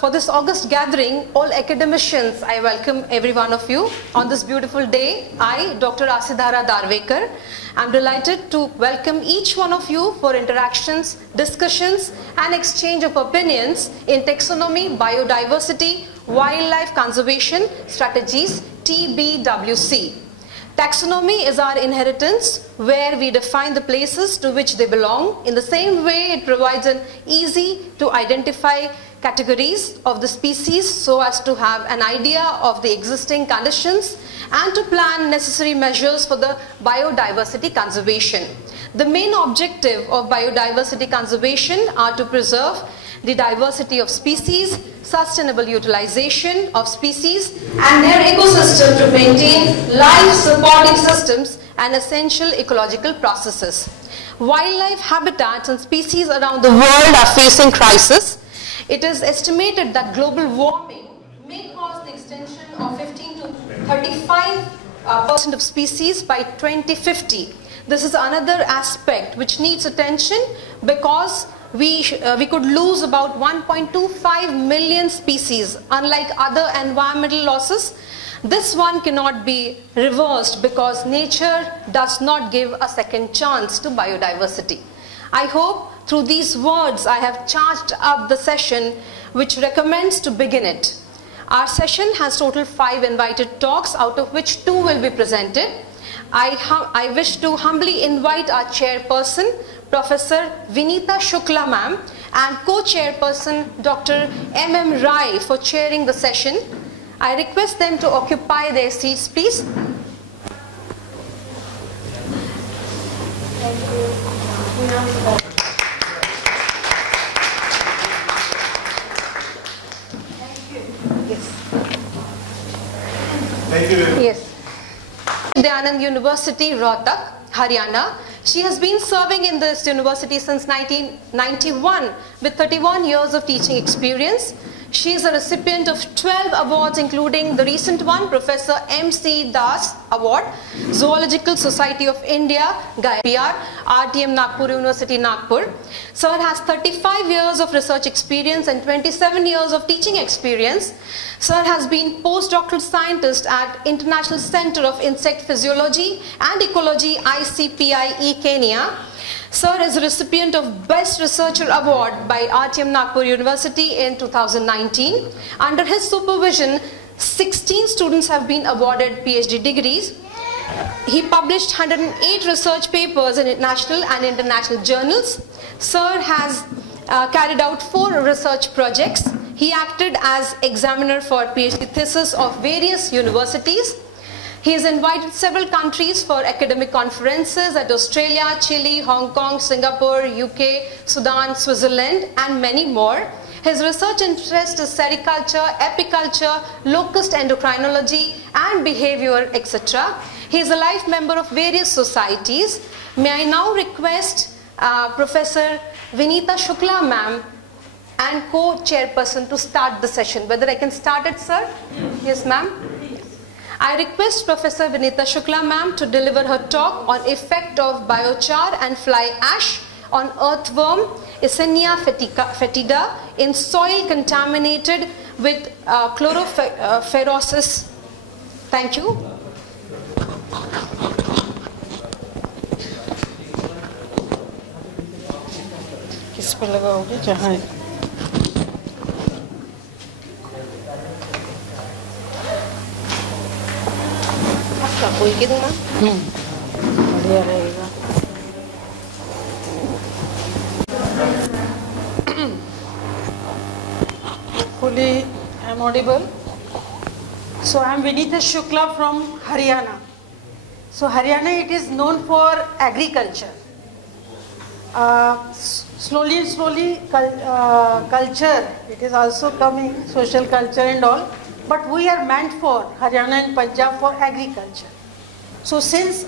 For this August gathering, all academicians, I welcome every one of you. On this beautiful day, I, Dr. Asidhara Darvekar, am delighted to welcome each one of you for interactions, discussions and exchange of opinions in taxonomy, biodiversity, wildlife conservation strategies, TBWC. Taxonomy is our inheritance where we define the places to which they belong. In the same way, it provides an easy to identify categories of the species so as to have an idea of the existing conditions and to plan necessary measures for the biodiversity conservation. The main objective of biodiversity conservation are to preserve the diversity of species, sustainable utilization of species and their ecosystem to maintain life supporting systems and essential ecological processes. Wildlife habitats and species around the world are facing crisis. It is estimated that global warming may cause the extinction of 15 to 35% of species by 2050. This is another aspect which needs attention because we could lose about 1.25 million species. Unlike other environmental losses, this one cannot be reversed because nature does not give a second chance to biodiversity. I hope through these words I have charged up the session which recommends to begin it. Our session has total 5 invited talks, out of which 2 will be presented. I wish to humbly invite our chairperson, Professor Vinita Shukla ma'am, and co-chairperson Dr. M.M. Rai for chairing the session. I request them to occupy their seats, please. Thank you. Thank you very much. Yes. Anand University, Rohtak, Haryana. She has been serving in this university since 1991 with 31 years of teaching experience. She is a recipient of 12 awards including the recent one, Professor M.C. Das Award, Zoological Society of India, PR, RTM Nagpur University, Nagpur. Sir has 35 years of research experience and 27 years of teaching experience. Sir has been postdoctoral scientist at International Center of Insect Physiology and Ecology, ICPIE, Kenya. Sir is a recipient of Best Researcher Award by RTM Nagpur University in 2019. Under his supervision, 16 students have been awarded PhD degrees. He published 108 research papers in national and international journals. Sir has carried out 4 research projects. He acted as examiner for PhD thesis of various universities. He has invited several countries for academic conferences at Australia, Chile, Hong Kong, Singapore, UK, Sudan, Switzerland and many more. His research interest is sericulture, apiculture, locust endocrinology and behavior, etc. He is a life member of various societies. May I now request Professor Vinita Shukla ma'am and co-chairperson to start the session. Whether I can start it, sir? Yes, ma'am. I request Professor Vinita Shukla ma'am to deliver her talk on effect of biochar and fly ash on earthworm Eisenia fetida in soil contaminated with chloroferosis. Thank you. किस पे लगाओगे जहाँ कोई के दूँ ना बढ़िया रहेगा Hopefully I am audible. So I am Vinita Shukla from Haryana. So Haryana, it is known for agriculture. Slowly culture, it is also coming, social culture and all. But we are meant for Haryana and Punjab for agriculture. So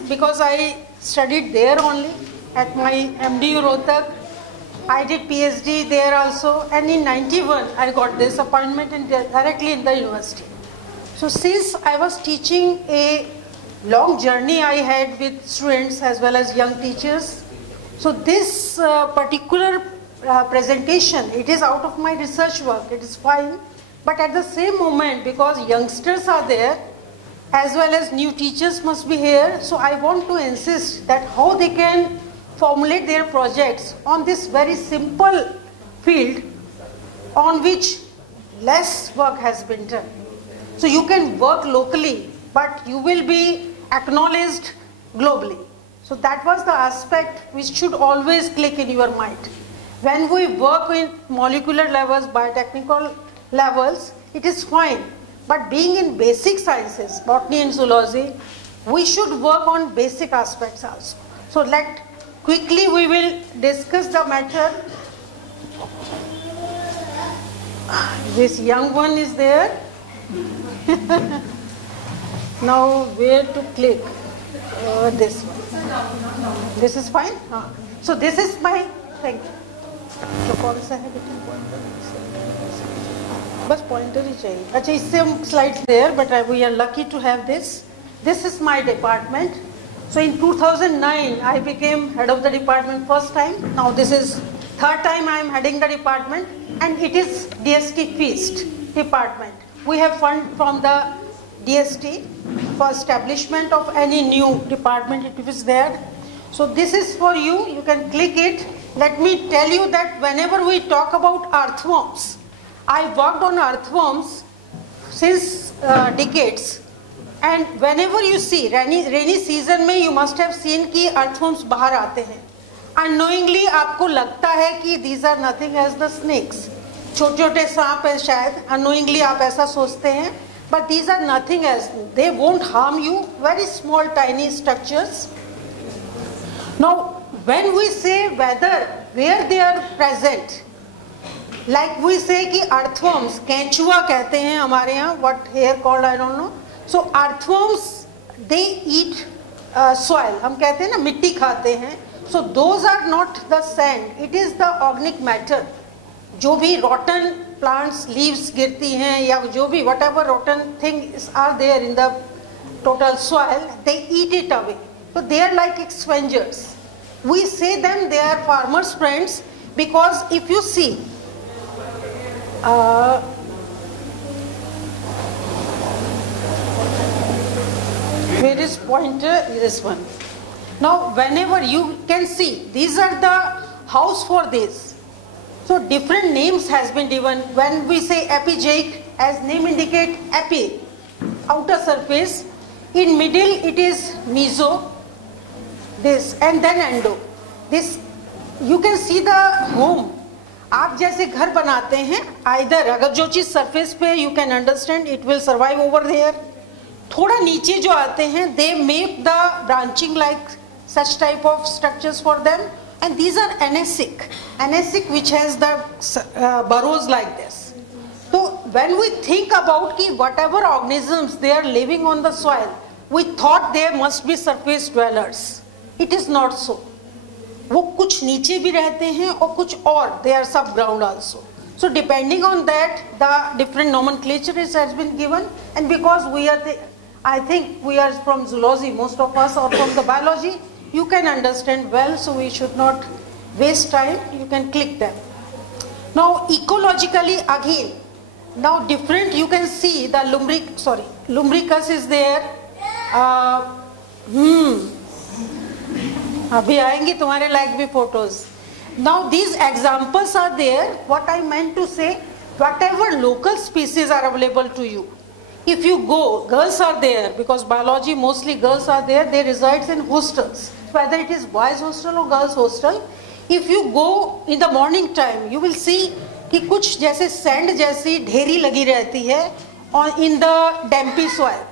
because I studied there only at my MDU Rohtak, I did PhD there also, and in 91 I got this appointment directly in the university. So since I was teaching, a long journey I had with students as well as young teachers. So this particular presentation, it is out of my research work, it is fine. But at the same moment, because youngsters are there, as well as new teachers must be here, so I want to insist that how they can formulate their projects on this very simple field on which less work has been done. So you can work locally, but you will be acknowledged globally. So that was the aspect which should always click in your mind. When we work in molecular levels, biotechnical levels, it is fine. But being in basic sciences, botany and zoology, we should work on basic aspects also. So quickly we will discuss the matter. This young one is there. Now where to click? This one. This is fine? So this is my thing. तो कौन सा है बेटा? बस pointer ही चाहिए. अच्छा इससे हम slides there, but we are lucky to have this. This is my department. So in 2009 I became head of the department first time. Now this is third time I am heading the department, and it is DST Feast department. We have fund from the DST for establishment of any new department if it is there. So this is for you. You can click it. Let me tell you that whenever we talk about earthworms, I worked on earthworms since decades, and whenever you see rainy season में you must have seen कि earthworms बाहर आते हैं. Unknowingly आपको लगता है कि these are nothing as the snakes. छोटे-छोटे सांप हैं शायद. Unknowingly आप ऐसा सोचते हैं. But these are nothing as, they won't harm you. Very small tiny structures. Now when we say where they are present, like we say कि earthworms, केंचुआ कहते हैं हमारे यहाँ, what here called I don't know. So earthworms, they eat soil. हम कहते हैं ना मिट्टी खाते हैं. So those are not the sand. It is the organic matter. जो भी rotten plants, leaves गिरती हैं या जो भी whatever rotten things are there in the total soil, they eat it away. So they are like scavengers. We say them they are farmers' friends because if you see, where is pointer? This one. Now whenever you can see, these are the house for this. So different names has been given. When we say epigeic, as name indicate, epi, outer surface. In middle it is meso, this, and then endo. This, you can see the home. आप जैसे घर बनाते हैं, either अगर जो चीज़ surface पे you can understand it will survive over there. थोड़ा नीचे जो आते हैं, they make the branching like such type of structures for them, and these are anasic which has the burrows like this. So when we think about कि whatever organisms they are living on the soil, we thought there must be surface dwellers. It is not so. वो कुछ नीचे भी रहते हैं और कुछ और, they are subground also. So depending on that, the different nomenclature has been given, and because we are I think we are from zoology, most of us are from the biology, you can understand well, so we should not waste time. You can click them. Now ecologically again, now different, you can see the lumbricus is there. अभी आएंगी तुम्हारे लायक भी photos. Now these examples are there. What I meant to say, whatever local species are available to you, if you go, girls are there because biology mostly girls are there. They reside in hostels, whether it is boys hostel or girls hostel. If you go in the morning time, you will see कि कुछ जैसे sand जैसी ढेरी लगी रहती है in the dampy soil.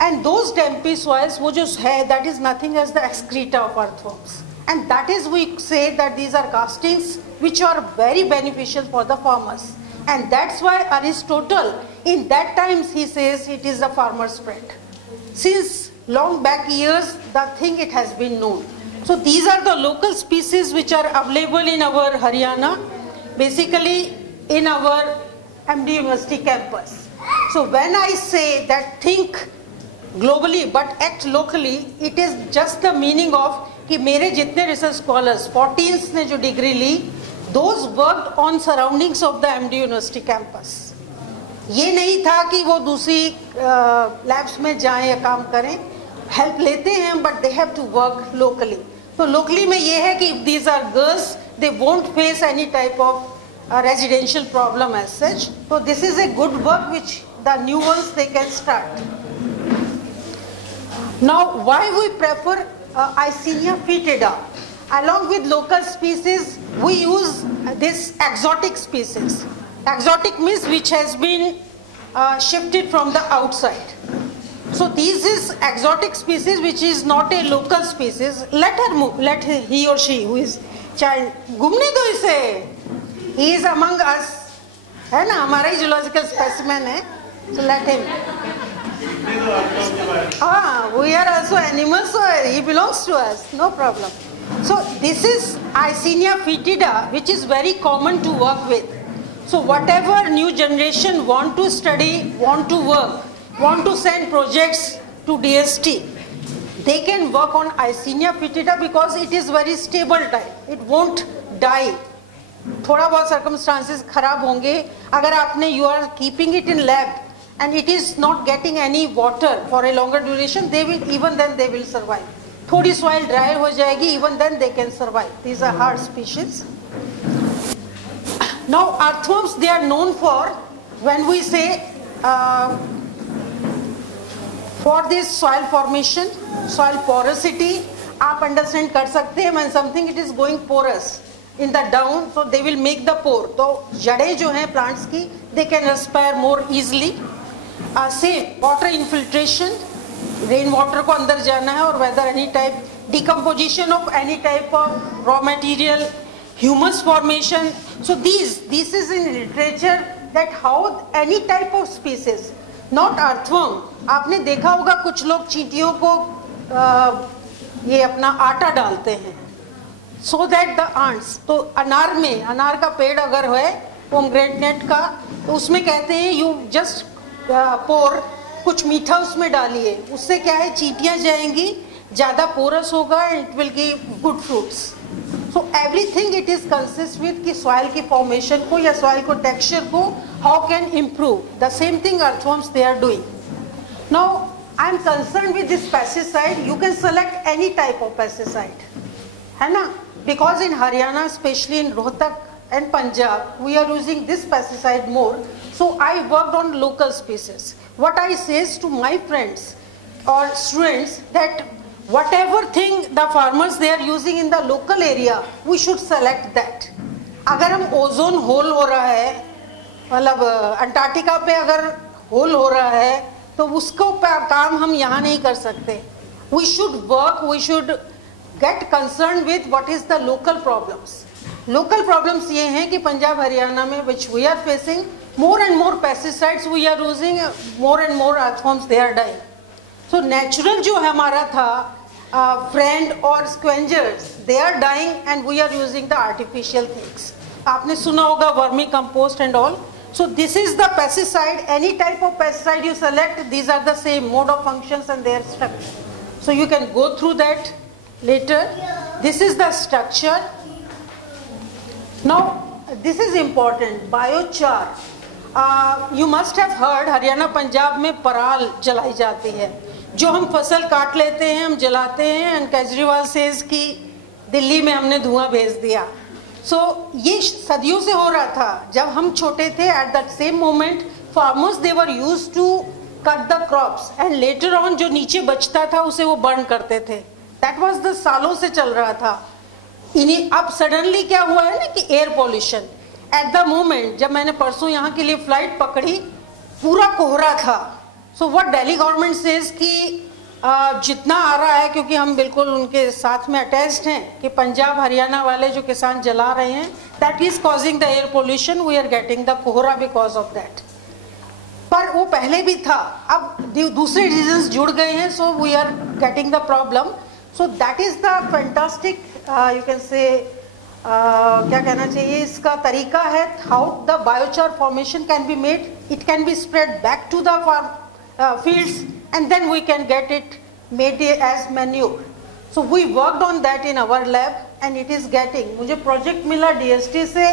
And those dampy soils, वो जो है, that is nothing as the excreta of earthworms. And that is, we say that these are castings which are very beneficial for the farmers. And that's why Aristotle, in that times, he says it is the farmer's bread. Since long back years, the thing it has been known. So these are the local species which are available in our Haryana, basically in our MD University campus. So when I say that think globally but act locally, it is just the meaning of कि मेरे जितने research scholars 14 ने जो degree ली, those worked on surroundings of the MD University campus. ये नहीं था कि वो दूसरी लैब्स में जाएं या काम करें, हेल्प लेते हैं but they have to work locally. तो locally में ये है कि if these are girls, they won't face any type of residential problem as such. So this is a good work which the new ones they can start. Now why we prefer Icenia foetida? Along with local species, we use this exotic species. Exotic means which has been shifted from the outside. So this is exotic species which is not a local species. Let her move, let he or she who is child, घूमने दो इसे. He is among us, है ना, हमारा ही zoological specimen है. So let him. We are also animals, so he belongs to us, no problem. So this is Icenia foetida, which is very common to work with. So whatever new generation want to study, want to work, want to send projects to DST, they can work on Icenia foetida because it is very stable type. It won't die. थोड़ा बहुत circumstances खराब होंगे. अगर आपने you are keeping it in lab and it is not getting any water for a longer duration, they will, even then they will survive. थोड़ी soil dry हो जाएगी, even then they can survive. These are hard species. Now earthworms, they are known for, when we say for this soil formation, soil porosity, आप understand कर सकते हैं when something it is going porous in the down, so they will make the pore. तो जड़ें जो हैं plants की, they can respire more easily. Same water infiltration, rain water को अंदर जाना है, और whether any type decomposition of any type of raw material, humus formation. So this is in literature that how any type of species, not earthworm. आपने देखा होगा कुछ लोग चींटियों को ये अपना आटा डालते हैं, so that the ants. तो अनार में, अनार का पेड़ अगर है पोमग्रेनेट का, तो उसमें कहते हैं you just pour, कुछ मीठा उसमें डालिए, उससे क्या है चींटियां जाएंगी, ज़्यादा पोरस होगा, it will give good fruits. So everything it is consists with कि soil की formation को या soil को texture को how can improve. The same thing earthworms they are doing. Now I am concerned with this pesticide. You can select any type of pesticide, है ना? Because in Haryana, especially in Rohtak and Punjab, we are using this pesticide more. So I worked on local species. What I say to my friends or students that whatever thing the farmers they are using in the local area, we should select that. अगर हम ozone hole हो रहा है, मतलब Antarctica पे अगर whole हो रहा है, तो उसको काम हम यहाँ नहीं कर सकते. We should work, we should get concerned with what is the local problems. Local problems ये हैं कि पंजाब हरियाणा में which we are facing more and more pesticides we are using, more and more earthworms they are dying. So natural जो हमारा था friend or scavengers they are dying and we are using the artificial things. आपने सुना होगा vermi compost and all. So this is the pesticide. Any type of pesticide you select, these are the same mode of functions and their structure. So you can go through that later. This is the structure. Now this is important, biochar. You must have heard Haryana Punjab में पराल जलाई जाती है, जो हम फसल काट लेते हैं, हम जलाते हैं, and केजरीवाल सेज कि दिल्ली में हमने धुआं भेज दिया. So ये सदियों से हो रहा था. जब हम छोटे थे, at that same moment farmers they were used to cut the crops and later on जो नीचे बचता था उसे वो burn करते थे. That was the सालों से चल रहा था. इन्हीं अब सडनली क्या हुआ है ना कि air pollution. At the moment जब मैंने परसों यहाँ के लिए फ्लाइट पकड़ी, पूरा कोहरा था. So what Delhi government says कि जितना आ रहा है, क्योंकि हम बिल्कुल उनके साथ में अटैच्ड हैं कि पंजाब हरियाणा वाले जो किसान जला रहे हैं, that is causing the air pollution, we are getting the kohra because of that. पर वो पहले भी था, अब दूसरे रीजंस जुड़ गए हैं, so we are getting the problem. So that is the fantastic, you can say, क्या कहना चाहिए, इसका तरीका है how the biochar formation can be made. It can be spread back to the farm fields and then we can get it made as manure. So we worked on that in our lab and it is getting, मुझे project मिला DST से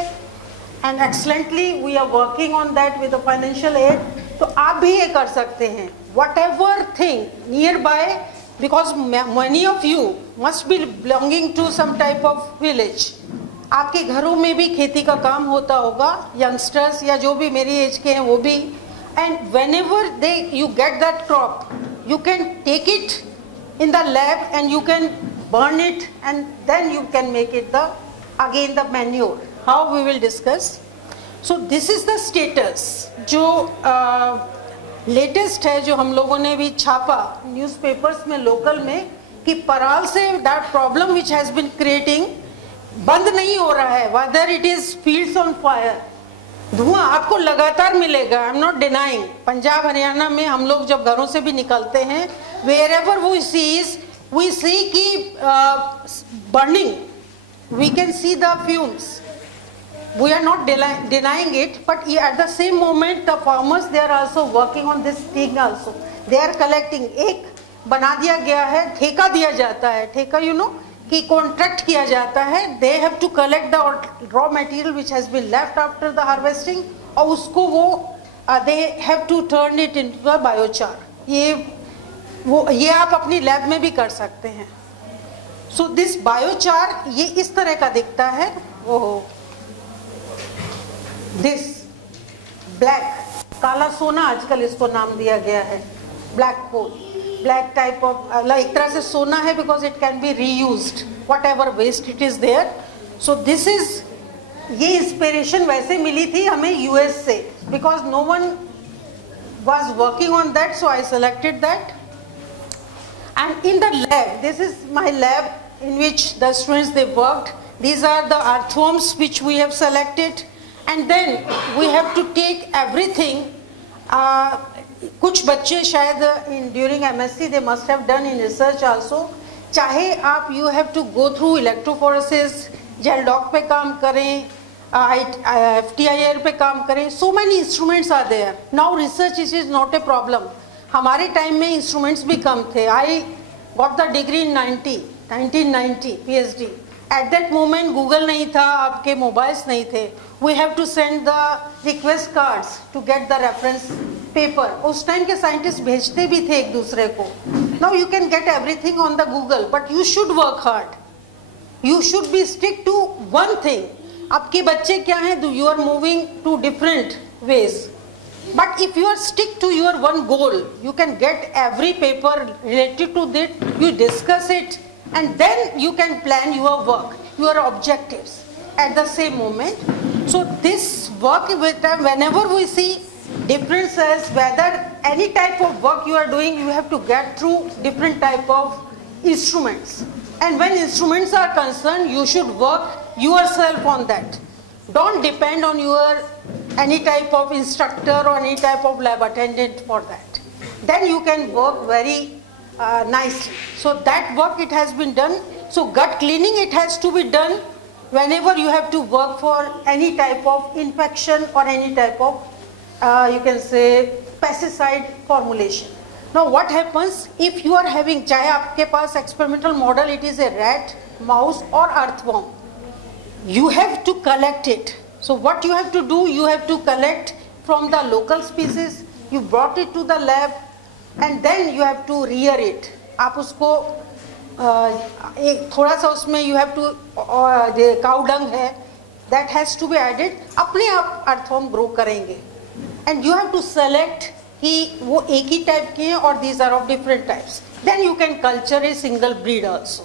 and excellently we are working on that with the financial aid. तो आप भी ये कर सकते हैं. Whatever thing nearby, because many of you must be belonging to some type of village. आपके घरों में भी खेती का काम होता होगा, youngsters या जो भी मेरी एज के हैं वो भी. And whenever you get that crop, you can take it in the lab and you can burn it and then you can make it again the manure. How we will discuss. So this is the status जो latest है, जो हम लोगों ने भी छापा newspapers में local में कि पराल से that problem which has been creating बंद नहीं हो रहा है. Whether it is fields on fire, धुआं आपको लगातार मिलेगा. I am not denying. Punjab Haryana में हम लोग जब घरों से भी निकलते हैं, wherever we see कि burning, we can see the fumes. We are not denying it, but at the same moment the farmers, they are also working on this thing also. They are collecting. एक बना दिया गया है, ठेका दिया जाता है. ठेका कि कॉन्ट्रैक्ट किया जाता है. They have to collect the raw material which has been left after the harvesting और उसको वो they have to turn it into the biochar. ये आप अपनी लैब में भी कर सकते हैं. सो दिस बायोचार ये इस तरह का दिखता है. ओहो, दिस ब्लैक, काला सोना आजकल इसको नाम दिया गया है. Black coal, black type of एक तरह से सोना है because it can be reused whatever waste it is there. So this is, ये inspiration वैसे मिली थी हमें US से because no one was working on that, so I selected that. And in the lab, this is my lab in which the students they worked. These are the earthworms which we have selected, and then we have to take everything. कुछ बच्चे शायद during MSc they must have done in research also. चाहे आप you have to go through electrophoresis, जेलडॉक पे काम करें, FTIR पे काम करें, so many instruments are there. Now research is not a problem. हमारे टाइम में instruments भी कम थे. I got the degree in 1990 PhD. At that moment Google नहीं था, आपके mobiles नहीं थे. We have to send the request cards to get the reference paper. उस टाइम के साइंटिस्ट भेजते भी थे एक दूसरे को. Now you can get everything on the Google, but you should work hard. You should be stick to one thing. आपके बच्चे क्या हैं? You are moving to different ways. But if you are stick to your one goal, you can get every paper related to that. You discuss it, and then you can plan your work, your objectives at the same moment. So this work with them, whenever we see differences, whether any type of work you are doing, you have to get through different type of instruments. And when instruments are concerned, you should work yourself on that. Don't depend on any type of instructor or any type of lab attendant for that. Then you can work very nicely. So that work it has been done. So gut cleaning it has to be done whenever you have to work for any type of infection or any type of you can say pesticide formulation. Now what happens if you are having, चाहे आपके पास experimental model, it is a rat, mouse or earthworm, you have to collect it. So what you have to do, you have to collect from the local species, you brought it to the lab, and then you have to rear it. आप उसको एक थोड़ा सा उसमें you have to cow dung है, that has to be added. अपने आप earthworm grow करेंगे. And you have to select कि वो एक ही टाइप के हैं और these are of different types. Then you can culture a single breed also.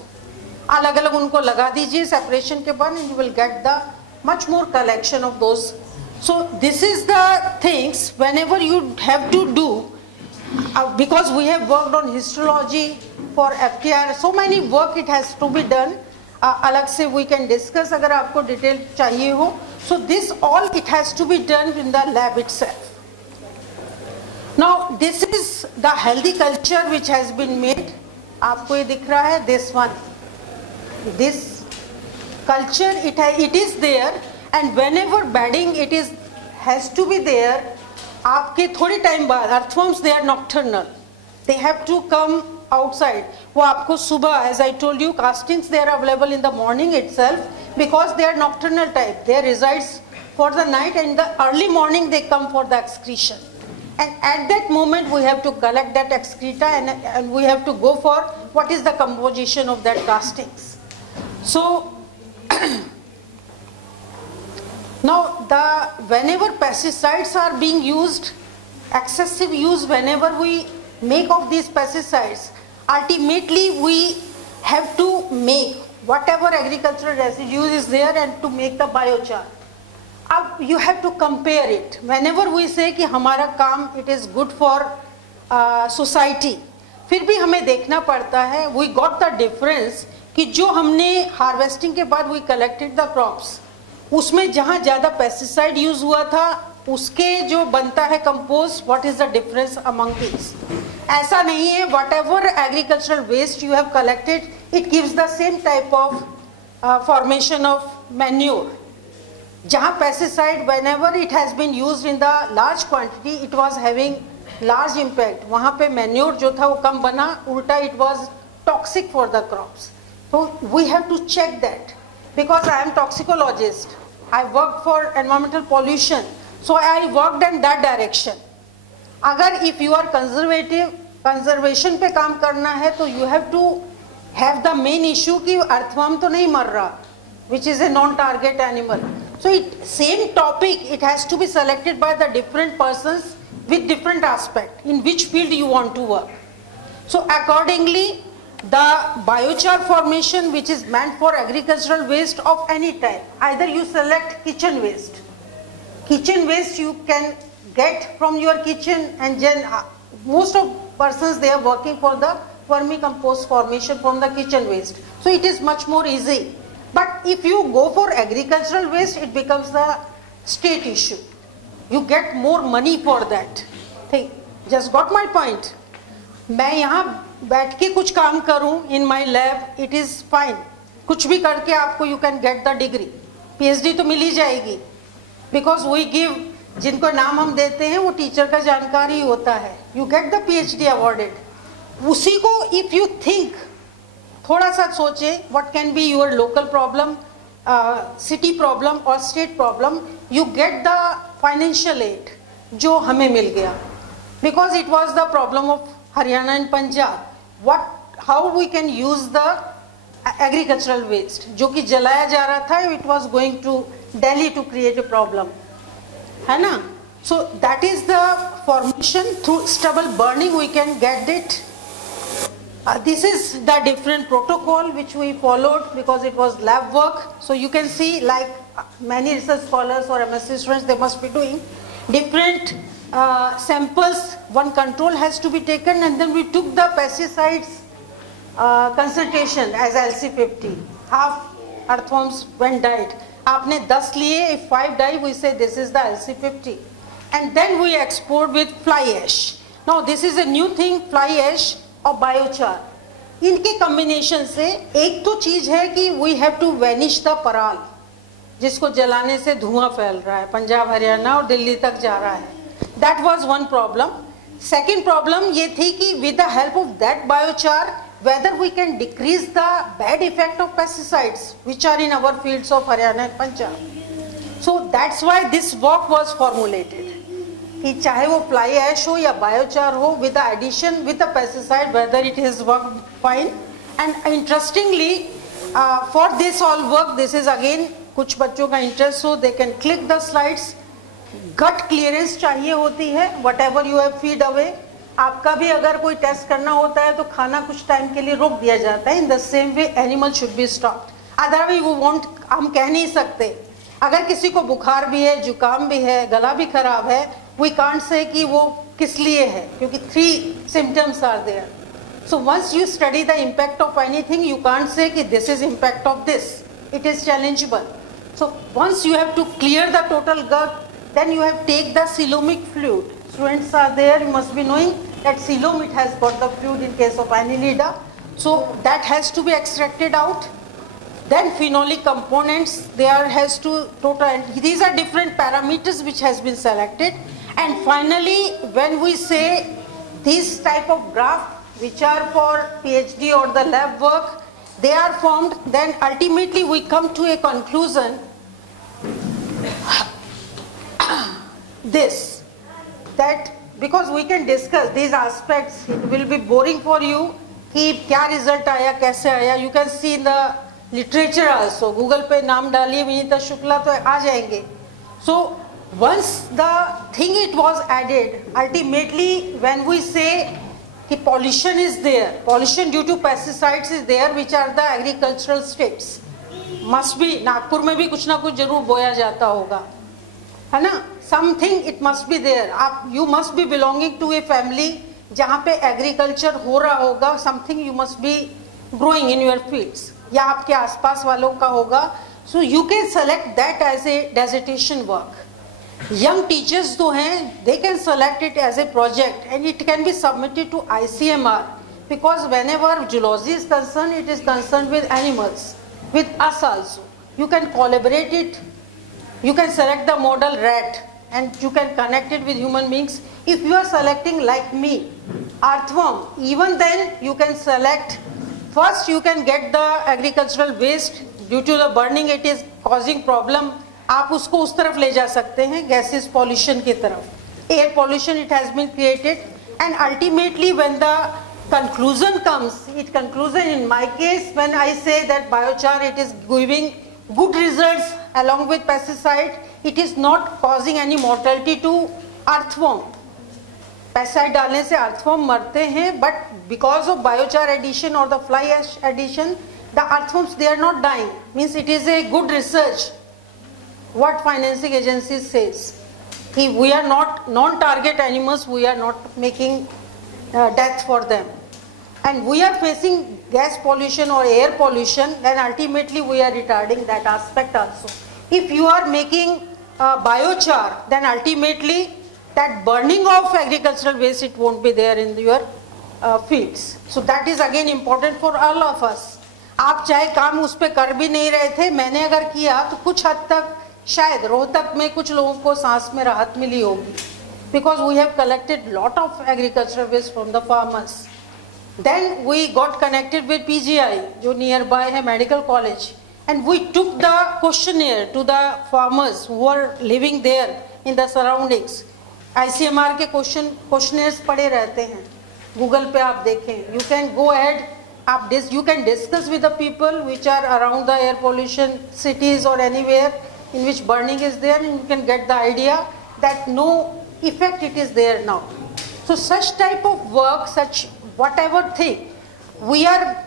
अलग अलग उनको लगा दीजिए separation के बाद, and you will get the much more collection of those. So this is the things whenever you have to do, because we have worked on histology for FTR, so many work it has to be done. अलग से we can discuss अगर आपको detail चाहिए हो. So this all it has to be done in the lab itself. Now this is the healthy culture which has been made. आपको ये दिख रहा है, this one. This culture it is there, and whenever bedding it is has to be there. आपके थोड़े time बाद earthworms they are nocturnal. They have to come outside, वो आपको सुबह, as I told you, castings they are available in the morning itself because they are nocturnal type. They resides for the night and in the early morning they come for the excretion. And at that moment we have to collect that excreta and we have to go for what is the composition of that castings. So now whenever pesticides are being used, excessive use whenever we make of these pesticides, ultimately we have to make whatever agricultural residues is there and to make the biochar. अब you have to compare it. Whenever we say कि हमारा काम it is good for society, फिर भी हमें देखना पड़ता है we got the difference कि जो हमने harvesting के बाद we collected the crops, उसमें जहाँ ज़्यादा pesticide use हुआ था उसके जो बनता है compost, what is the difference among these? ऐसा नहीं है whatever agricultural waste you have collected, it gives the same type of formation of manure. जहाँ pesticide whenever it has been used in the large quantity, it was having large impact. वहाँ पे manure जो था वो कम बना, उल्टा it was toxic for the crops. So we have to check that because I am toxicologist. I work for environmental pollution, so I worked in that direction. अगर if you are conservative, conservation पे काम करना है तो you have to have the main issue कि earthworm तो नहीं मर रहा, which is a non-target animal. So same topic, it has to be selected by the different persons with different aspect in which field you want to work. So accordingly, the biochar formation which is meant for agricultural waste of any type, either you select kitchen waste. Kitchen waste you can get from your kitchen and then most of persons they are working for the vermicompost formation from the kitchen waste. So it is much more easy. But if you go for agricultural waste, it becomes the state issue. You get more money for that. Think, just got my point. मैं यहाँ बैठ के कुछ काम करूँ in my lab, it is fine. कुछ भी करके आपको you can get the degree. PhD तो मिल ही जाएगी. Because we give, जिनको नाम हम देते हैं वो टीचर का जानकारी होता है. You get the PhD awarded. उसी को if you think, थोड़ा सा सोचें what can be your local problem, city problem or state problem, you get the financial aid जो हमें मिल गया. Because it was the problem of Haryana and Punjab. How we can use the agricultural waste जो कि जलाया जा रहा था, it was going to Delhi to create a problem, है ना? So that is the formation through stubble burning we can get it. This is the different protocol which we followed because it was lab work. So you can see like many research scholars or MSc students they must be doing different samples. One control has to be taken and then we took the pesticides concentration as LC50. Half earthworms when died. आपने 10 लिए, if 5 die we say this is the LC50. And then we export with fly ash. Now this is a new thing, fly ash और biochar. इनके combination से एक तो चीज है कि we have to vanish the पराल जिसको जलाने से धुआं फैल रहा है, पंजाब हरियाणा और दिल्ली तक जा रहा है. That was one problem. Second problem ये थी कि with the help of that biochar whether we can decrease the bad effect of pesticides which are in our fields of Haryana and Punjab. So that's why this work was formulated. कि चाहे वो fly ash हो या biochar हो, with the addition with the pesticide whether it has worked fine. And interestingly for this all work, this is again कुछ बच्चों का interest हो, they can click the slides. Gut clearance चाहिए होती है, whatever you have feed away. आपका भी अगर कोई टेस्ट करना होता है तो खाना कुछ टाइम के लिए रोक दिया जाता है. In the same way animal should be stopped. Otherwise वो वॉन्ट, हम कह नहीं सकते. अगर किसी को बुखार भी है, जुकाम भी है, गला भी खराब है, वी कांट से कि वो किस लिए है, क्योंकि 3 symptoms are there. So once you study the impact of anything you can't say कि this is impact of this. It is challengeable. So once you have to clear the total gut, then you have take the coelomic fluid. Students are there, you must be knowing that coelom it has got the fluid in case of annelida. So that has to be extracted out. Then phenolic components, there has to total, these are different parameters which has been selected. And finally when we say this type of graph, which are for PhD or the lab work, they are formed. Then ultimately we come to a conclusion, this, that because we can discuss these aspects, it will be boring for you कि क्या result आया, कैसे आया. You can see in the literature also. Google पे नाम डालिए विनीता शुक्ला तो आ जाएंगे. So once the thing it was added, ultimately when we say कि pollution is there, pollution due to pesticides is there, which are the agricultural states, must be, Nagpur में भी कुछ ना कुछ जरूर बोया जाता होगा, है ना? Something it must be there. आप, you must be belonging to a family जहाँ पे agriculture हो रहा होगा, something you must be growing in your fields, या आपके आसपास वालों का होगा. So you can select that as a dissertation work. Young teachers जो हैं, they can select it as a project and it can be submitted to ICMR, because whenever zoology is concerned, it is concerned with animals, with us also. You can collaborate it. You can select the model rat and you can connect it with human beings. If you are selecting like me, earthworm, even then you can select, first you can get the agricultural waste, due to the burning it is causing problem, आप उसको उस तरफ ले जा सकते हैं, gases pollution की तरफ. Air pollution it has been created, and ultimately when the conclusion comes, it conclusion in my case when I say that biochar it is giving good results along with pesticide, it is not causing any mortality to earthworm. Pesticide डालने से earthworm मरते हैं, but because of biochar addition or the fly ash addition, the earthworms they are not dying. Means it is a good research. What financing agencies says, if we are not non-target animals, we are not making death for them, and we are facing gas pollution or air pollution, then ultimately we are retarding that aspect also. If you are making biochar, then ultimately that burning of agricultural waste, it won't be there in your fields. So that is again important for all of us. आप चाहे काम उस पे कर भी नहीं रहे थे, मैंने अगर किया तो कुछ हद तक शायद रोहतक में कुछ लोगों को सांस में राहत मिली होगी, because we have collected lot of agricultural waste from the farmers. Then we got connected with PGI, जो nearby है medical college, and we took the questionnaire to the farmers who are living there in the surroundings. ICMR के questionnaires पड़े रहते हैं, Google पे आप देखें. You can go ahead, you can discuss with the people which are around the air pollution cities or anywhere in which burning is there, and you can get the idea that no effect it is there now. So such type of work, such whatever thing we are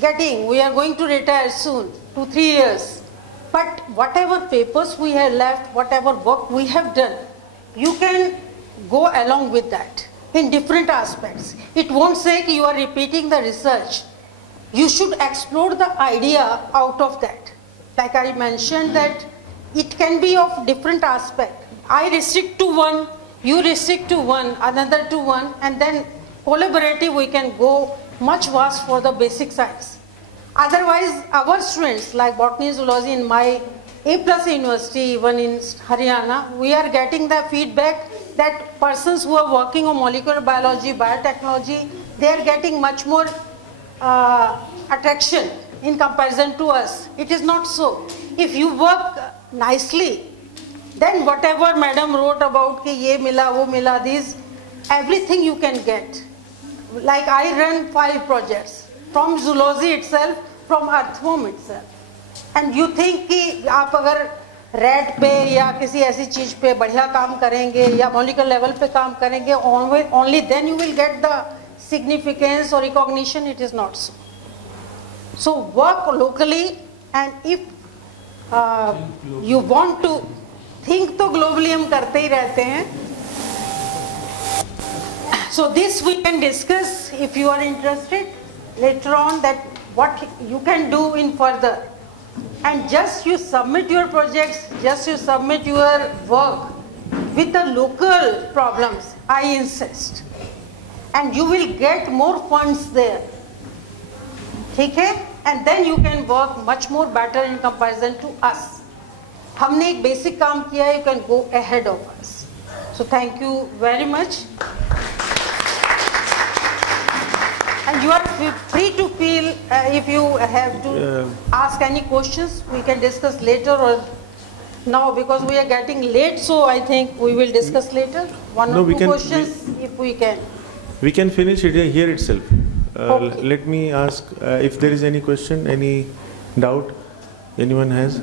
getting, we are going to retire soon, 2-3 years, but whatever papers we have left, whatever work we have done, you can go along with that in different aspects. It won't say that you are repeating the research. You should explore the idea out of that. Like I mentioned that it can be of different aspect. I restrict to one, you restrict to one, another to one, and then collaborative we can go much vast for the basic science. Otherwise our students like botany, zoology in my A+ university, even in Haryana, we are getting the feedback that persons who are working on molecular biology, biotechnology, they are getting much more attraction in comparison to us. It is not so. If you work nicely, then whatever madam wrote about कि ये मिला वो मिला, these everything you can get. Like I run 5 projects from zoology itself, from earthworm itself, and you think कि आप अगर rat पे या किसी ऐसी चीज पे बढ़िया काम करेंगे या molecular level पे काम करेंगे, only then you will get the significance or recognition. It is not so. So work locally, and if you want to think, तो globally हम करते ही रहते हैं. So this we can discuss if you are interested later on, that what you can do in further. And just you submit your projects, just you submit your work with the local problems, I insist, and you will get more funds there. ठीक है? And then you can work much more better in comparison to us. हमने एक basic काम किया है, you can go ahead of us. So thank you very much. free to feel if you have to ask any questions, we can discuss later or now because we are getting late, so I think we will discuss later. One or two questions if we can. We can finish it here itself. Okay. Let me ask if there is any question, any doubt anyone has.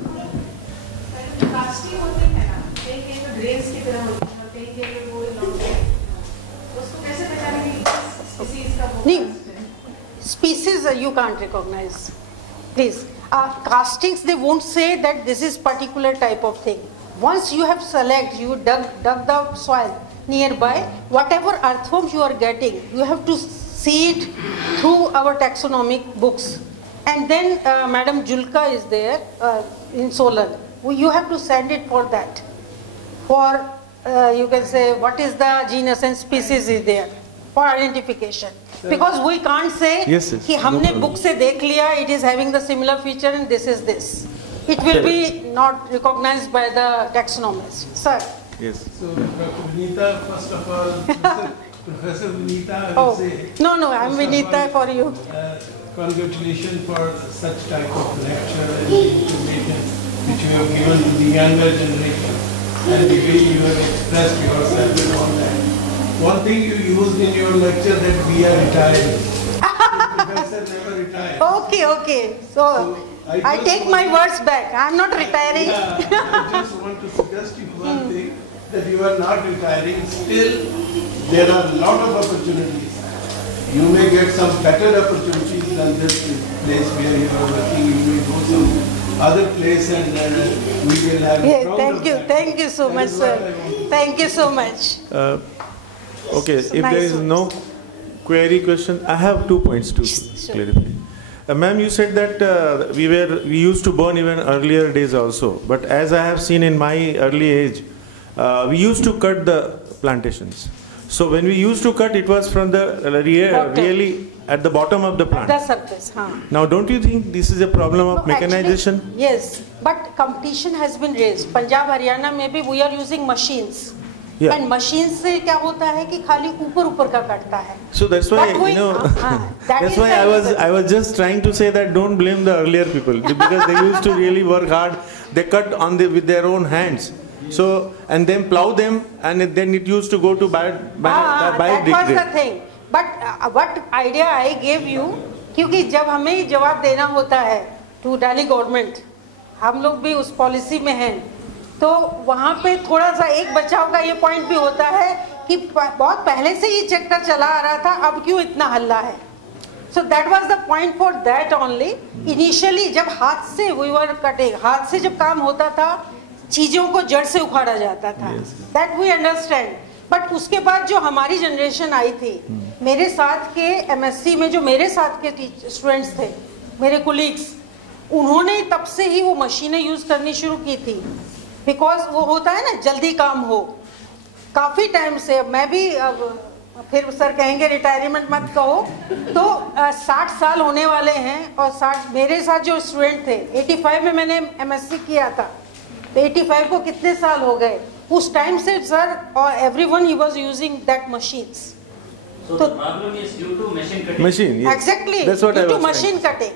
Species you can't recognize. Please. Castings, they won't say that this is particular type of thing. Once you have you dug the soil nearby, whatever earthworms you are getting, you have to see it through our taxonomic books. And then Madam Julka is there in Solan. You have to send it for that. For, you can say, what is the genus and species is there for identification. Because we can't say कि हमने book से देख लिया, it is having the similar feature and this is this. It will be not recognized by the taxonomist. Sir. Yes. So Dr. Vinita, first of all, Professor Vinita, I will say. No, I'm Vinita for you. Congratulations for such type of lecture and information which you have given to the younger generation and the way you have expressed yourself and all that. One thing you used in your lecture that we are retired. Professor never retired. Okay. So I take my words back. I'm not retiring. Yeah, I just want to suggest you one thing, that you are not retiring. Still, there are a lot of opportunities. You may get some better opportunities than this place where you are working. You may go some other place and we will have thank you so much, sir. Thank you so much. Okay, if there is no query question, I have 2 points to clarify. Ma'am, you said that we used to burn even earlier days also, but as I have seen in my early age, we used to cut the plantations. So when we used to cut, it was from the really at the bottom of the plant. The surface, Now, don't you think this is a problem of mechanization? Actually, yes, but competition has been raised. Punjab, Haryana, maybe we are using machines. Yeah. And machines से क्या होता है कि खाली ऊपर का कटता है. So that's why that's why I was just trying to say that don't blame the earlier people because they used to really work hard. They cut with their own hands. So and then plow them and then it used to go to that was the thing. But what idea I gave you, क्योंकि जब हमें जवाब देना होता है to Delhi government, हम लोग भी उस पॉलिसी में हैं, तो वहाँ पे थोड़ा सा एक बचाव का ये पॉइंट भी होता है कि बहुत पहले से ये चक्कर चला आ रहा था, अब क्यों इतना हल्ला है. So that was the point for that only. Initially जब हाथ से we were cutting, हाथ से जब काम होता था, चीजों को जड़ से उखाड़ा जाता था. That we understand. But उसके बाद जो हमारी जनरेशन आई थी, मेरे साथ के MSc में जो मेरे साथ के स्टूडेंट्स थे, मेरे कोलीग्स, उन्होंने तब से ही वो मशीनें यूज करनी शुरू की थी. बिकॉज वो होता है ना जल्दी काम हो. काफ़ी टाइम से मैं भी फिर सर कहेंगे रिटायरमेंट मत कहो, तो 60 साल होने वाले हैं. और 60 मेरे साथ जो स्टूडेंट थे 85 में मैंने MSc किया था, तो 85 को कितने साल हो गए. उस टाइम से सर और everyone he was using that machines. So the problem is due to machine cutting. Machine, yes. Exactly. That's what due I was to machine cutting.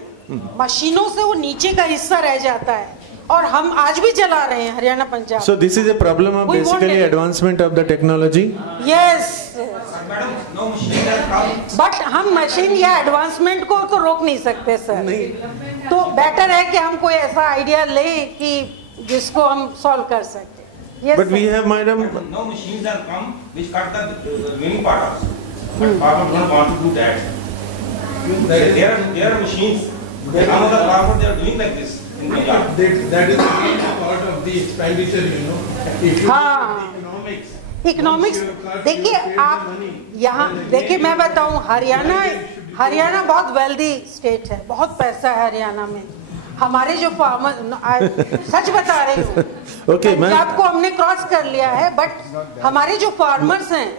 मशीनों से वो नीचे का हिस्सा रह जाता है और हम आज भी चला रहे हैं Haryana Punjab. So this is a problem of basically advancement of the technology. Yes. Madam, no machine has come. But हम मशीन या एडवांसमेंट को तो रोक नहीं सकते सर. तो बेटर है कि हम कोई ऐसा आइडिया लें कि जिसको हम सॉल्व कर सकते. Yes, but we have, madam, no machines have come which cut the many parts. But farmers don't want to do that. There are machines. Some of the farmers they are doing like this in Punjab. That is again part of the expenditure, you know. If you look at economics देखिए आप यहाँ देखिए मैं बताऊँ हरियाणा बहुत wealthy state है, बहुत पैसा है हरियाणा में. हमारे जो फार्मर सच बता रही हूँ, पंजाब को हमने क्रॉस कर लिया है, बट हमारे जो फार्मर्स हैं,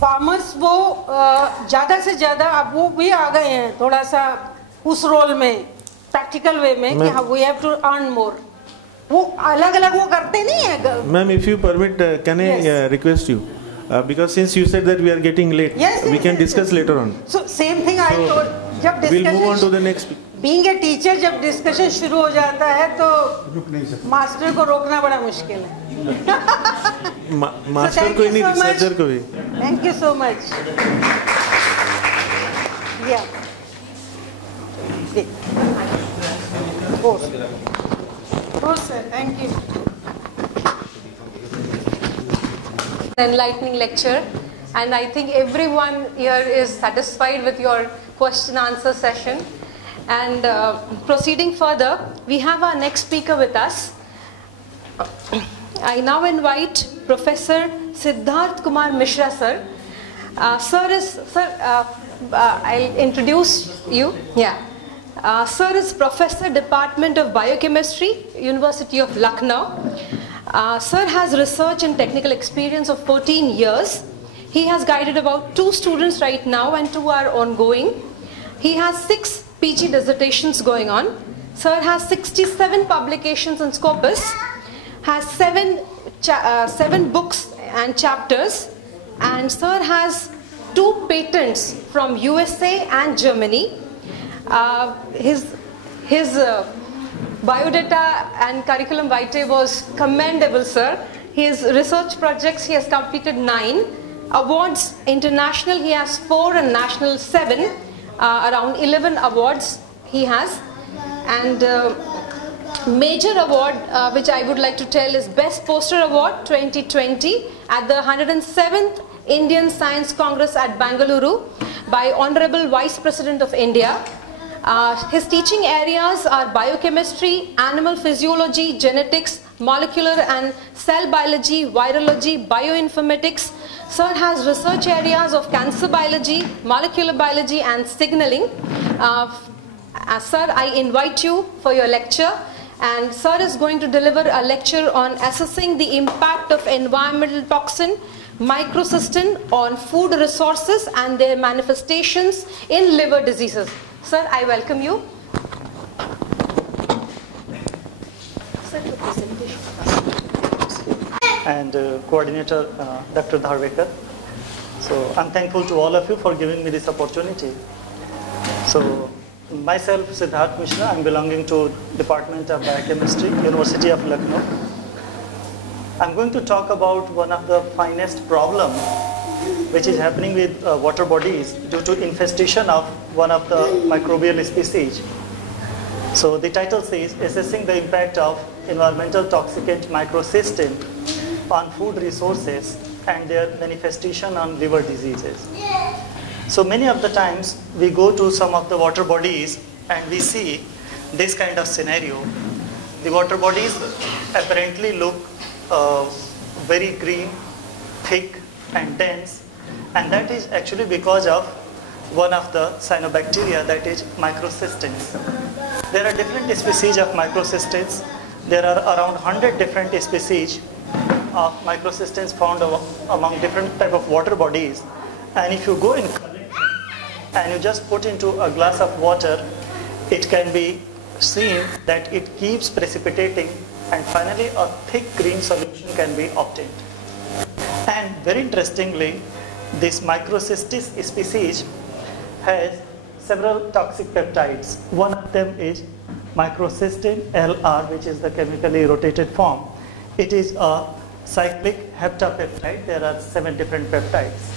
फार्मर्स वो ज़्यादा से ज़्यादा अब वो भी आ गए हैं थोड़ा सा उस रोल में प्रैक्टिकल वे में कि we have to earn more. वो अलग अलग वो करते नहीं है. Ma'am, if you permit can I request you, Because since you said that we are getting late, we can discuss later on. So same thing I told. जब We'll move on to discussion, the next. being a teacher, जब discussion शुरू हो जाता है तो master को रोकना बड़ा मुश्किल है. मास्टर को ही नहीं, रिसर्चर को भी. Thank you so much. Yeah. Oh, sir, thank you. Enlightening lecture, and I think everyone here is satisfied with your question answer session. And proceeding further, we have our next speaker with us. I now invite Professor Siddharth Kumar Mishra sir. I'll introduce you. Yeah. Sir is Professor, Department of Biochemistry, University of Lucknow. Sir has research and technical experience of 14 years. He has guided about 2 students right now and 2 are ongoing. He has 6 PG dissertations going on. Sir has 67 publications in Scopus, has 7 books and chapters, and Sir has 2 patents from USA and Germany. His biodata and curriculum vitae was commendable, sir. His research projects, he has completed 9. Awards international, he has 4, and national 7. Around 11 awards he has. And major award which I would like to tell is Best Poster Award 2020 at the 107th Indian Science Congress at Bangalore by Honorable Vice President of India. His teaching areas are biochemistry, animal physiology, genetics, molecular and cell biology, virology, bioinformatics. Sir has research areas of cancer biology, molecular biology and signaling. Sir, I invite you for your lecture, and Sir is going to deliver a lecture on assessing the impact of environmental toxin microcystin on food resources and their manifestations in liver diseases. Sir, I welcome you. Sir, your presentation. And coordinator Dr. Dharwekar. So I'm thankful to all of you for giving me this opportunity. So myself, Siddharth Mishra, I'm belonging to Department of Biochemistry, University of Lucknow. I'm going to talk about one of the finest problems which is happening with water bodies due to infestation of one of the microbial species. So the title says, Assessing the Impact of Environmental Toxicant Microcystin on Food Resources and Their Manifestation on Liver Diseases. So many of the times we go to some of the water bodies and we see this kind of scenario. The water bodies apparently look very green, thick and dense, and that is actually because of one of the cyanobacteria, that is microcystins. There are different species of microcystins. There are around 100 different species of microcystins found among different type of water bodies. And if you go in and you just put into a glass of water, it can be seen that it keeps precipitating, and finally a thick green solution can be obtained. And very interestingly, this microcystis species has several toxic peptides. One of them is microcystin LR, which is the chemically rotated form. It is a cyclic heptapeptide. There are 7 different peptides.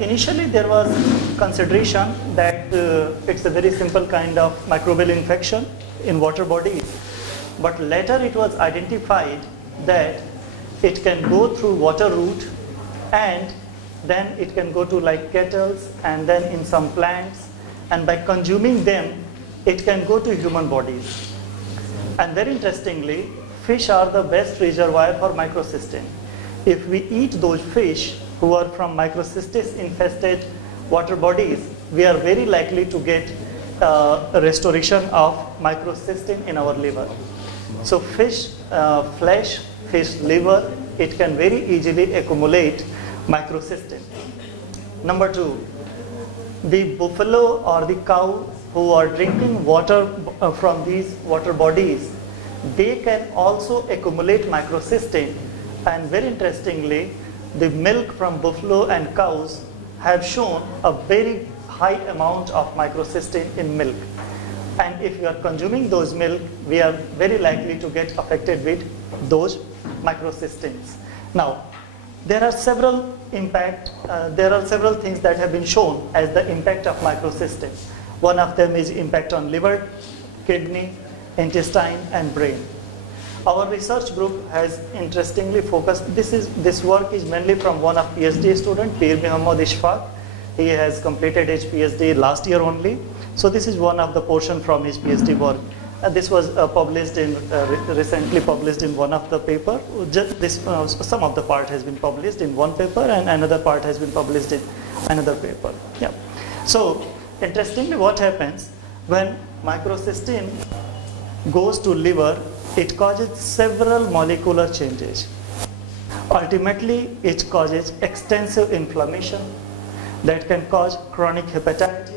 Initially there was consideration that it's a very simple kind of microbial infection in water bodies, but later it was identified that it can go through water route, and then it can go to like kettles and then in some plants, and by consuming them it can go to human bodies. And very interestingly, fish are the best reservoir for microcystin. If we eat those fish who are from microcystis infested water bodies, we are very likely to get a restoration of microcystin in our liver. So fish flesh, fish liver, it can very easily accumulate microcystin. Number 2, the buffalo or the cow who are drinking water from these water bodies, they can also accumulate microcystin. And very interestingly, the milk from buffalo and cows have shown a very high amount of microcystin in milk. And if we are consuming those milk, we are very likely to get affected with those microcystins. Now, there are several things that have been shown as the impact of microcystin. One of them is impact on liver, kidney, intestine, and brain. Our research group has interestingly focused, this work is mainly from one of PhD student, Pir Muhammad Ishfaq. He has completed his PhD last year only. So this is one of the portion from his PhD work. This was recently published in one of the paper. Some of the part has been published in one paper and another part has been published in another paper. Yeah. So interestingly, what happens when microcystin goes to liver, it causes several molecular changes. Ultimately, it causes extensive inflammation that can cause chronic hepatitis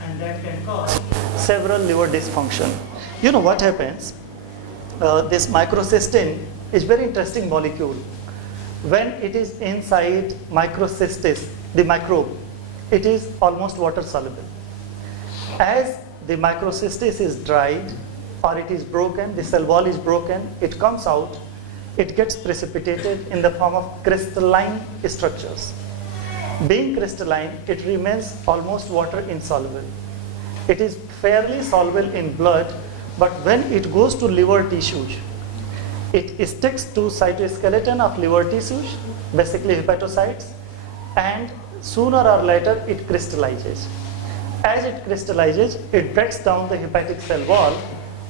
and that can cause several liver dysfunction. You know what happens? This microcystin is very interesting molecule. When it is inside microcystis, the microbe, it is almost water soluble. As the microcystis is dried or it is broken, the cell wall is broken, it comes out, it gets precipitated in the form of crystalline structures. Being crystalline, it remains almost water insoluble. It is fairly soluble in blood, but when it goes to liver tissues, it sticks to cytoskeleton of liver tissues, basically hepatocytes, and sooner or later it crystallizes. As it crystallizes, it breaks down the hepatic cell wall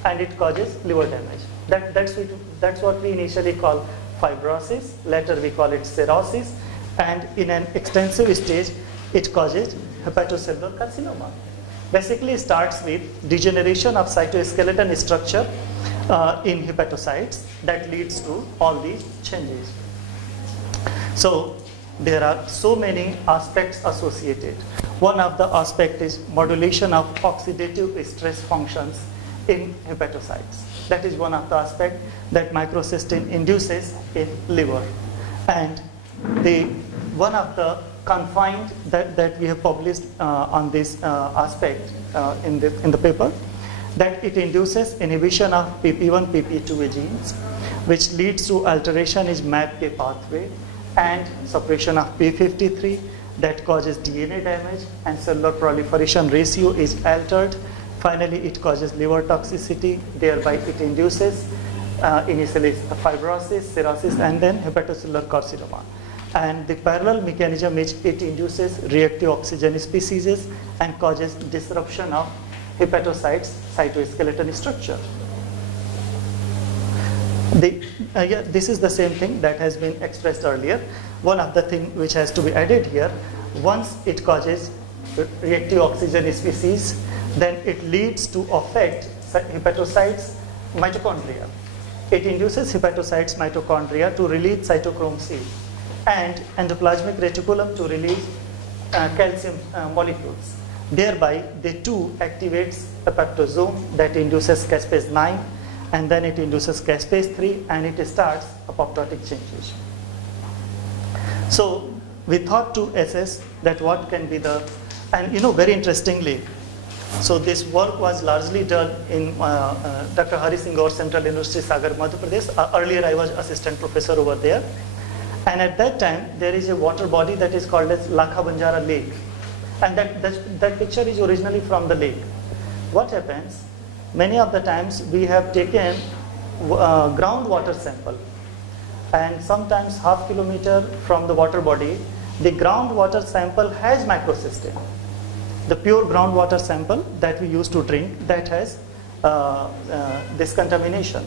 and it causes liver damage. That's what we initially call fibrosis, later we call it cirrhosis, and in an extensive stage, it causes hepatocellular carcinoma. Basically starts with degeneration of cytoskeleton structure in hepatocytes that leads to all these changes. So there are so many aspects associated. One of the aspects is modulation of oxidative stress functions in hepatocytes. That is one of the aspects that microcystin induces in liver. And one of the confined that we have published on this aspect in the paper, that it induces inhibition of PP1, PP2 genes, which leads to alteration in MAPK pathway and suppression of P53 that causes DNA damage and cellular proliferation ratio is altered. Finally, it causes liver toxicity, thereby it induces initially fibrosis, cirrhosis, and then hepatocellular carcinoma. And the parallel mechanism is it induces reactive oxygen species and causes disruption of hepatocytes cytoskeleton structure. This is the same thing that has been expressed earlier. One of the things which has to be added here, once it causes reactive oxygen species, then it leads to affect hepatocytes mitochondria. It induces hepatocytes mitochondria to release cytochrome C and endoplasmic reticulum to release calcium molecules. Thereby, the two activates a peptosome that induces caspase 9, and then it induces caspase 3, and it starts apoptotic changes. So we thought to assess that what can be the, and very interestingly, so this work was largely done in Dr. Hari Singh Gaur Central University, Sagar, Madhya Pradesh. Earlier I was assistant professor over there. And at that time, there is a water body that is called as Lakha Banjara Lake. And that picture is originally from the lake. What happens? Many of the times we have taken groundwater sample. And sometimes half kilometer from the water body, the groundwater sample has microcystin. The pure groundwater sample that we used to drink, that has this contamination.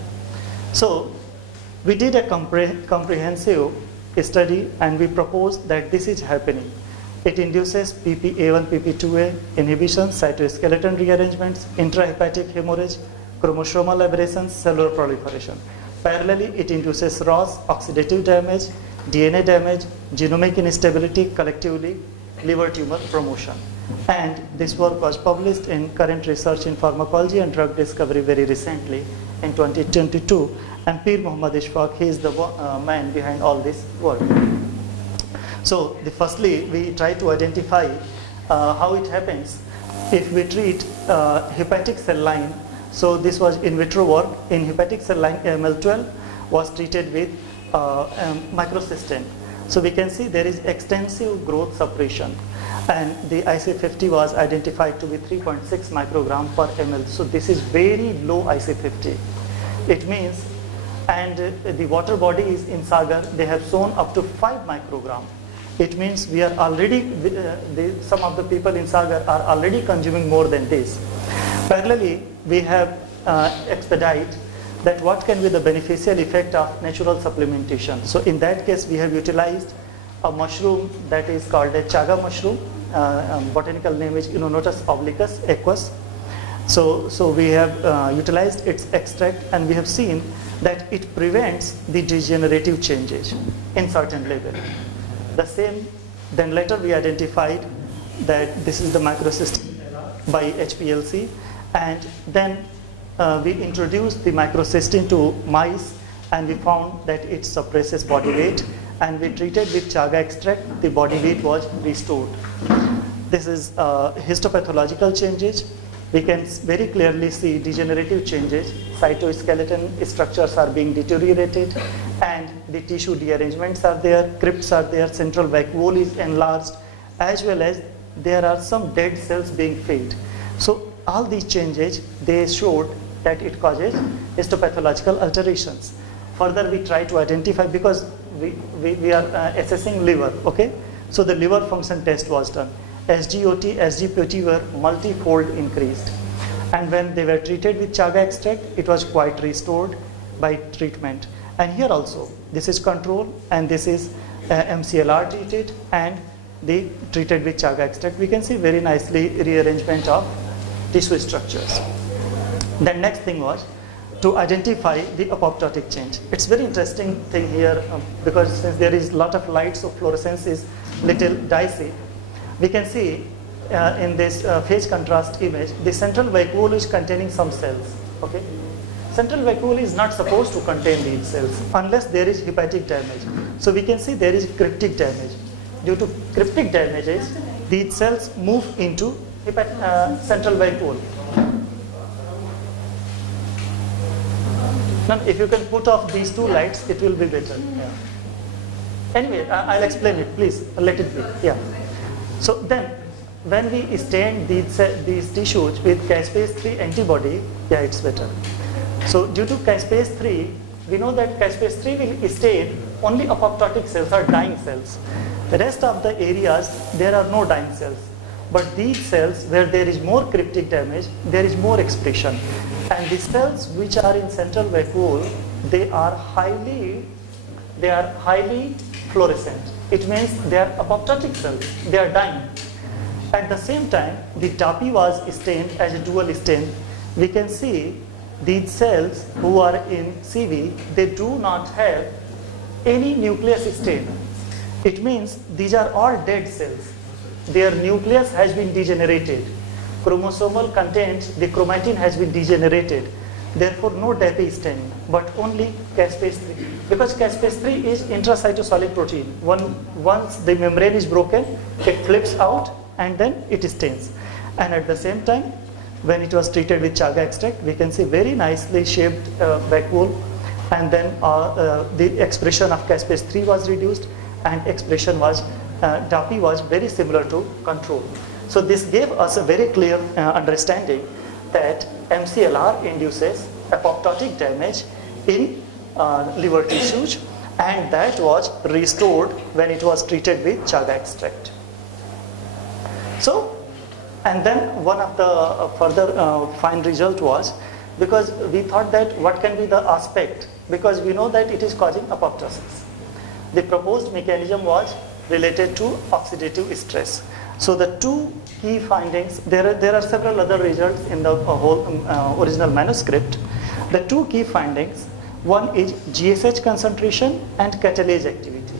So we did a comprehensive study and we proposed that this is happening. It induces PPA1, PP2A inhibition, cytoskeleton rearrangements, intrahepatic hemorrhage, chromosomal aberrations, cellular proliferation. Parallelly, it induces ROS, oxidative damage, DNA damage, genomic instability, collectively liver tumor promotion. And this work was published in Current Research in Pharmacology and Drug Discovery very recently in 2022. And Pir Muhammad Ishfaq, he is the man behind all this work. So firstly, we try to identify how it happens if we treat hepatic cell line. So this was in vitro work. In hepatic cell line, AML12 was treated with microcystin. So we can see there is extensive growth suppression, and the IC50 was identified to be 3.6 microgram per ml. So this is very low IC50. It means, and the water bodies in Sagar, they have shown up to 5 microgram. It means we are already, some of the people in Sagar are already consuming more than this. Parallelly, we have expedite that what can be the beneficial effect of natural supplementation. So in that case, we have utilized a mushroom that is called a chaga mushroom. Botanical name is Inonotus obliquus aquus. So we have utilized its extract, and we have seen that it prevents the degenerative changes in certain level. The same, then later we identified that this is the microcystin by HPLC, and then we introduced the microcystin to mice, and we found that it suppresses body weight, and we treated with chaga extract, the body weight was restored. This is histopathological changes. We can very clearly see degenerative changes. Cytoskeleton structures are being deteriorated, and the tissue dearrangements are there, crypts are there, central vacuole is enlarged, as well as there are some dead cells being fed. So all these changes, they showed that it causes histopathological alterations. Further, we try to identify, because we are assessing liver, okay? So the liver function test was done. SGOT, SGPOT were multi-fold increased. And when they were treated with chaga extract, it was quite restored by treatment. And here also, this is control, and this is MCLR treated, and they treated with chaga extract. We can see very nicely rearrangement of tissue structures. The next thing was to identify the apoptotic change. It's very interesting thing here, because since there is a lot of light, so fluorescence is little dicey. We can see in this phase contrast image, the central vacuole is containing some cells. Okay, central vacuole is not supposed to contain these cells unless there is hepatic damage. So we can see there is cryptic damage. Due to cryptic damages, these cells move into central vacuole. Now, if you can put off these two lights, it will be better. Yeah. Anyway, I'll explain it. Please let it be. Yeah. So then, when we stain these tissues with caspase-3 antibody, yeah, it's better. So due to caspase-3, we know that caspase-3 will stain only apoptotic cells or dying cells. The rest of the areas, there are no dying cells. But these cells, where there is more cryptic damage, there is more expression. And the cells which are in central vacuole, they are highly fluorescent. It means they are apoptotic cells, they are dying. At the same time, the TAPI was stained as a dual stain. We can see these cells who are in CV, they do not have any nucleus stain. It means these are all dead cells. Their nucleus has been degenerated. Chromosomal content, the chromatin has been degenerated. Therefore, no DAPI staining, but only caspase-3. Because caspase-3 is intracytosolic protein. Once the membrane is broken, it flips out and then it stains. And at the same time, when it was treated with chaga extract, we can see very nicely shaped vacuole, and then the expression of caspase-3 was reduced, and expression was, DAPI was very similar to control. So this gave us a very clear understanding that MCLR induces apoptotic damage in liver tissues, and that was restored when it was treated with chaga extract. So, and then one of the further fine result was, because we thought that what can be the aspect, because we know that it is causing apoptosis. The proposed mechanism was related to oxidative stress. So the two key findings, there are several other results in the whole original manuscript. The two key findings, one is GSH concentration and catalase activity.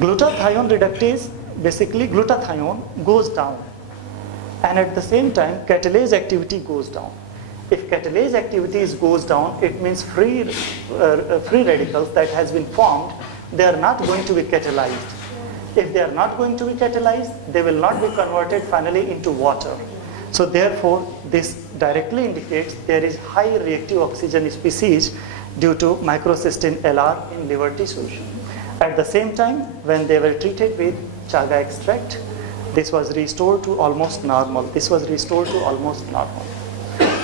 Glutathione reductase, basically glutathione goes down, and at the same time catalase activity goes down. If catalase activity goes down, it means free radicals that has been formed, they are not going to be catalyzed. If they are not going to be catalyzed, they will not be converted finally into water. So therefore, this directly indicates there is high reactive oxygen species due to microcystin LR in liver tissues. At the same time, when they were treated with chaga extract, this was restored to almost normal.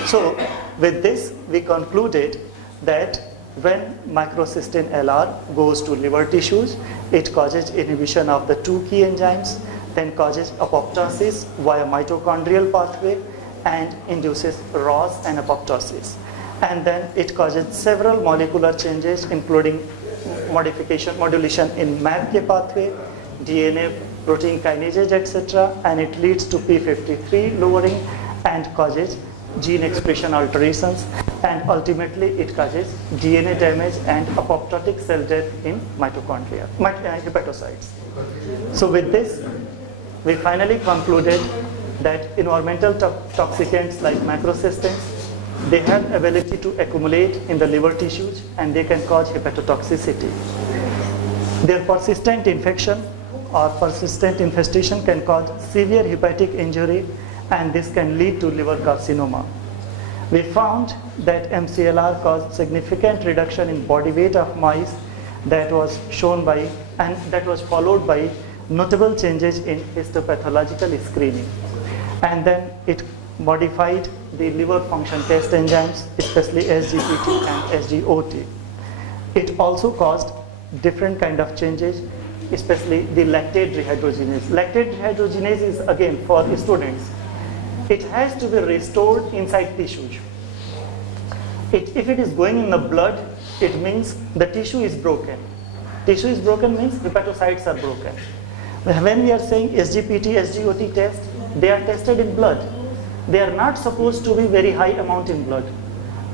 So with this, we concluded that when microcystin LR goes to liver tissues, it causes inhibition of the two key enzymes, then causes apoptosis via mitochondrial pathway and induces ROS and apoptosis. And then it causes several molecular changes, including modulation in MAPK pathway, DNA, protein kinases, etc. And it leads to P53 lowering and causes gene expression alterations, and ultimately it causes DNA damage and apoptotic cell death in mitochondria, hepatocytes. So with this, we finally concluded that environmental toxicants like macrocystins, they have ability to accumulate in the liver tissues and they can cause hepatotoxicity. Their persistent infection or persistent infestation can cause severe hepatic injury, and this can lead to liver carcinoma. We found that MCLR caused significant reduction in body weight of mice that was shown by, and that was followed by notable changes in histopathological screening. And then it modified the liver function test enzymes, especially SGPT and SGOT. It also caused different kind of changes, especially the lactate dehydrogenase. Lactate dehydrogenase is, again, for students, it has to be restored inside tissues. If it is going in the blood, it means the tissue is broken. Tissue is broken means hepatocytes are broken. When we are saying SGPT, SGOT test, they are tested in blood. They are not supposed to be very high amount in blood.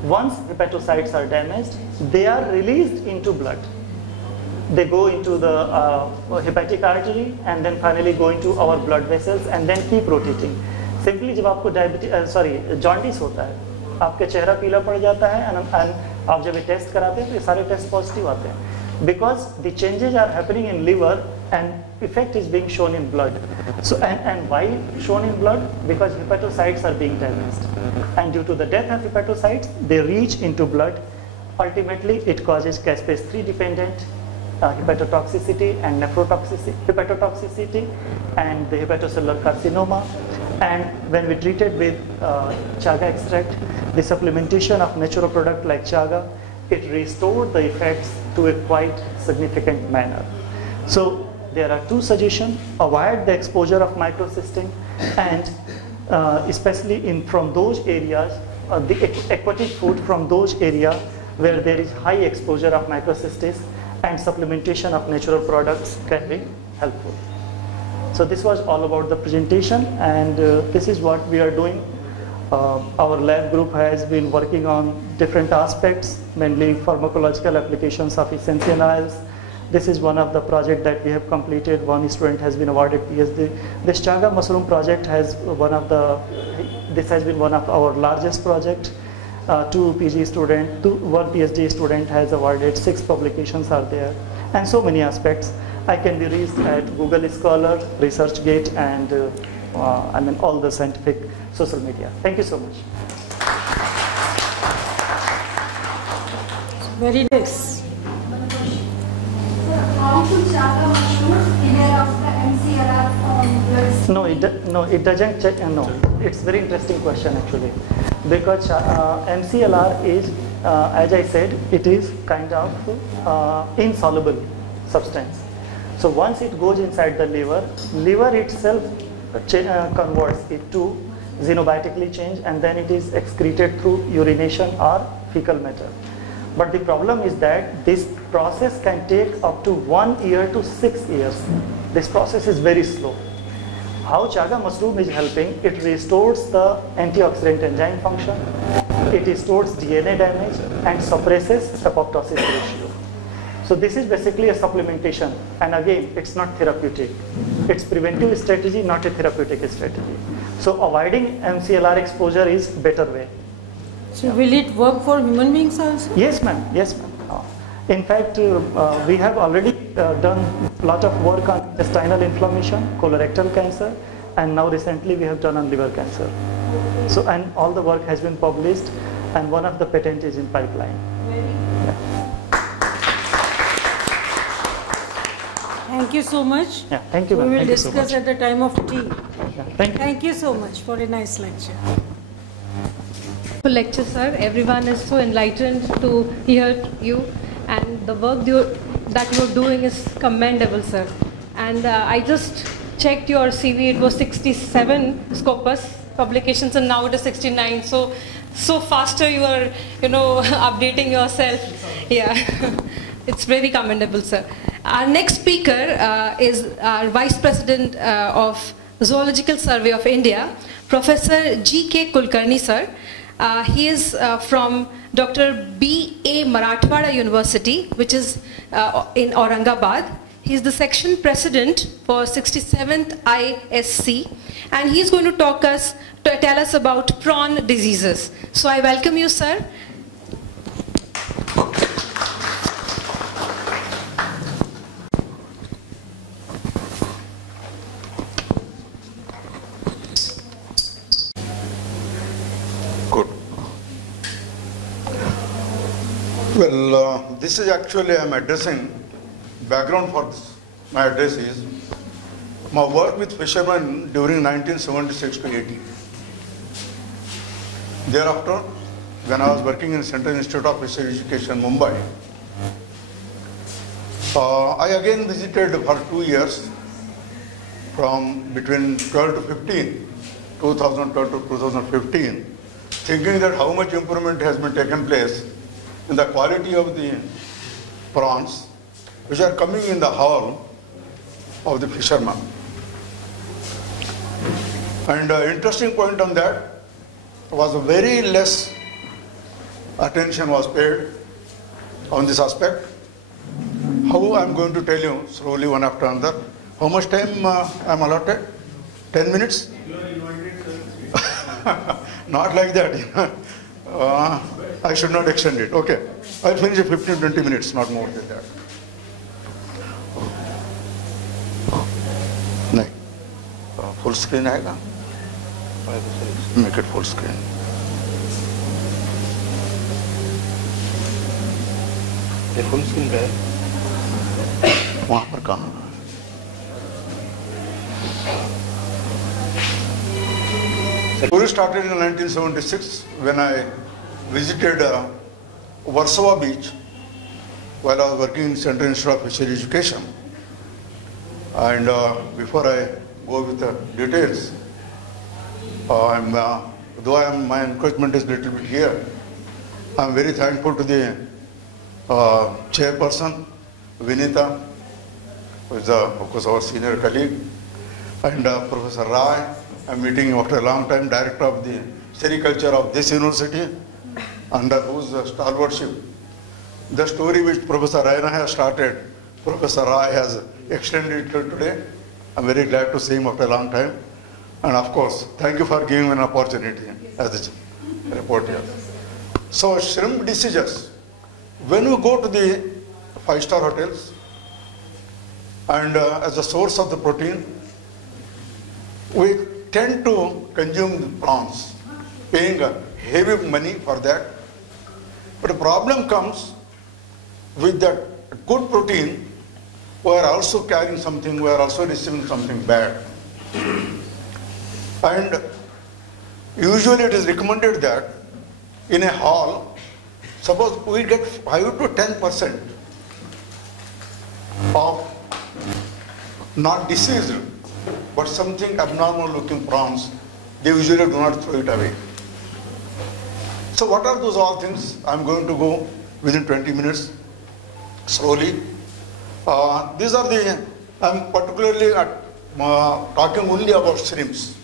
Once hepatocytes are damaged, they are released into blood. They go into the hepatic artery and then finally go into our blood vessels and then keep rotating. Simply जब आपको jaundice होता है, आपका चेहरा पीला पड़ जाता है, and आप जब ये टेस्ट कराते हैं तो ये सारे टेस्ट पॉजिटिव आते हैं, because the changes are happening in liver and effect is being shown in blood. So and why shown in blood? Because hepatocytes are being damaged, and due to the death of hepatocytes, they reach into blood. Ultimately, it causes caspase 3 dependent hepatotoxicity and hepatotoxicity and the hepatocellular carcinoma. And when we treated with chaga extract, the supplementation of natural product like chaga, it restored the effects to a quite significant manner. So there are two suggestions: avoid the exposure of microcystin, and especially from those areas, the aquatic food from those areas where there is high exposure of microcystis, and supplementation of natural products can be helpful. So this was all about the presentation, and this is what we are doing. Our lab group has been working on different aspects, mainly pharmacological applications of essential oils. This is one of the projects that we have completed. One student has been awarded PhD. This chaga mushroom project has this has been one of our largest projects. One PhD student has awarded, 6 publications are there, and so many aspects. I can be reached at Google Scholar, ResearchGate, and all the scientific social media. Thank you so much. Very nice. How to chaga mushrooms inhale of the MCLR blood? No, it doesn't check. No, it's very interesting question actually, because MCLR is, as I said, it is kind of insoluble substance. So once it goes inside the liver itself converts it to xenobiotically change, and then it is excreted through urination or fecal matter. But the problem is that this process can take up to 1 year to 6 years. This process is very slow. How chaga mushroom is helping, it restores the antioxidant enzyme function, it restores DNA damage and suppresses apoptosis ratio. So this is basically a supplementation, and again, it's not therapeutic. It's preventive strategy, not a therapeutic strategy. So avoiding MCLR exposure is better way. So will it work for human beings also? Yes, ma'am. Yes, ma'am. In fact, we have already done a lot of work on intestinal inflammation, colorectal cancer, and now recently we have done on liver cancer. So, and all the work has been published, and one of the patents is in pipeline. Thank you so much. Yeah, thank you. We will thank discuss you so much. at the time of tea. Yeah, thank you. Thank you so much for a nice lecture. Lecture, sir. Everyone is so enlightened to hear you, and the work that you're doing is commendable, sir. And I just checked your CV. It was 67 Scopus publications, and now it is 69. So faster you are, updating yourself. Yeah, it's very commendable, sir. Our next speaker is our Vice President of Zoological Survey of India, Professor G.K. Kulkarni, sir. He is from Dr. B.A. Marathwada University, which is in Aurangabad. He is the section president for 67th ISC, and he is going to tell us about prawn diseases. So I welcome you, sir. Good. Well, this is actually I'm addressing. Background for this, my address is my work with fishermen during 1976 to 80. Thereafter, when I was working in Central Institute of Fishery Education, Mumbai, I again visited for 2 years from between 12 to 15, 2012 to 2015, thinking that how much improvement has been taken place in the quality of the prawns which are coming in the hall of the fishermen. And interesting point on that was a very less attention was paid on this aspect. How I'm going to tell you slowly one after another. How much time I'm allotted? 10 minutes? You are invited, sir. Not like that. I should not extend it. Okay. I'll finish in 15-20 minutes, not more than that. Full screen आएगा? Make it full screen. ये full screen पे है? वहाँ पर कहाँ? Story started in 1976 when I visited Warsaw Beach while I was working in Central Institute of Fishery Education. And before I go with the details, though my encouragement is a little bit here, I'm very thankful to the chairperson, Vinita, who is of course our senior colleague, and Professor Rai. I'm meeting after a long time, director of the sericulture of this university, under whose stalwartship the story which Professor Raina has started, Professor Rai has extended it till today. I'm very glad to see him after a long time. And of course, thank you for giving me an opportunity as a report here. So shrimp diseases, when we go to the 5-star hotels and as a source of the protein, we tend to consume the prawns, paying heavy money for that. But the problem comes with that good protein, we are also carrying something, we are also receiving something bad. And usually it is recommended that in a hall, suppose we get 5 to 10% of not diseased, but something abnormal looking prawns, they usually do not throw it away. So what are those all things? I'm going to go within 20 minutes, slowly. These are the, I'm particularly talking only about shrimps,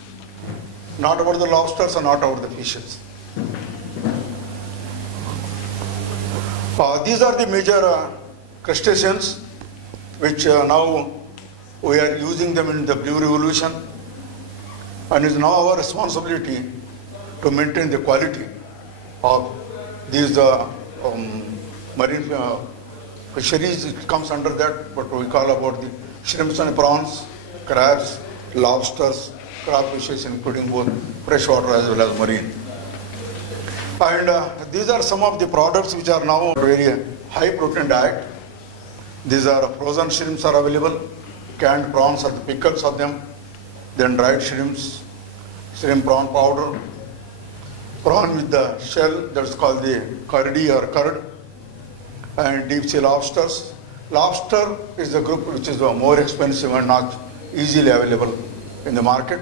not about the lobsters or not about the fishes. These are the major crustaceans which now we are using them in the Blue Revolution, and it's now our responsibility to maintain the quality of these marine fisheries, it comes under that, but we call about the shrimps and prawns, crabs, lobsters, crayfishes, including both freshwater as well as marine. And these are some of the products which are now very high protein diet. These are frozen shrimps are available, canned prawns are the pickles of them, then dried shrimps, shrimp prawn powder, prawn with the shell, that's called the curdy or curd, and deep sea lobsters. Lobster is the group which is more expensive and not easily available in the market.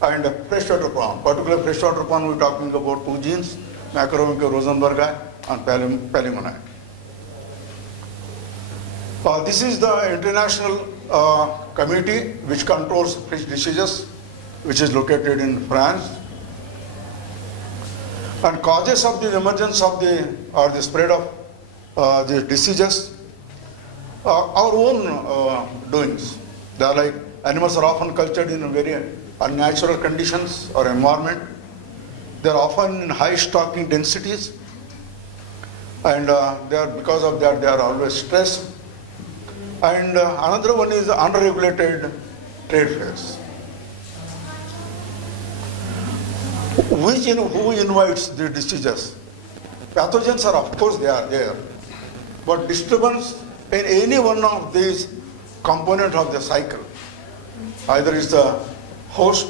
And freshwater prawn, particularly freshwater prawn, we're talking about two genes, Macromica rosenbergi and Palaemonite. This is the international committee which controls fish diseases, which is located in France. And causes of the emergence of the spread of the diseases are our own doings. They are like animals are often cultured in very unnatural conditions or environment. They are often in high stocking densities, and because of that they are always stressed. And another one is unregulated trade fairs. Who invites the diseases? Pathogens are, of course, they are there, but disturbance in any one of these components of the cycle, either it's the host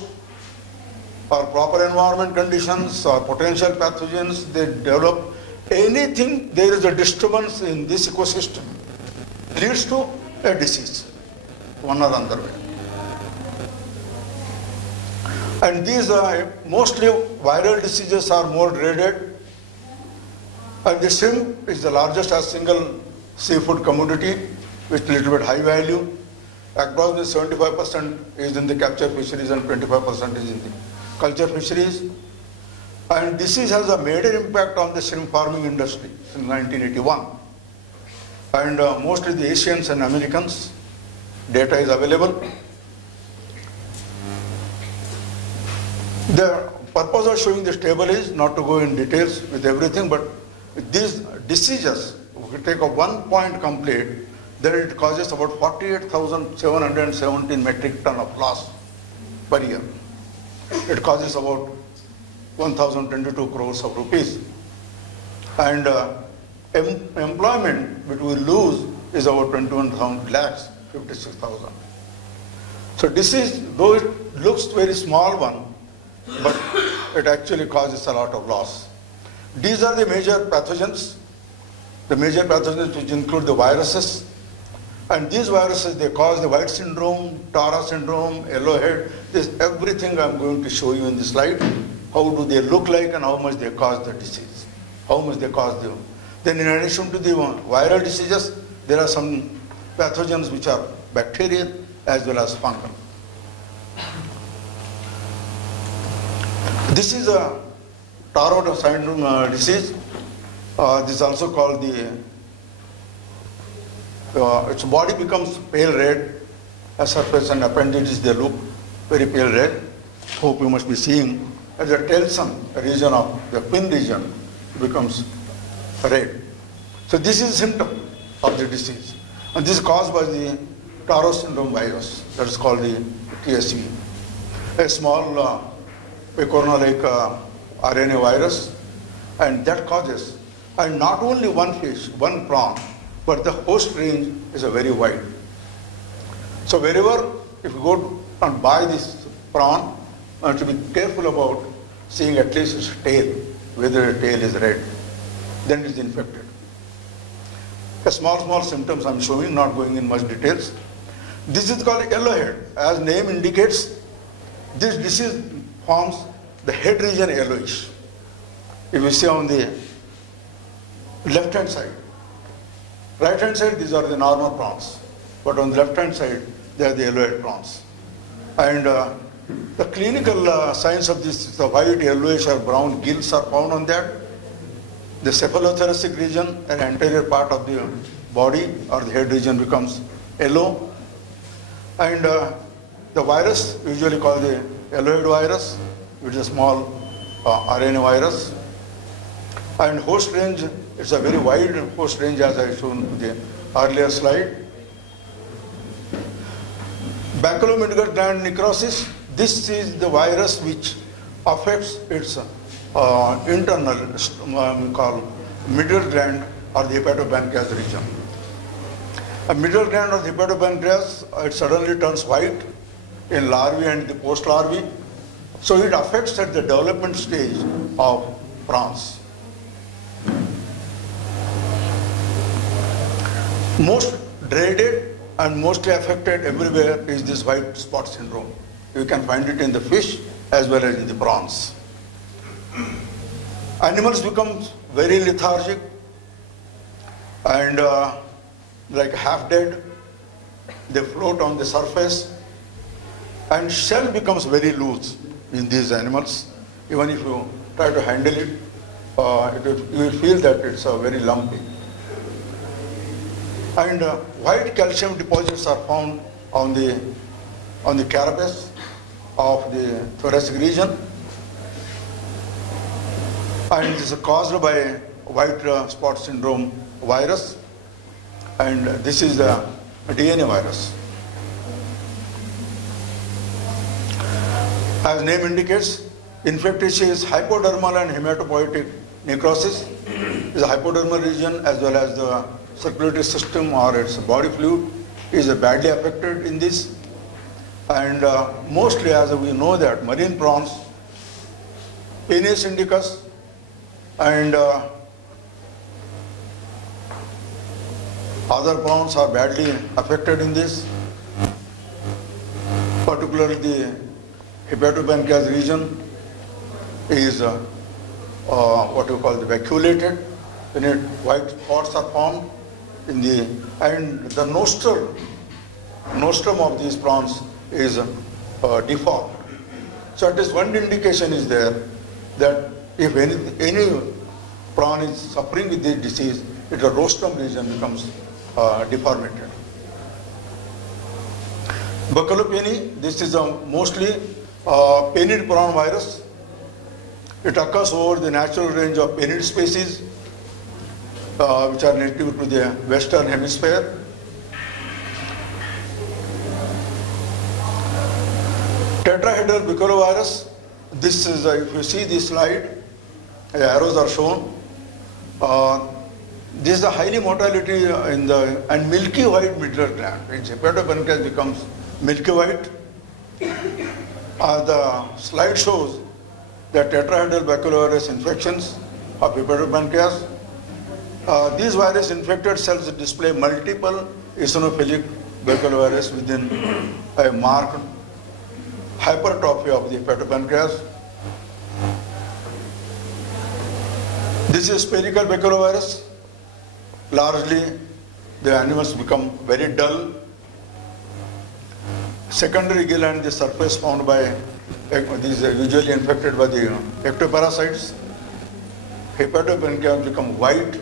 or proper environment conditions or potential pathogens, they develop anything, there is a disturbance in this ecosystem, leads to a disease, one or another way. And these mostly viral diseases are more dreaded. And the shrimp is the largest as single seafood commodity with little bit high value. Approximately 75% is in the capture fisheries and 25% is in the culture fisheries. And disease has a major impact on the shrimp farming industry since 1981. And mostly the Asians and Americans, data is available. The purpose of showing this table is not to go in details with everything, but these diseases, if we take a 1 point complete, then it causes about 48,717 metric ton of loss per year. It causes about 1,022 crores of rupees. And employment which we lose is about 21,000 lakhs, 56,000. So disease, though it looks very small one, but it actually causes a lot of loss. These are the major pathogens. The major pathogens which include the viruses. And these viruses, they cause the white syndrome, Tara syndrome, yellowhead. This everything I'm going to show you in this slide. How do they look like and how much they cause the disease. How much they cause the... Then in addition to the viral diseases, there are some pathogens which are bacterial as well as fungal. This is a Tara syndrome disease. This is also called the, its body becomes pale red, a surface and appendages they look very pale red. Hope you must be seeing. As the telson region of the fin region becomes red. So this is a symptom of the disease. And this is caused by the Tara syndrome virus, that is called the TSV. A small pecorino-like RNA virus, and that causes, and not only one fish, one prawn, but the host range is a very wide. So wherever, if you go and buy this prawn, you have to be careful about seeing at least its tail, whether the tail is red, then it is infected. A small symptoms I'm showing, not going in much details. This is called yellowhead. As name indicates, this disease forms the head region yellowish. If you see on the left hand side, right hand side, these are the normal prawns, but on the left hand side, they are the yellowhead prawns. And the clinical signs of this, the white, yellowish or brown gills are found on that. The cephalothoracic region and anterior part of the body or the head region becomes yellow. And the virus, usually called the yellowhead virus, which is a small RNA virus. And host range It's a very wide host range as I shown in the earlier slide. Baculomedullary gland necrosis. This is the virus which affects its internal, we call middle gland or the hepatopancreas region. A middle gland or the hepatopancreas, it suddenly turns white in larvae and the post-larvae. So it affects at the development stage of prawns. Most dreaded and mostly affected everywhere is this white spot syndrome. You can find it in the fish as well as in the prawns. Animals become very lethargic and like half dead. They float on the surface and shell becomes very loose in these animals. Even if you try to handle it, you will feel that it's very lumpy. And white calcium deposits are found on the carapace of the thoracic region, and this is caused by white spot syndrome virus, and this is the DNA virus. As name indicates, infectious is hypodermal and hematopoietic necrosis. The hypodermal region as well as the circulatory system or its body fluid is badly affected in this. And mostly, as we know that marine prawns, Penis indicus and other prawns are badly affected in this. Particularly the hepatopancreas region is what we call the vacuolated. In it, white spots are formed in the, and the nostrum of these prawns is deformed. So at least one indication is there that if any prawn is suffering with this disease, the rostrum region becomes deformated. Baculopeny, this is a mostly penid prawn virus. It occurs over the natural range of penid species which are native to the Western Hemisphere. Tetrahedral baculovirus, this is, if you see this slide, the arrows are shown. This is the highly mortality in the, and milky white middle gland. Its hepatopancreas becomes milky white. The slide shows that tetrahedral baculovirus infections of hepatopancreas. These virus infected cells display multiple eosinophilic baculovirus within a marked hypertrophy of the hepatopancreas. This is spherical baculovirus. Largely, the animals become very dull. Secondary gill and the surface found by these are usually infected by the ectoparasites. Hepatopancreas become white.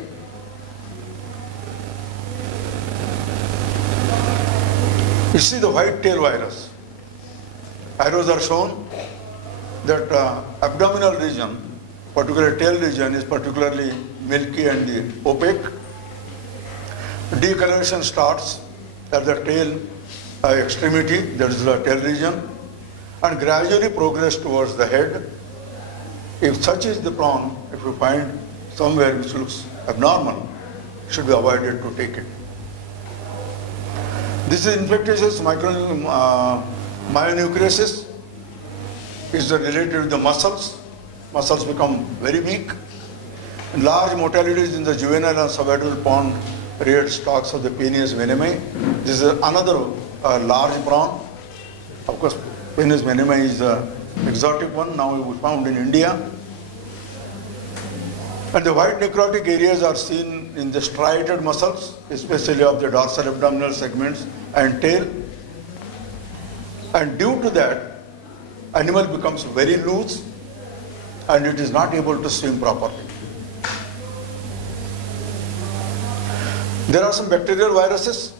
You see the white tail virus. Arrows are shown that abdominal region, particularly tail region, is particularly milky and opaque. Decoloration starts at the tail extremity, that is the tail region, and gradually progress towards the head. If such is the prawn, if you find somewhere which looks abnormal, it should be avoided to take it. This is infectious myonucleosis. Is related to the muscles. Muscles become very weak. And large mortalities in the juvenile and subadult pond reared stocks of the Penis venemi. This is another large prawn. Of course, Penis venemi is an exotic one, now we found in India. And the white necrotic areas are seen in the striated muscles, especially of the dorsal abdominal segments and tail. And due to that, animal becomes very loose and it is not able to swim properly. There are some bacterial viruses.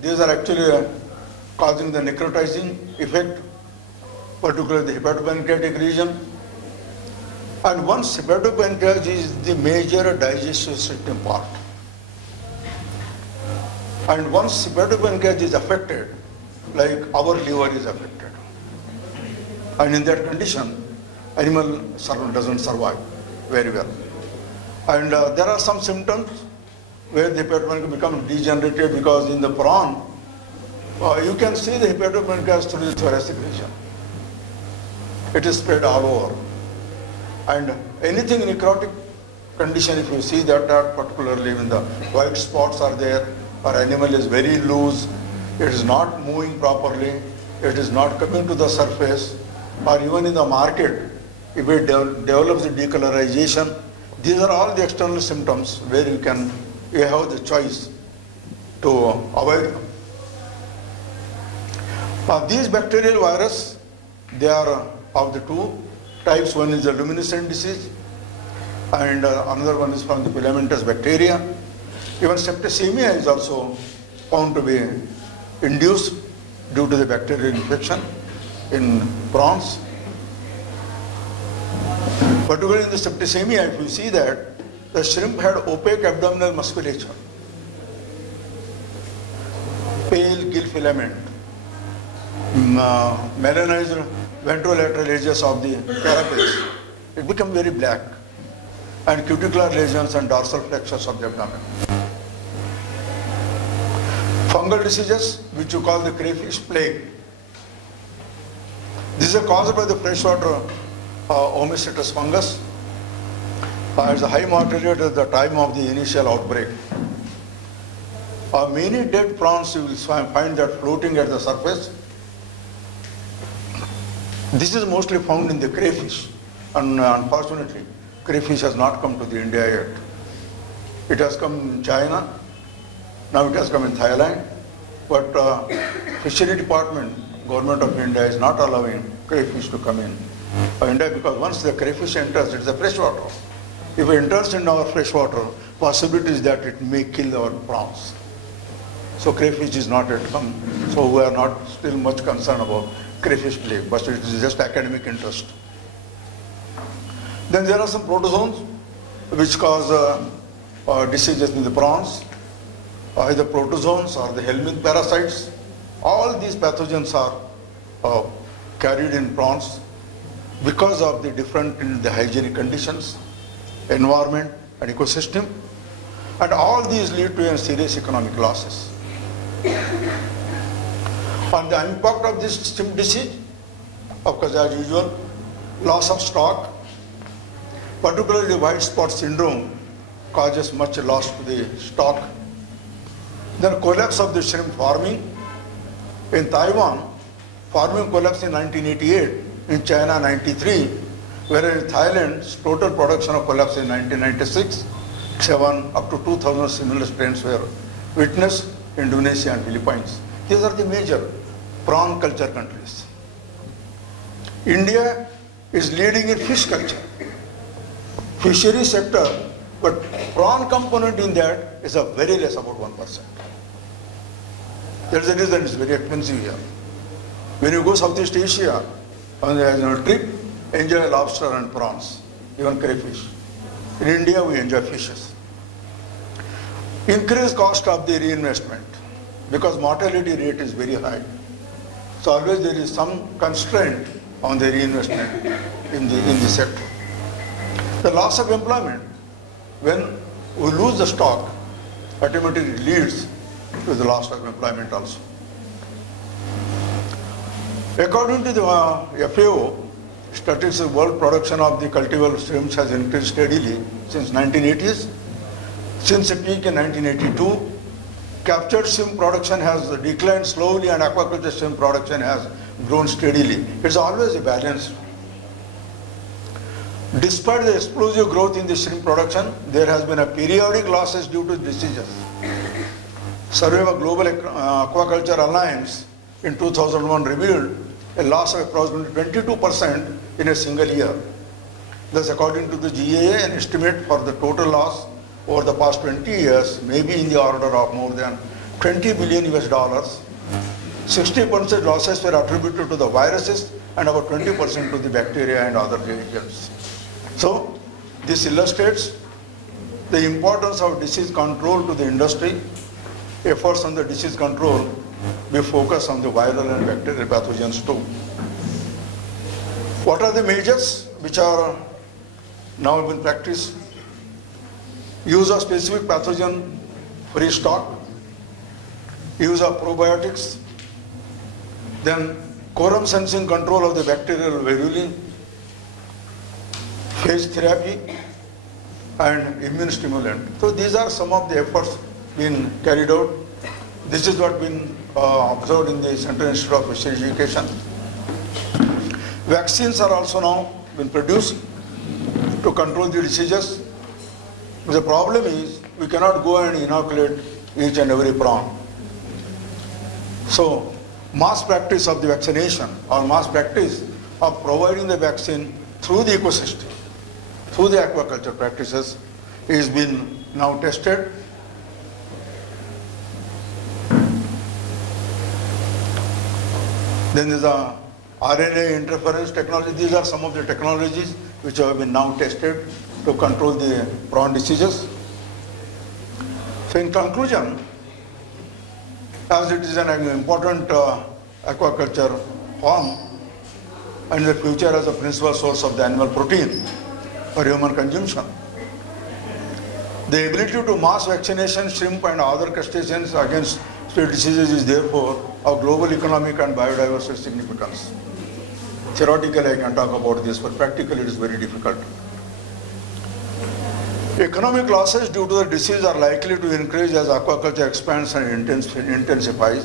These are actually causing the necrotizing effect, particularly the hepatopancreatic region. And once hepatopancreas is the major digestive system part. And once hepatopancreas is affected, like our liver is affected. And in that condition, animal doesn't survive very well. And there are some symptoms where the hepatopancreas becomes degenerated, because in the prawn, you can see the hepatopancreas through the thoracic region. It is spread all over. And anything necrotic condition, if you see that, particularly when the white spots are there, or animal is very loose, it is not moving properly, it is not coming to the surface, or even in the market, if it develops the decolorization, these are all the external symptoms where you have the choice to avoid them. These bacterial virus, they are of the two types. One is the luminescent disease, and another one is from the filamentous bacteria. Even septicemia is also found to be induced due to the bacterial infection in prawns. Particularly in the septicemia, if you see that, the shrimp had opaque abdominal musculature, pale gill filament, melanized ventrolateral edges of the carapace. It became very black, and cuticular lesions and dorsal flexures of the abdomen. Fungal diseases, which you call the crayfish plague. This is caused by the freshwater Oomycetes fungus. It's a high mortality at the time of the initial outbreak. Many dead prawns you will find that floating at the surface. This is mostly found in the crayfish, and unfortunately, crayfish has not come to the India yet. It has come in China, now it has come in Thailand, but Fishery Department, Government of India is not allowing crayfish to come in India, because once the crayfish enters, it is a freshwater. If it enters in our freshwater, possibility is that it may kill our prawns. So crayfish is not yet come. So we are not still much concerned about crayfish plague, but it is just academic interest. Then there are some protozoans which cause diseases in the prawns, either protozoans or the helminth parasites. All these pathogens are carried in prawns because of the different in the hygienic conditions, environment and ecosystem, and all these lead to serious economic losses. On the impact of this shrimp disease, of course, as usual, loss of stock, particularly the white spot syndrome, causes much loss to the stock. Then collapse of the shrimp farming. In Taiwan, farming collapsed in 1988, in China 93, whereas in Thailand, total production of collapse in 1996, 7 up to 2,000 similar strains were witnessed in Indonesia and Philippines. These are the major prawn culture countries. India is leading in fish culture, fishery sector, but prawn component in that is a very less, about 1%. That's the reason it's very expensive here. When you go Southeast Asia on a trip, enjoy lobster and prawns, even crayfish. In India, we enjoy fishes. Increased cost of the reinvestment, because mortality rate is very high. So always there is some constraint on the reinvestment in the sector. The loss of employment, when we lose the stock, ultimately leads to the loss of employment also. According to the FAO, statistics, world production of the cultivable shrimps has increased steadily since 1980s. Since a peak in 1982, captured shrimp production has declined slowly and aquaculture shrimp production has grown steadily. It's always a balance. Despite the explosive growth in the shrimp production, there has been a periodic losses due to diseases. Survey of Global Aquaculture Alliance in 2001 revealed a loss of approximately 22% in a single year. Thus, according to the GAA, an estimate for the total loss over the past 20 years may be in the order of more than $20 billion US. 60% losses were attributed to the viruses and about 20% to the bacteria and other agents. So this illustrates the importance of disease control to the industry. Efforts on the disease control will focus on the viral and bacterial pathogens too. What are the measures which are now in practice? Use of specific pathogen-free stock, use of probiotics, then quorum sensing control of the bacterial viruli, phage therapy, and immune stimulant. So these are some of the efforts being carried out. This is what been observed in the Central Institute of Fisheries Education. Vaccines are also now been produced to control the diseases. The problem is we cannot go and inoculate each and every prawn. So mass practice of the vaccination or mass practice of providing the vaccine through the ecosystem, through the aquaculture practices is been now tested. Then there's a RNA interference technology. These are some of the technologies which have been now tested to control the prawn diseases. So in conclusion, as it is an important aquaculture form and in the future as a principal source of the animal protein for human consumption, the ability to mass vaccination shrimp and other crustaceans against spread diseases is therefore of global economic and biodiversity significance. Theoretically I can talk about this, but practically it is very difficult. Economic losses due to the disease are likely to increase as aquaculture expands and intensifies.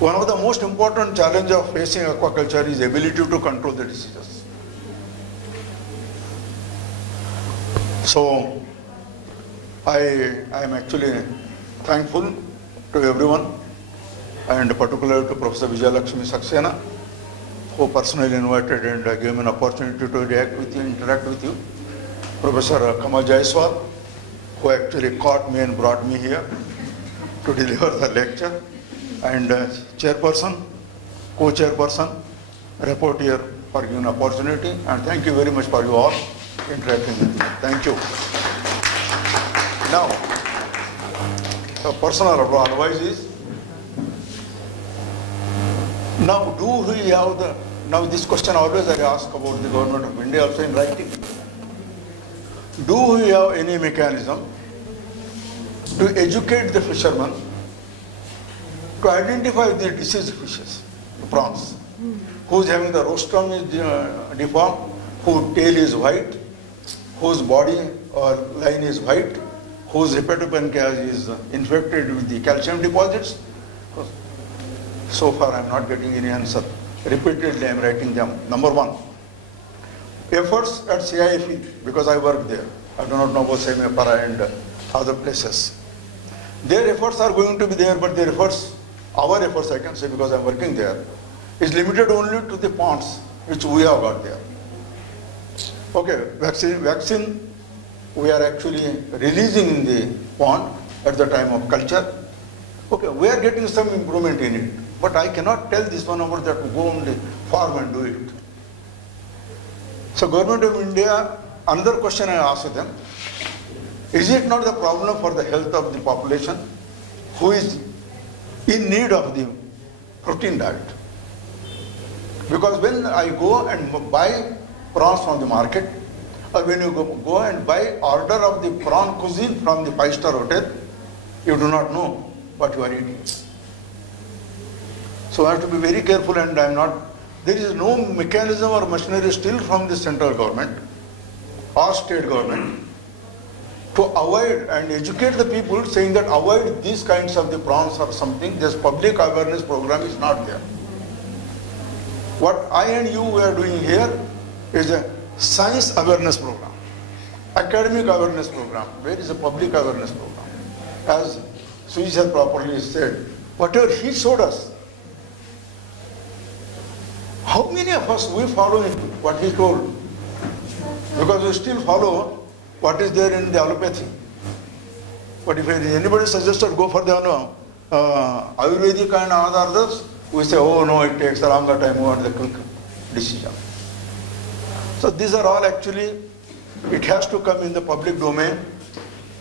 One of the most important challenges of facing aquaculture is ability to control the diseases. So I am actually thankful to everyone, and particularly to Professor Vijayalakshmi Saxena, who personally invited and gave me an opportunity to interact with you. Professor Kamal Jaiswal, who actually caught me and brought me here to deliver the lecture, and chairperson, co-chairperson, rapporteur for giving opportunity, and thank you very much for you all interacting with me. Thank you. Now, a personal advice is, now this question always I ask about the government of India also in writing. Do we have any mechanism to educate the fishermen to identify the diseased fishes, the prawns, who's having the rostrum is deformed, whose tail is white, whose body or line is white, whose hepatopancreas is infected with the calcium deposits? So far I am not getting any answer. Repeatedly I am writing them. Number one, efforts at CIFE, because I work there. I do not know about Semipara and other places. Their efforts are going to be there, but their efforts, our efforts I can say because I am working there, is limited only to the ponds which we have got there. Okay, vaccine we are actually releasing in the pond at the time of culture. Okay, we are getting some improvement in it, but I cannot tell this one over that go on the farm and do it. So Government of India, another question I asked them, is it not the problem for the health of the population who is in need of the protein diet? Because when I go and buy prawns from the market, or when you go and buy order of the prawn cuisine from the 5-star hotel, you do not know what you are eating. So I have to be very careful, and there is no mechanism or machinery still from the central government or state government to avoid and educate the people, saying that avoid these kinds of the prawns or something. This public awareness program is not there. What I and you are doing here is a science awareness program, academic awareness program. Where is a public awareness program? As Suji has properly said, whatever he showed us, how many of us we follow what he told? Because we still follow what is there in the allopathy. But if anybody suggested go for the Ayurvedic and others, we say, oh no, it takes a longer time, we want the quick decision. So these are all actually, it has to come in the public domain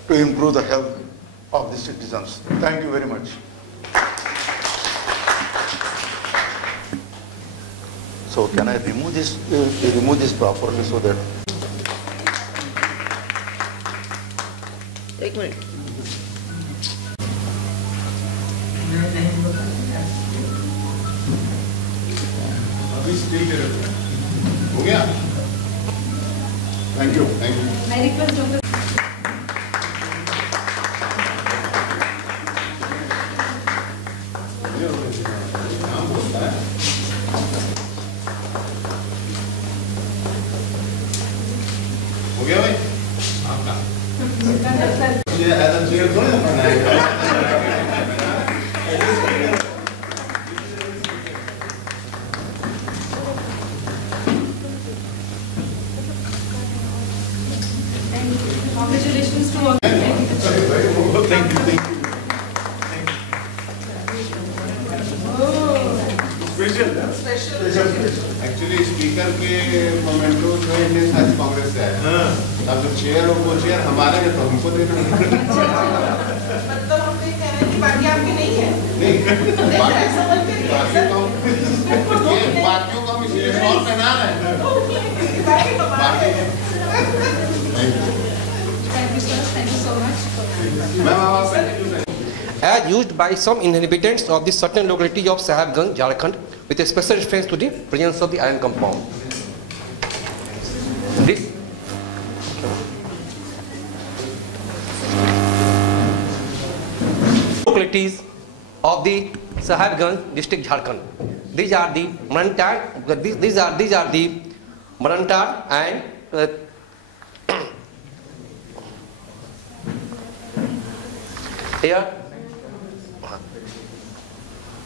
to improve the health of the citizens. Thank you very much. So can I remove this properly so that... एक minute हो गया thank you मैं request doctor हो गया भाई आपका ये ऐसा चेयर थोड़ी ना पढ़ना है Congratulations to all. Thank you. Actually speaker के मोमेंटो जो है इंडियन साइंस कांग्रेस से है अब जो चेयर और वो चेयर हमारे हैं तो हमको देना मतलब हमने कह रहे हैं कि बाकी आपके नहीं है नहीं बाकियों को हम इसलिए शॉल पहना रहे हैं Thank you so much. Ma'am आप as used by some inhabitants of the certain locality of Sahibganj, Jharkhand, with a special reference to the presence of the iron compound. This localities of the Sahibganj district, Jharkhand. These are the Marantar. These are the Marantar and here.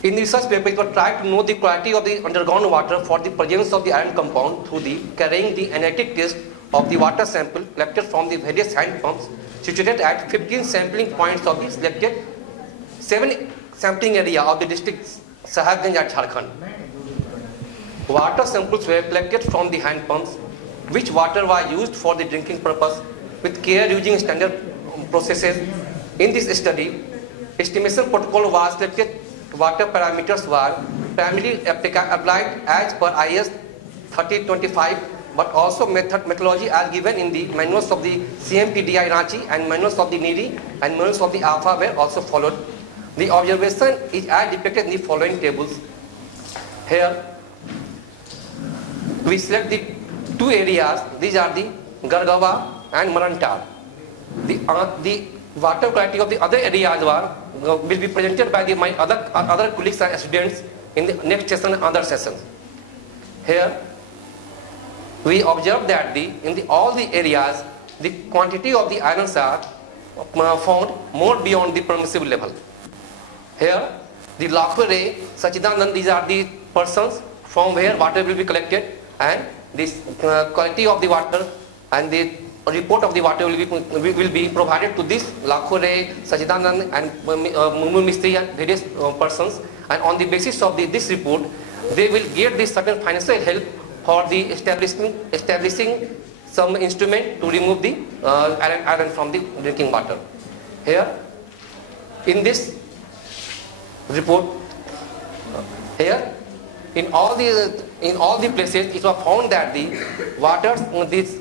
In the research paper, it was tried to know the quality of the underground water for the presence of the iron compound through the carrying the analytic test of the water sample collected from the various hand pumps situated at 15 sampling points of the selected 7 sampling area of the district Sahibganj at Jharkhand. Water samples were collected from the hand pumps, which water was used for the drinking purpose with care using standard processes. In this study, estimation protocol was selected. Water parameters were primarily applied as per IS 3025, but also methodology as given in the manuals of the CMPDI Ranchi and manuals of the NIRI and manuals of the AFA were also followed. The observation is as depicted in the following tables. Here, we select the 2 areas. These are the Gargawa and Marantar. The water quality of the other areas will be presented by my other colleagues and students in the next session and other sessions. Here, we observe that in all the areas, the quantity of the irons are found more beyond the permissible level. Here, the Lakhure, Sachidanand, these are the persons from where water will be collected, and this quality of the water and the report of the water will be provided to this Lakhure, Sachidanand and Mumu Mistri and various persons, and on the basis of this report, they will get this certain financial help for the establishing some instrument to remove the iron from the drinking water. Here, in this report, here, in all the places, it was found that the water, this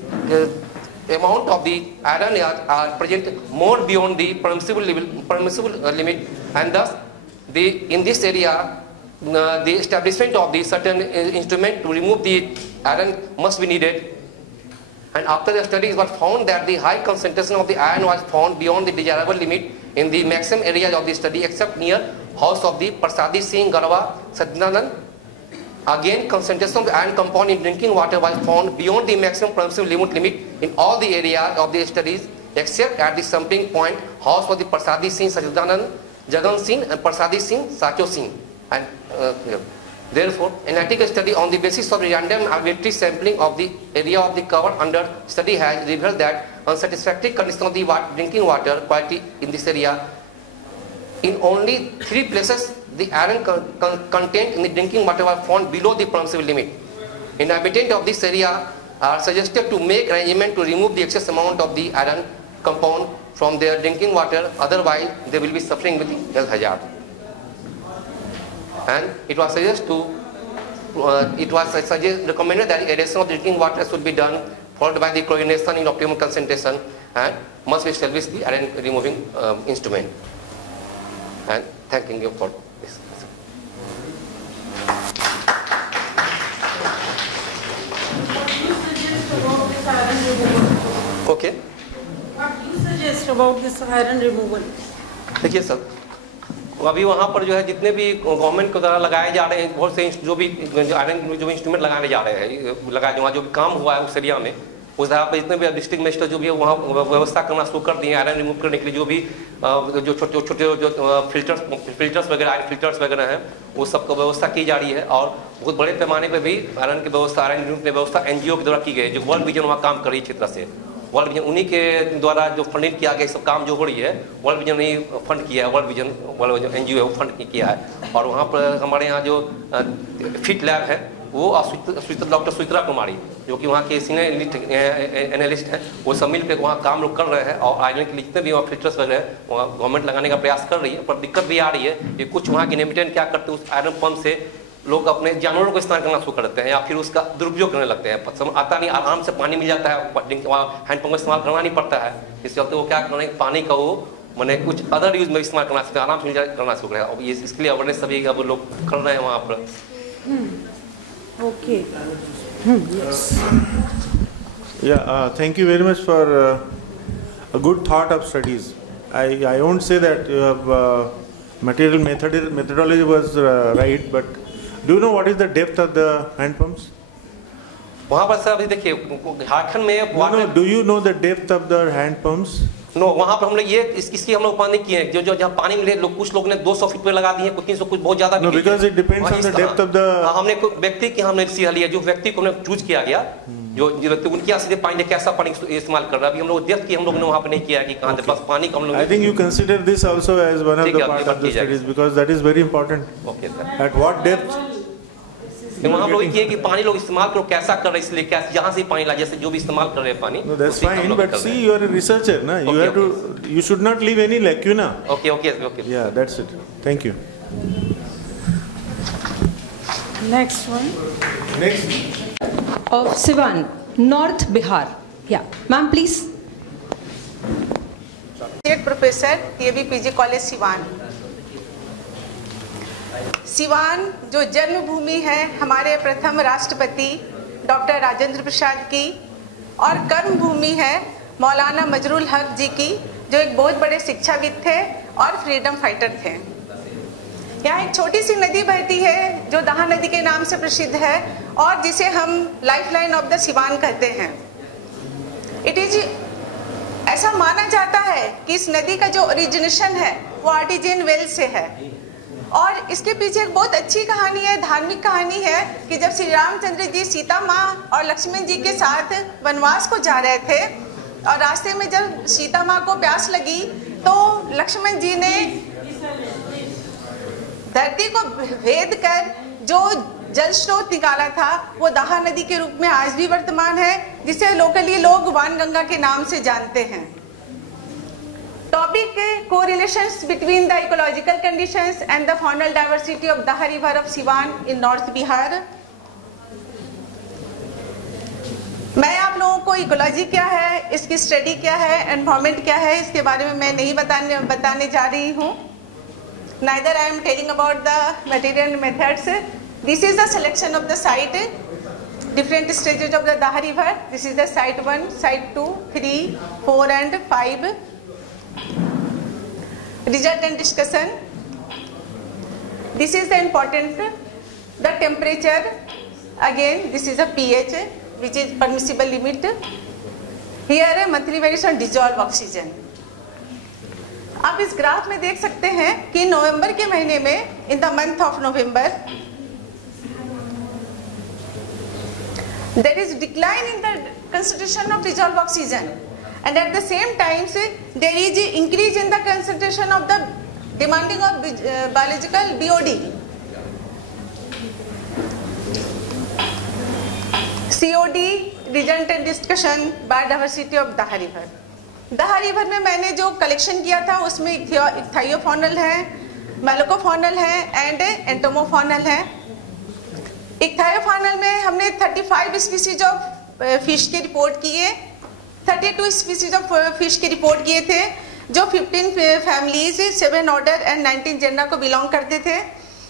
amount of the iron are present more beyond the permissible limit, and thus in this area the establishment of the certain instrument to remove the iron must be needed. And after the study, it was found that the high concentration of the iron was found beyond the desirable limit in the maximum areas of the study, except near house of the Prasadi Singh, Garwa, Satyanand. Again, concentration of the iron compound in drinking water was found beyond the maximum permissible limit in all the areas of the studies, except at the sampling point, house of the Prasadi Singh, Satyanand, Jagan Singh, and Prasadi Singh, Sacho Singh. And therefore, analytical study on the basis of random arbitrary sampling of the area of the cover under study has revealed that unsatisfactory condition of the drinking water quality in this area. In only 3 places, the iron content in the drinking water was found below the permissible limit. Inhabitant of this area are suggested to make arrangement to remove the excess amount of the iron compound from their drinking water, otherwise they will be suffering with the health hazard. And it was recommended that aeration of drinking water should be done, followed by the chlorination in optimum concentration, and must be established the iron removing instrument. And thanking you for this. Okay. What do you suggest about this iron removal? देखिए sir, अभी वहाँ पर जो है जितने भी government के द्वारा लगाए जा रहे हैं बहुत से जो भी आयरन जो इंस्ट्रूमेंट लगाने जा रहे हैं लगाए वहाँ जो भी काम हुआ है उस एरिया में उस जगह पर जितने भी डिस्ट्रिक्ट मजिस्ट्रेट जो भी है वहाँ व्यवस्था करना शुरू कर दिए आयरन रिमूव करने के लिए जो भी जो छोटे छोटे जो फिल्टर्स वगैरह आयरन फिल्टर्स वगैरह हैं वो सबका व्यवस्था की जा रही है और बहुत बड़े पैमाने पर भी आयरन की व्यवस्था आयरन रिमूव की व्यवस्था NGO के द्वारा की गई है जो वर्ल्ड विजन वहाँ काम कर रही है क्षेत्र से। वर्ल्ड विजन उन्हीं के द्वारा जो फंडिंग किया गया सब काम जो हो रही है वर्ल्ड विजन ने फंड किया है, वर्ल्ड विजन NGO है वो फंड किया है। और वहाँ पर हमारे यहाँ जो फिट लैब है वो डॉक्टर सुचित्रा कुमारी जो कि वहाँ के सीनियर एनालिस्ट हैं वो सब मिल कर वहाँ काम लोग कर रहे हैं और आयरन के लिए जितने भी वहाँ फिल्टर्स वगैरह वहाँ गवर्नमेंट लगाने का प्रयास कर रही है। पर दिक्कत भी आ रही है कि कुछ वहाँ के लिमिटेड क्या करते हैं उस आयरन पंप से लोग अपने जानवरों को इस्तेमाल करना शुरू करते हैं या फिर उसका दुरुपयोग करने लगते हैं। आता नहीं आराम से पानी मिल जाता है वहाँ हैंड पंप का इस्तेमाल करना नहीं पड़ता है। इस चलते वो क्या करना है पानी का वो मैंने कुछ अदर यूज में इस्तेमाल करना सकते आराम से करना शुरू करें। अब इसके लिए अवेयरनेस सभी अब लोग कर रहे हैं वहाँ पर। Okay. Yes. Yeah, thank you very much for a good thought of studies. I won't say that you have methodology was right, but do you know what is the depth of the hand pumps? वहाँ पर sir अभी देखिए झारखंड में do you know the depth of the hand pumps? No वहाँ पर हम लोग ये इसकी हम लोग पानी किए हैं जो जहाँ पानी मिले लोग कुछ लोग ने 200 फीट पे लगा दिए कुछ 300 कुछ बहुत ज्यादा। No, because it depends on the depth of the. हमने व्यक्ति की हमने सीधा लिया जो व्यक्ति को हमने चूज किया गया जो व्यक्ति उनके यहाँ सीधे पानी कैसा पानी इस्तेमाल कर रहा है। अभी हम लोग डेप्थ की हम लोग ने वहाँ पे नहीं किया कि कहाँ बस पानी का हम लोग। I think you consider this also as one of the part of the studies because that is very important. Okay sir. At what depth? वहाँ लोग ये कि पानी लोग इस्तेमाल करो कैसा कर रहे हैं इसलिए कैसे यहाँ से पानी ला जैसे जो भी इस्तेमाल कर रहे हैं पानी। No, that's fine, but see, you are a researcher, na? You have to, you should not leave any lacuna. Okay. Yeah, that's it. Thank you. Next one. Next. Of Siwan, North Bihar. Yeah, ma'am, please. Associate Professor, TAB PG College, Siwan. Siwan जो जन्मभूमि है हमारे प्रथम राष्ट्रपति doctor Rajendra Prasad की और कर्मभूमि है मौलाना मजरूल हक जी की जो एक बहुत बड़े शिक्षाविद थे और फ्रीडम फाइटर थे। यहाँ एक छोटी सी नदी बहती है जो दहा नदी के नाम से प्रसिद्ध है और जिसे हम लाइफलाइन ऑफ द सिवान कहते हैं। इट इज ऐसा माना जाता है कि इस नदी का जो ओरिजिनेशन है वो आर्टिजियन वेल से है और इसके पीछे एक बहुत अच्छी कहानी है, धार्मिक कहानी है कि जब श्री रामचंद्र जी सीता माँ और लक्ष्मण जी के साथ वनवास को जा रहे थे और रास्ते में जब सीता माँ को प्यास लगी तो लक्ष्मण जी ने धरती को भेद कर जो जल स्रोत निकाला था वो दहा नदी के रूप में आज भी वर्तमान है जिसे लोकली लोग वानगंगा के नाम से जानते हैं। Topic correlations between the ecological conditions and the faunal diversity of Daha river of Siwan in North Bihar. मैं आप लोगों को इकोलॉजी क्या है, इसकी स्टडी क्या है, एनवायरमेंट क्या है इसके बारे में मैं नहीं बताने जा रही हूँ। Neither I am telling about the material methods. This is the selection of the site, different stages of the Daha river. This is the site 1, site 2, 3, 4 and 5. Result and discussion. This is the important, the temperature, again this is a pH which is permissible limit. Here a monthly variation dissolved oxygen. आप इस graph में देख सकते हैं कि नवंबर के महीने में in the month of November there is decline in the concentration of dissolved oxygen. And at the same time, there is an increase in the concentration of the demanding of biological BOD. COD result and discussion biodiversity of दहा river. दहा river में मैंने जो collection किया था उसमें इक्थायोफॉनल है, मेलोकोफॉनल है एंड एंटोमोफॉनल है। इक्थायोफॉनल में हमने 35 स्पीसीज ऑफ फिश के रिपोर्ट किए, 32 स्पीसीज ऑफ फिश के रिपोर्ट किए थे, जो 15 फैमिलीज, 7 ऑर्डर एंड 19 जेंडर को बिलोंग करते थे।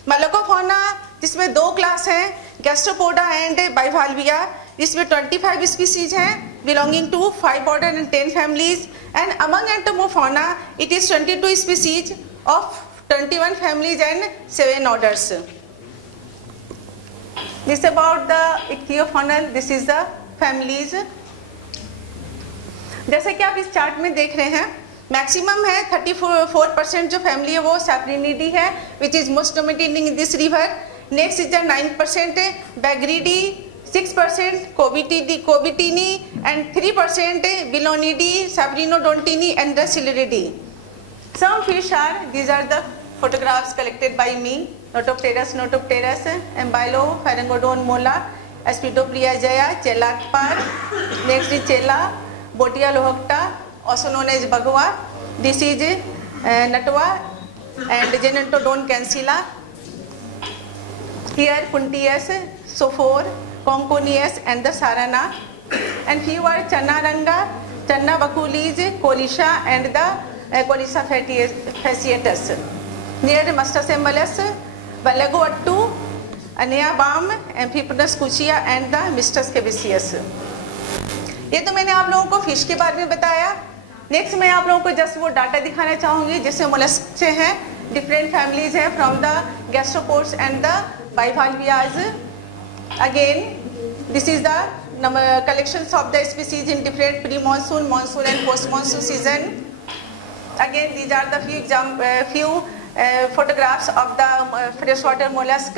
मेलोकोफॉना जिसमें 2 क्लास हैं, गैस्ट्रोपोडा एंड बाइवाल्विया, जिसमें 25 स्पीसीज हैं belonging to 5 order and 10 families, and among entomofauna it is 22 species of 21 families and 7 orders. This is about the ichthyofaunal. This is the families. जैसे कि आप इस चार्ट में देख रहे हैं, मैक्सिमम है 34% जो फैमिली है वो सैप्रिनिडी है, which is most dominating in this river. Next is the 9% Bagridae, 6% Cobitinae and 3% Belonidae, Cyprinodontinae and the Siluridae. Some fish are, these are the photographs collected by me, Notopterus, Embilo, Pharangodon mola, Aspidopria jaya, Chelakpar, next is Chela, Botia lohocta, also known as Bagua, this is Natwa and Genentodon cancella, here Puntius, Sophor, Conconius and the Sarana, and few are Chanaranga, Channa Bakulis, Kolisha and the Colisa fasciatus. Near Mastasembulus, Balagoattu, Anea Balm, Amphipolis cuchia and the Mistus cabezius. ये तो मैंने आप लोगों को fish के बारे में बताया। नेक्स्ट मैं आप लोगों को जस्ट वो डाटा दिखाना चाहूँगी जिसमें मोलस्क से हैं, डिफरेंट फैमिलीज हैं from the gastropods and the bivalvias. Again this is the collections of the species in different pre-monsoon, monsoon and post-monsoon season. Again, these are the few photographs of the freshwater mollusk.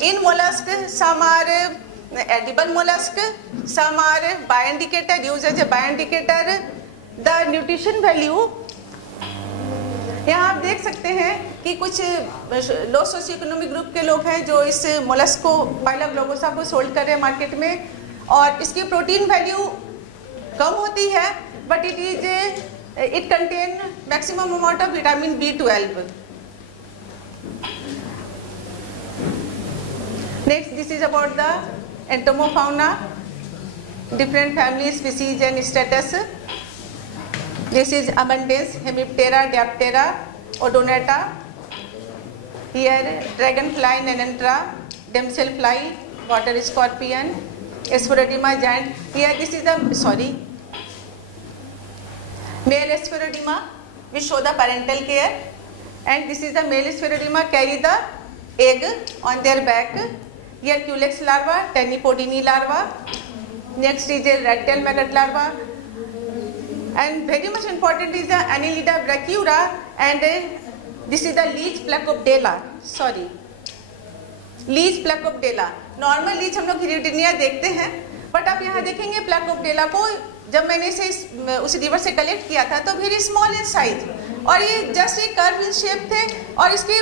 In mollusk, some are edible mollusk, some are bioindicator, used as a bioindicator. The nutrition value, यहाँ आप देख सकते हैं कि कुछ लो socio economic group के लोग हैं जो इस मोलस्क को, पाइला ग्लोबोसा को सोल्ड कर रहे हैं मार्केट में, और इसकी प्रोटीन वैल्यू कम होती है, but it contain maximum amount of vitamin B12. Next, this is about the entomofauna, different family, species and status. This is abundance, Hemiptera, Diaptera, Odonata. Here, dragonfly, Nenantra, damselfly, water scorpion, Spherodema giant. Here, this is the, male Spherodema, which show the parental care, and this is the male Spherodema carry the egg on their back. Here Culex larva, Tanypodini larva. Next is a red tail maggot larva, and very much important is the Annelida brachyura, and this is the leech placopdela. Leech Placobdella. Normal leech हम लोग हिरिडिनिया देखते हैं, but आप यहाँ देखेंगे प्लैकोपडेला को जब मैंने इसे उस रिवर से कलेक्ट किया था तो वेरी स्मॉल इन साइज, और ये जस्ट एक कर्व शेप थे, और इसके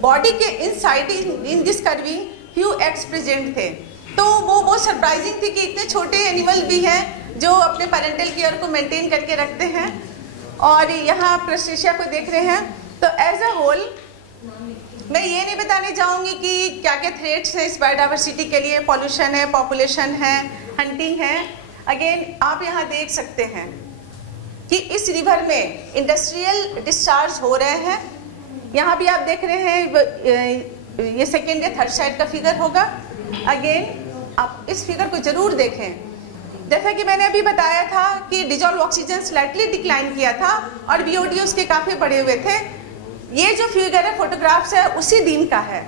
बॉडी के inside in this curving few eggs present थे। तो वो बहुत सरप्राइजिंग थी कि इतने छोटे एनिमल भी हैं जो अपने पेरेंटल केयर को मेंटेन करके रखते हैं। और यहाँ आप क्रस्टेशिया को देख रहे हैं। तो एज अ होल मैं ये नहीं बताने जाऊँगी कि क्या क्या थ्रेट्स हैं इस बायोडाइवर्सिटी के लिए, पॉल्यूशन है, पॉपुलेशन है, हंटिंग है। अगेन आप यहाँ देख सकते हैं कि इस रिवर में इंडस्ट्रियल डिस्चार्ज हो रहे हैं। यहाँ भी आप देख रहे हैं, ये सेकेंड या थर्ड साइड का फिगर होगा। अगेन आप इस फिगर को जरूर देखें। जैसा कि मैंने अभी बताया था कि डिजॉल्व ऑक्सीजन स्लाइटली डिक्लाइन किया था और बीओडी उसके काफ़ी बढ़े हुए थे। ये जो फिगर है, फोटोग्राफ्स है, उसी दिन का है,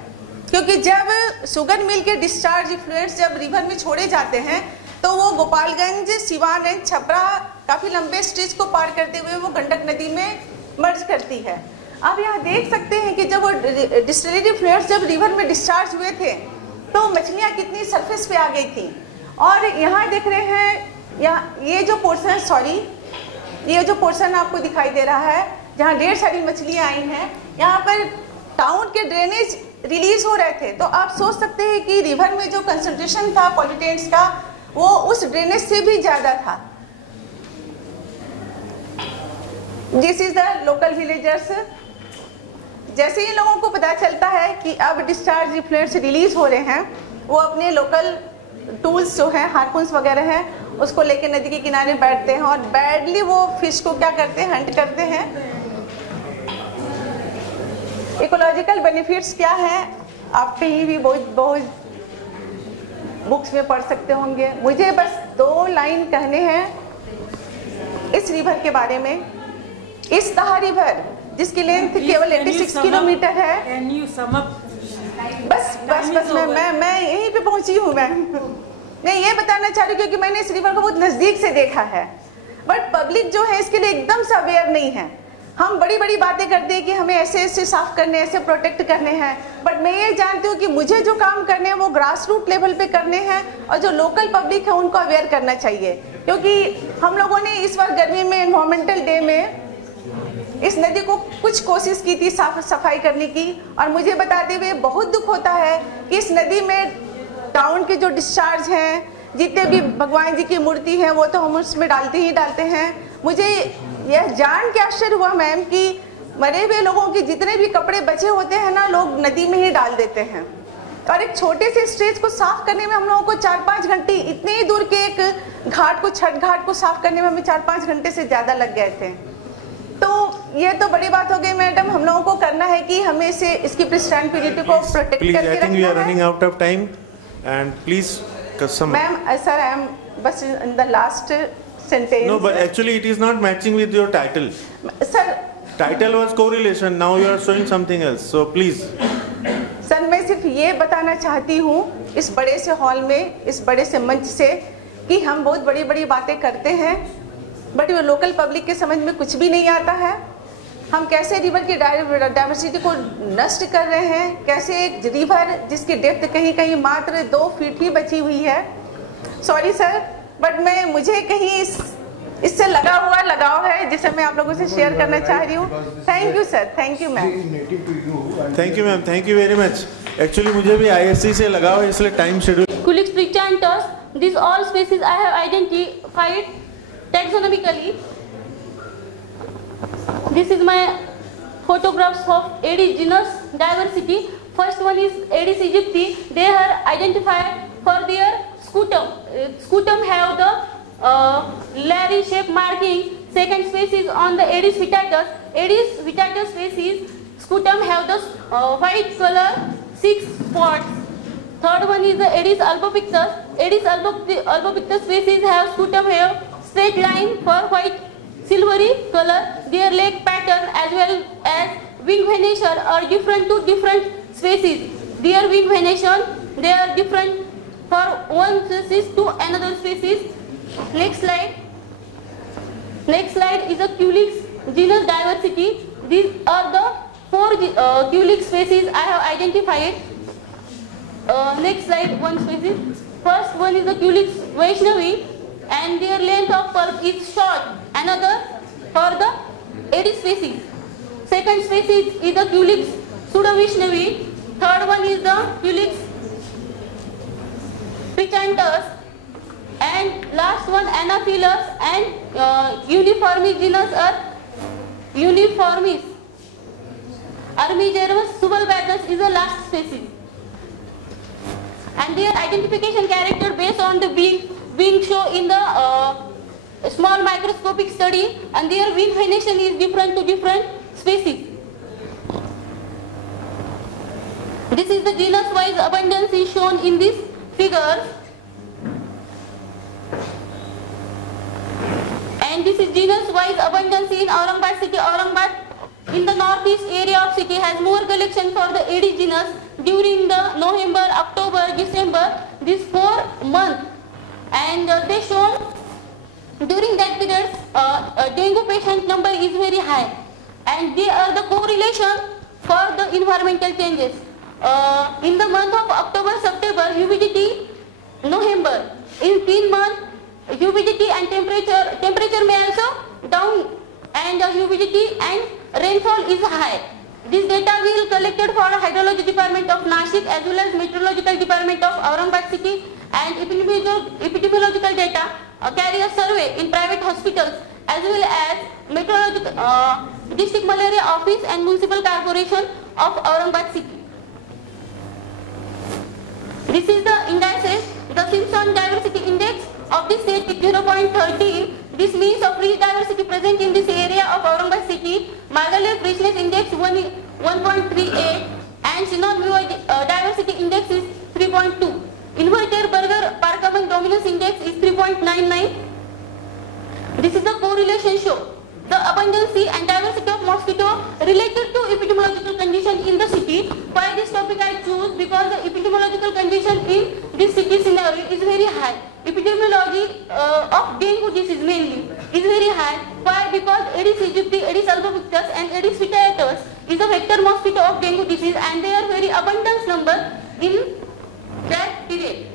क्योंकि जब शुगर मिल के डिस्चार्ज इफ्लुएंट्स जब रिवर में छोड़े जाते हैं तो वो गोपालगंज, सिवान एंड छपरा काफ़ी लंबे स्ट्रेच को पार करते हुए वो गंडक नदी में मर्ज करती है। आप यहाँ देख सकते हैं कि जब वो डिस्टिलरी फ्लूइड्स जब रिवर में डिस्चार्ज हुए थे तो मछलियाँ कितनी सरफेस पे आ गई थी। और यहाँ देख रहे हैं, यहाँ ये जो पोर्शन, ये जो पोर्शन आपको दिखाई दे रहा है जहाँ ढेर सारी मछलियाँ आई हैं, यहाँ पर टाउन के ड्रेनेज रिलीज हो रहे थे, तो आप सोच सकते हैं कि रिवर में जो कंसंट्रेशन था पॉल्यूटेंट्स का वो उस ड्रेनेज से भी ज्यादा था। This is the local villagers. जैसे ही लोगों को पता चलता है कि अब डिस्चार्ज इफ्लुएंट्स रिलीज हो रहे हैं, वो अपने लोकल टूल्स जो हैं, हार्पून्स वगैरह हैं, उसको लेके नदी के किनारे बैठते हैं और बैडली वो फिश को क्या करते हैं, हंट करते हैं। इकोलॉजिकल बेनिफिट्स क्या हैं आप कहीं भी बहुत बुक्स में पढ़ सकते होंगे। मुझे बस 2 लाइन कहने हैं इस रिवर के बारे में। इस दहा रिवर जिसकी लेंथ केवल 86 किलोमीटर है। बस मैं यहीं पे पहुंची हूँ। मैं ये बताना चाह रही हूँ क्योंकि मैंने इस रिवर को बहुत नजदीक से देखा है, बट पब्लिक जो है इसके लिए एकदम से अवेयर नहीं है। हम बड़ी बड़ी बातें करते हैं कि हमें ऐसे ऐसे साफ करने, ऐसे प्रोटेक्ट करने हैं, बट मैं ये जानती हूँ कि मुझे जो काम करने हैं वो ग्रास रूट लेवल पे करने हैं और जो लोकल पब्लिक है उनको अवेयर करना चाहिए। क्योंकि हम लोगों ने इस बार गर्मी में एनवायरमेंटल डे में इस नदी को कुछ कोशिश की थी साफ सफाई करने की, और मुझे बताते हुए बहुत दुख होता है कि इस नदी में टाउन के जो डिस्चार्ज हैं, जितने भी भगवान जी की मूर्ति है वो तो हम उसमें डालते ही डालते हैं। मुझे यह जान के आश्चर्य हुआ मैम कि मरे हुए लोगों के जितने भी कपड़े बचे होते हैं ना, लोग नदी में ही डाल देते हैं। और एक छोटे से स्टेज को साफ करने में हम लोगों को 4-5 घंटे, इतने ही दूर के एक घाट को, छठ घाट को साफ करने में हमें 4-5 घंटे से ज्यादा लग गए थे। तो ये तो बड़ी बात हो गई मैडम, हम लोगों को करना है कि हमें से इसकी प्रिस्टैंडिटी को प्रोटेक्ट करके रखना है। Running out of time and please ma'am sir I am बस in the last sentence. No, but actually it is not matching with your title. Sir, title was correlation. Now you are showing something else. So please. Sir मैं सिर्फ ये बताना चाहती हूँ इस बड़े से हॉल में, इस बड़े से मंच से, कि हम बहुत बड़ी बड़ी बातें करते हैं बट वो लोकल पब्लिक के समझ में कुछ भी नहीं आता है। हम कैसे रिवर की डाइवर्सिटी को नष्ट कर रहे हैं, कैसे एक रिवर जिसकी डेप्थ कहीं कहीं मात्र 2 फीट ही बची हुई है। सॉरी सर, बट मुझे कहीं इससे लगा हुआ लगाव है जिसे मैं आप लोगों से शेयर करना चाह रही हूँ। Thank you sir, thank you ma'am. Thank you ma'am, thank you very much. Actually मुझे भी ISC से लगाव है, इसलिए time schedule. Culex prechantus, these all species I have identified taxonomically. This is my photographs of Aedes genus diversity. First one is Aedes aegypti. They are identified for their scutum. Scutum have the Larry shape marking. Second species on the Aedes vittatus. Aedes vittatus species scutum have the white color 6 spots. Third one is the Aedes albopictus. Aedes albopictus species have scutum have straight line for white silvery color. Their leg pattern as well as wing venation are different to different species. Their wing venation they are different for one species to another species. Next slide. Next slide is a Culex genus diversity. These are the 4 Culex species I have identified. Next slide, one species. First one is the Culex vaishnavi, and their length of pulp is short. Another for the Aedes species. Second species is the Culex pseudovaishnavi. Third one is the Culex prechantus, and last one Anopheles and uniformis genus are uniformis. Armigermus subulbatus is the last species, and their identification character based on the wing show in the small microscopic study, and their wing venation is different to different species. This is the genus wise abundance is shown in this figure, and this is genus wise abundance in Aurangabad city. Aurangabad in the northeast area of city has more collection for the Aedes genus during the November, October, December, these 4 months, and they shown during that period dengue patient number is very high, and they are the correlation for the environmental changes. In the month of October, September, humidity, November, in 3 months humidity and temperature may also down, and humidity and rainfall is high. This data will collected for Hydrology Department of Nashik as well as Meteorological Department of Aurangabad City, and epidemiological data carry a survey in private hospitals as well as meteorological district malaria office and municipal corporation of Aurangabad City. This is the indices. The Simpson Diversity Index of this state is 0.13. This means of rich diversity present in this area of Aurangabad City. Margalef Richness Index 1.38 and Shinon Diversity Index is 3.2. Inverted Burger Parkaman Dominance Index is 3.99. This is the correlation show. The abundancy and diversity of mosquito related to epidemiological condition in the city. Why this topic I choose? Because the epidemiological condition in this city scenario is very high. Epidemiology of dengue disease mainly is very high. Why? Because Aedes aegypti, Aedes albopictus and Aedes vitiatus is a vector mosquito of dengue disease, and they are very abundant number in that period.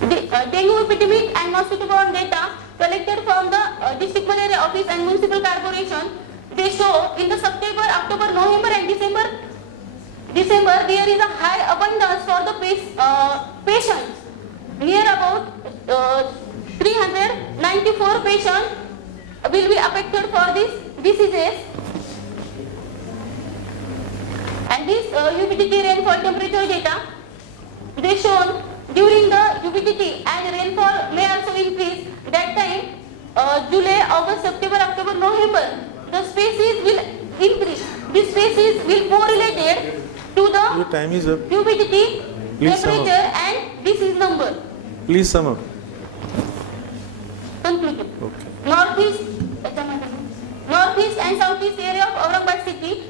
The dengue epidemic and mosquito-borne data collected from the district malaria office and municipal corporation, they show in the September, October, November and December there is a high abundance for the patients. Near about 394 patients will be affected for these diseases. And this humidity rainfall temperature data, they shown during the humidity and rainfall may also increase. That time, July, August, September, October, November, the species will increase. This species will correlated to the humidity, temperature and disease number. Please sum up. Conclusion. Okay. Northeast and southeast area of Aurangabad city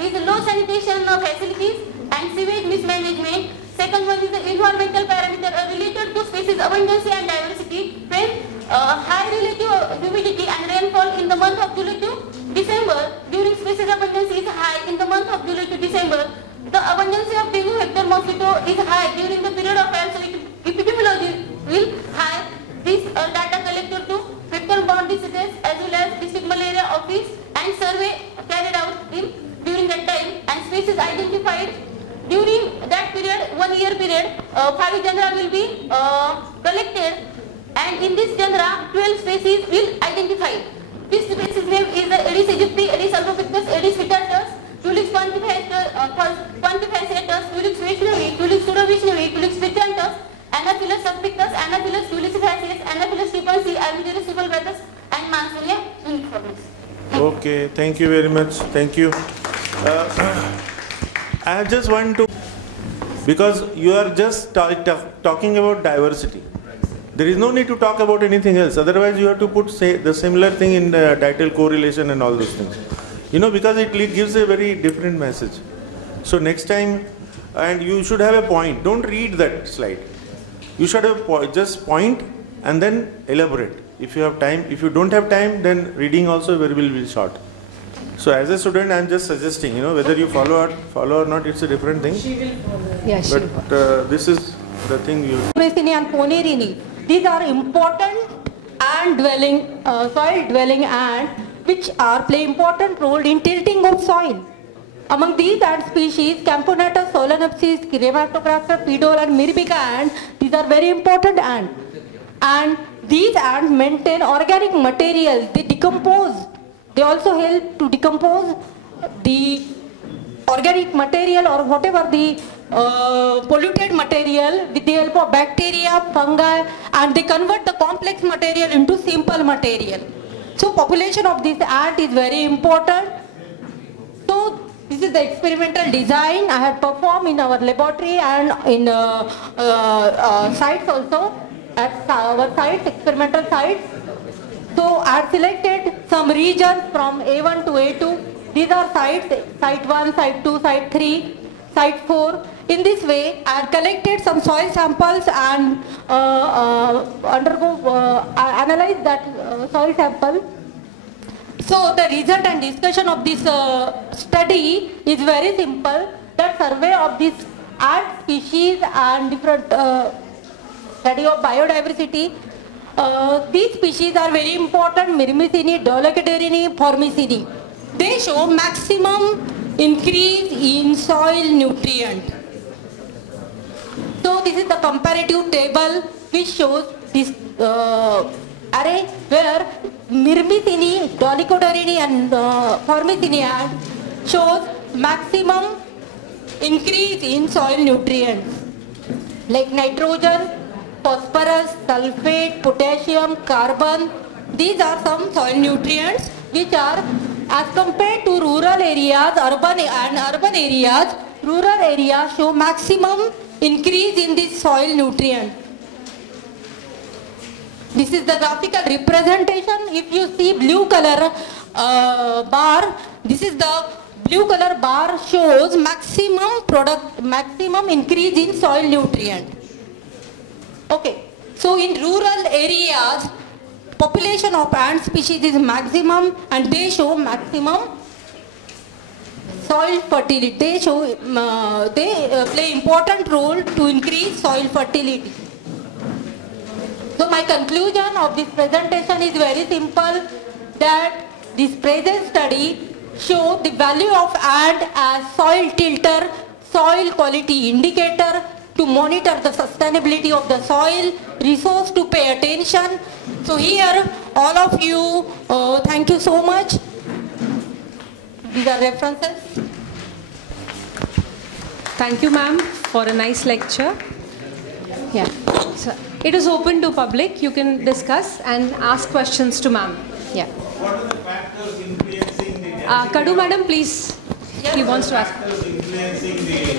is low sanitation facilities and sewage mismanagement. Second one is the environmental parameter related to species abundancy and diversity. When high relative humidity and rainfall in the month of July to December, during species abundancy is high in the month of July to December. The abundancy of dengue vector mosquito is high during the period of epidemiology will high. This data collected to vector-borne diseases as well as district malaria office and survey carried out during that time, and species identified during that period, 1 year period, 5 genera will be collected, and in this genera 12 species will identify. This species name is the Aedes aegypti, Aedes albopictus, Aedes vitiatus, Tulips quantifaciatus, Tulips vishnavi, Tulips pseudo-vishnavi, Tulips picantus, Anaphyllus subpictus, Anaphyllus tulicifacius, Anaphyllus tripansi, Armigerus subulbatus, and Mansonia uniformis. Okay, thank you very much. Thank you. I just want to, because you are just talking about diversity. There is no need to talk about anything else. Otherwise, you have to put the similar thing in the title, correlation and all those things. You know, because it gives a very different message. So next time, and you should have a point. Don't read that slide. You should have just point and then elaborate. If you have time, if you don't have time, then reading also will be short. So as a student, I am just suggesting, you know, whether you follow or not, it's a different thing. She will follow. Yes, but this is the thing you. And Ponerini, these are important ant dwelling, soil dwelling ants, which play important role in tilting of soil. Among these ant species, Camponatus, Solenopsis, Kirematographer, Pedol and Myrmica ants, these are very important ants. And these ants maintain organic material, they decompose. They also help to decompose the organic material or whatever the polluted material with the help of bacteria, fungi, and they convert the complex material into simple material. So population of this ant is very important. So this is the experimental design I had performed in our laboratory and in sites also, at our sites, experimental sites. So I had selected some regions from A1 to A2. These are sites, site 1, site 2, site 3, site 4. In this way, I had collected some soil samples and analyzed that soil sample. So the result and discussion of this study is very simple. That survey of this ant species and different study of biodiversity. These species are very important: Myrmicini, Dolichoderini, Formicini. they show maximum increase in soil nutrient. So this is the comparative table which shows this array where Myrmicini, Dolichodorini and Formicini shows maximum increase in soil nutrients like nitrogen, phosphorus, sulfate, potassium, carbon. These are some soil nutrients which are, as compared to rural areas, urban areas, rural areas show maximum increase in this soil nutrient. This is the graphical representation. If you see blue color bar, this is the blue color bar shows maximum increase in soil nutrient. Okay, so in rural areas, population of ant species is maximum and they show maximum soil fertility. They play important role to increase soil fertility. So my conclusion of this presentation is very simple, that this present study shows the value of ant as soil tilter, soil quality indicator to monitor the sustainability of the soil, resource to pay attention. So here all of you, thank you so much. These are references. Thank you, ma'am, for a nice lecture. Yeah. So it is open to public. You can discuss and ask questions to ma'am. Yeah. What are the factors influencing the Kadu madam, please. He wants to ask. Factors influencing the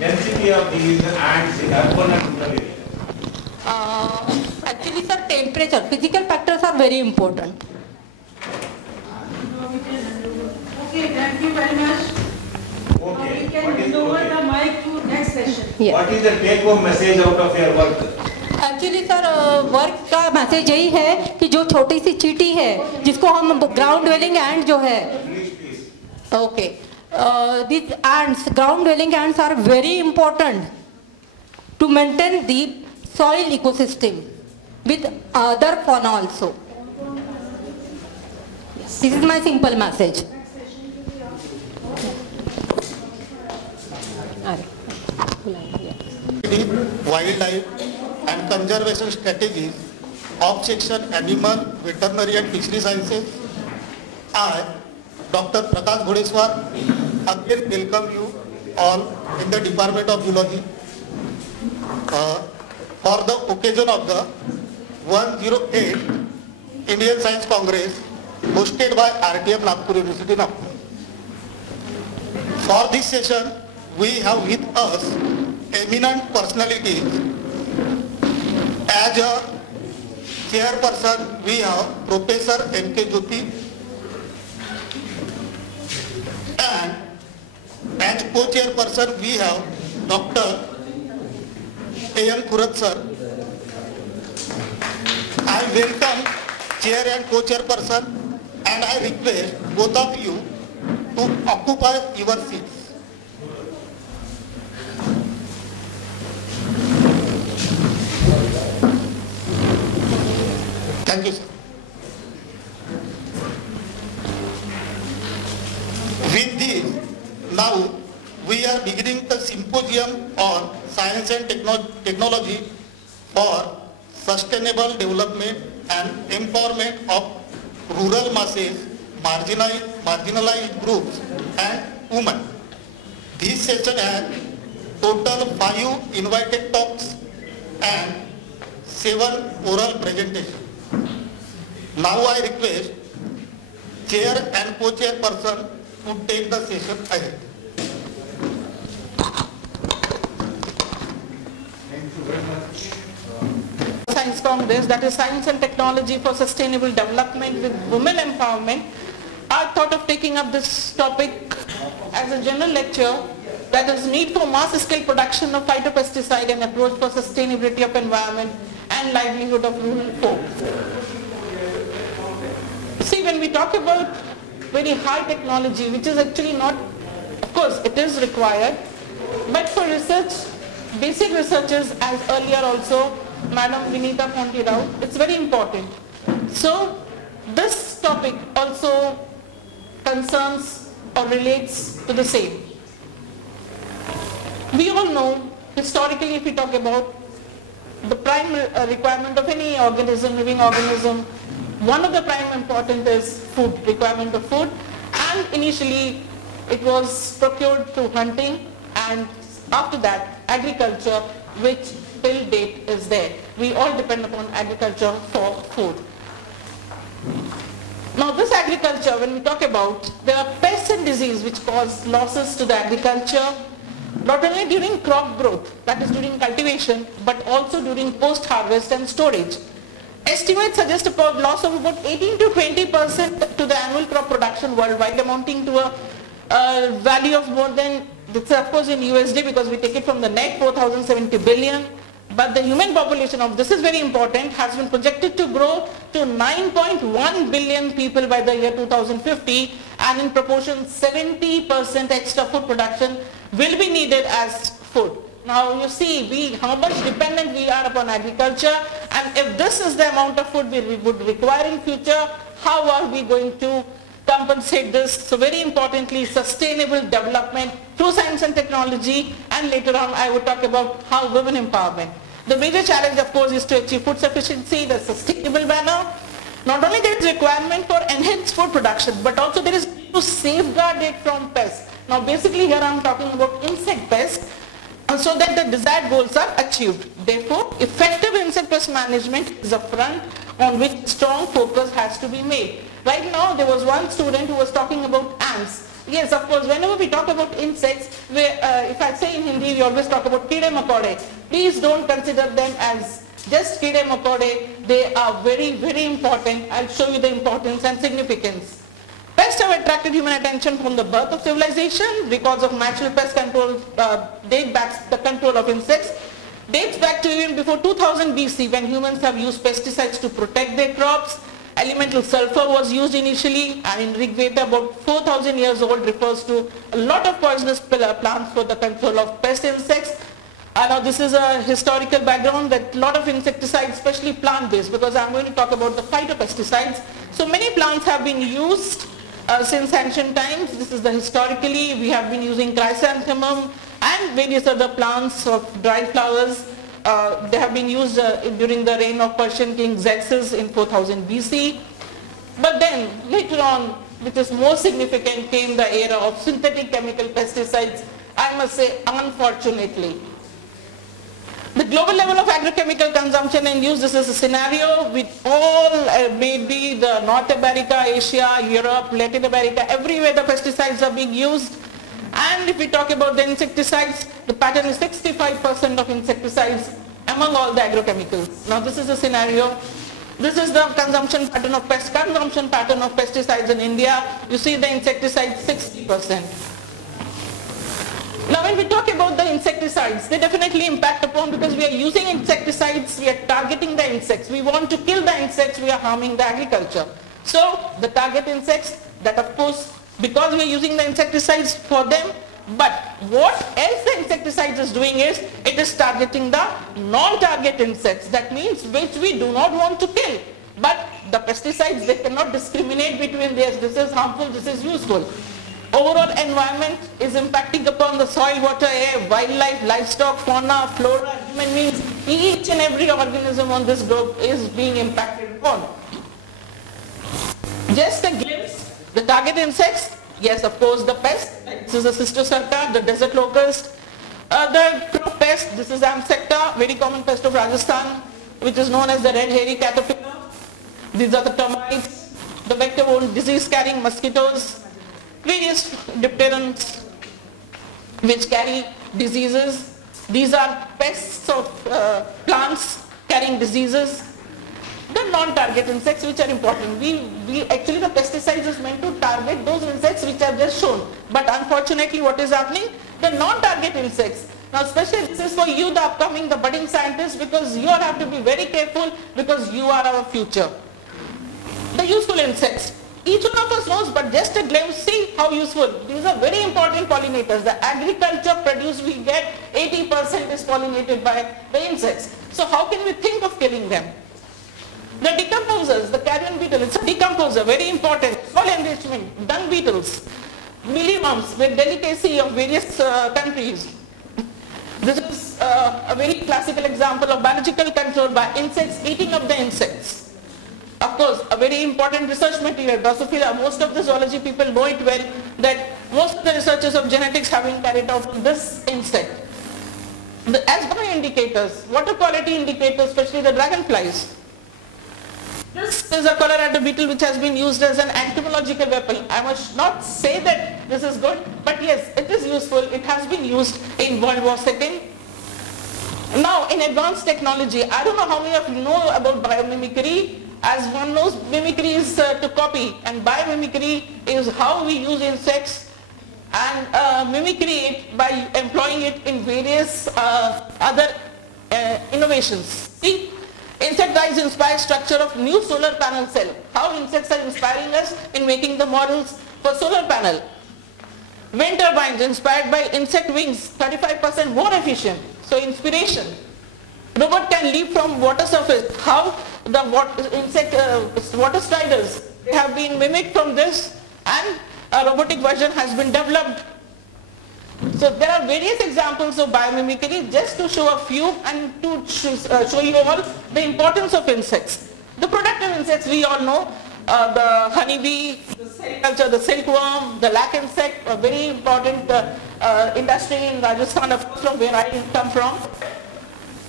density of these ants in urban and rural areas? Actually, sir, temperature, physical factors are very important. Okay, thank you very much. Okay. We can hand over the mic to next session. Yeah. What is the take-home message out of your work? Actually sir work का message यही है कि जो छोटी सी चींटी है जिसको हम ग्राउंड ड्वेलिंग एंट जो है, okay, these ants, ground dwelling ants are very important to maintain the soil ecosystem with other fauna also. Yes. This is my simple message. Wildlife and conservation strategies of section Animal, Veterinary and Fishery Sciences. I, Dr. Prakash Ghodeswar, again welcome you all in the Department of Zoology for the occasion of the 108 Indian Science Congress hosted by RTM Nagpur University, Nagpur. For this session, we have with us eminent personalities. As a chairperson, we have Professor M.K. Jyoti, and as co-chairperson, we have Dr. A.M. Kurat sir. I welcome chair and co-chairperson, and I request both of you to occupy your seats. Thank you, sir. With this, now we are beginning the symposium on science and technology for sustainable development and empowerment of rural masses, marginalized groups and women. This session has total 5 invited talks and 7 oral presentations. Now I request chair and co-chairperson to take the session ahead. Thank you very much. Science Congress, that is Science and Technology for Sustainable Development with Women Empowerment. I thought of taking up this topic as a general lecture, that is need for mass scale production of phytopesticide and approach for sustainability of environment and livelihood of rural folk. See, when we talk about very high technology, which is actually not, of course it is required, but for research, basic researches, as earlier also Madam Vinita pointed out, it's very important. So this topic also concerns or relates to the same. We all know, historically, if we talk about the prime requirement of any organism, living organism, one of the prime important is food, requirement of food, and initially it was procured through hunting, and after that agriculture, which till date is there. We all depend upon agriculture for food. Now this agriculture, when we talk about, there are pests and disease which cause losses to the agriculture, not only during crop growth, that is during cultivation, but also during post-harvest and storage. Estimates suggest a loss of about 18 to 20% to the annual crop production worldwide, amounting to a value of more than, this is of course in USD because we take it from the net, 4,070 billion. But the human population of, this is very important, has been projected to grow to 9.1 billion people by the year 2050, and in proportion 70% extra food production will be needed as food. Now you see how much dependent we are upon agriculture, and if this is the amount of food we would require in future, how are we going to compensate this? So very importantly, sustainable development through science and technology, and later on I would talk about how women empowerment. The major challenge of course is to achieve food sufficiency in a sustainable manner. Not only there is requirement for enhanced food production, but also there is to safeguard it from pests. Now basically here I am talking about insect pests, so that the desired goals are achieved. Therefore, effective insect pest management is a front on which strong focus has to be made. Right now there was one student who was talking about ants. Yes, of course, whenever we talk about insects, if I say in Hindi, we always talk about kide makode. Please don't consider them as just kide makode. They are very, very important. I'll show you the importance and significance. Pests have attracted human attention from the birth of civilization. Records of natural pest control date back the control of insects. Dates back to even before 2000 BC when humans have used pesticides to protect their crops. Elemental sulfur was used initially, and in Rig Veda about 4,000 years old refers to a lot of poisonous plants for the control of pest insects. Now this is a historical background that a lot of insecticides, especially plant-based, because I'm going to talk about the phytopesticides. So many plants have been used since ancient times. This is the historically, we have been using chrysanthemum and various other plants of dried flowers. They have been used during the reign of Persian king Xerxes in 4000 BC. But then later on, which is more significant, came the era of synthetic chemical pesticides, I must say unfortunately. The global level of agrochemical consumption and use, this is a scenario with all, maybe the North America, Asia, Europe, Latin America, everywhere the pesticides are being used. And if we talk about the insecticides, the pattern is 65% of insecticides among all the agrochemicals. Now this is a scenario. This is the consumption pattern of pesticides in India. You see the insecticides 60%. Now when we talk about the insecticides, they definitely impact upon, because we are using insecticides, we are targeting the insects. We want to kill the insects, we are harming the agriculture. So the target insects, that of course, because we are using the insecticides for them, but what else the insecticides is doing is, it is targeting the non-target insects. That means which we do not want to kill. But the pesticides, they cannot discriminate between this is harmful, this is useful. Overall environment is impacting upon the soil, water, air, wildlife, livestock, fauna, flora, human beings. Each and every organism on this globe is being impacted upon. Just a glimpse, the target insects, yes, of course, the pest. This is the Cysticerca, the desert locust. The crop pest, this is Amsecta, very common pest of Rajasthan, which is known as the red hairy caterpillar. These are the termites, the vector-borne disease-carrying mosquitoes, various dipterans which carry diseases. These are pests of plants carrying diseases. The non-target insects which are important. Actually the pesticides is meant to target those insects which are just shown. But unfortunately what is happening? The non-target insects. Now especially this is for you, the upcoming, the budding scientists, because you all have to be very careful, because you are our future. The useful insects. Each one of us knows, but just a glimpse, see how useful. These are very important pollinators. The agriculture produce we get, 80% is pollinated by the insects. So how can we think of killing them? The decomposers, the carrion beetle, it's a decomposer, very important. Soil enrichment, dung beetles, mealyworms with delicacy of various countries. This is a very classical example of biological control by insects eating up the insects. Of course, a very important research material, Drosophila, most of the zoology people know it well, that most of the researchers of genetics have been carried out on this insect. As bioindicators, water quality indicators, especially the dragonflies. This is a Colorado beetle which has been used as an entomological weapon. I must not say that this is good, but yes, it is useful. It has been used in World War II. Now, in advanced technology, I don't know how many of you know about biomimicry. As one knows, mimicry is to copy, and biomimicry is how we use insects and mimicry it by employing it in various other innovations. See, insect eyes inspire structure of new solar panel cell. How insects are inspiring us in making the models for solar panel. Wind turbines inspired by insect wings, 35% more efficient. So inspiration. Robot can leap from water surface. How the water striders, they have been mimicked from this, and a robotic version has been developed. So there are various examples of biomimicry, just to show a few and to show you all the importance of insects. The productive insects we all know, the honeybee, the cell, the silkworm, the lac insect, a very important industry in Rajasthan, of course, from where I come from.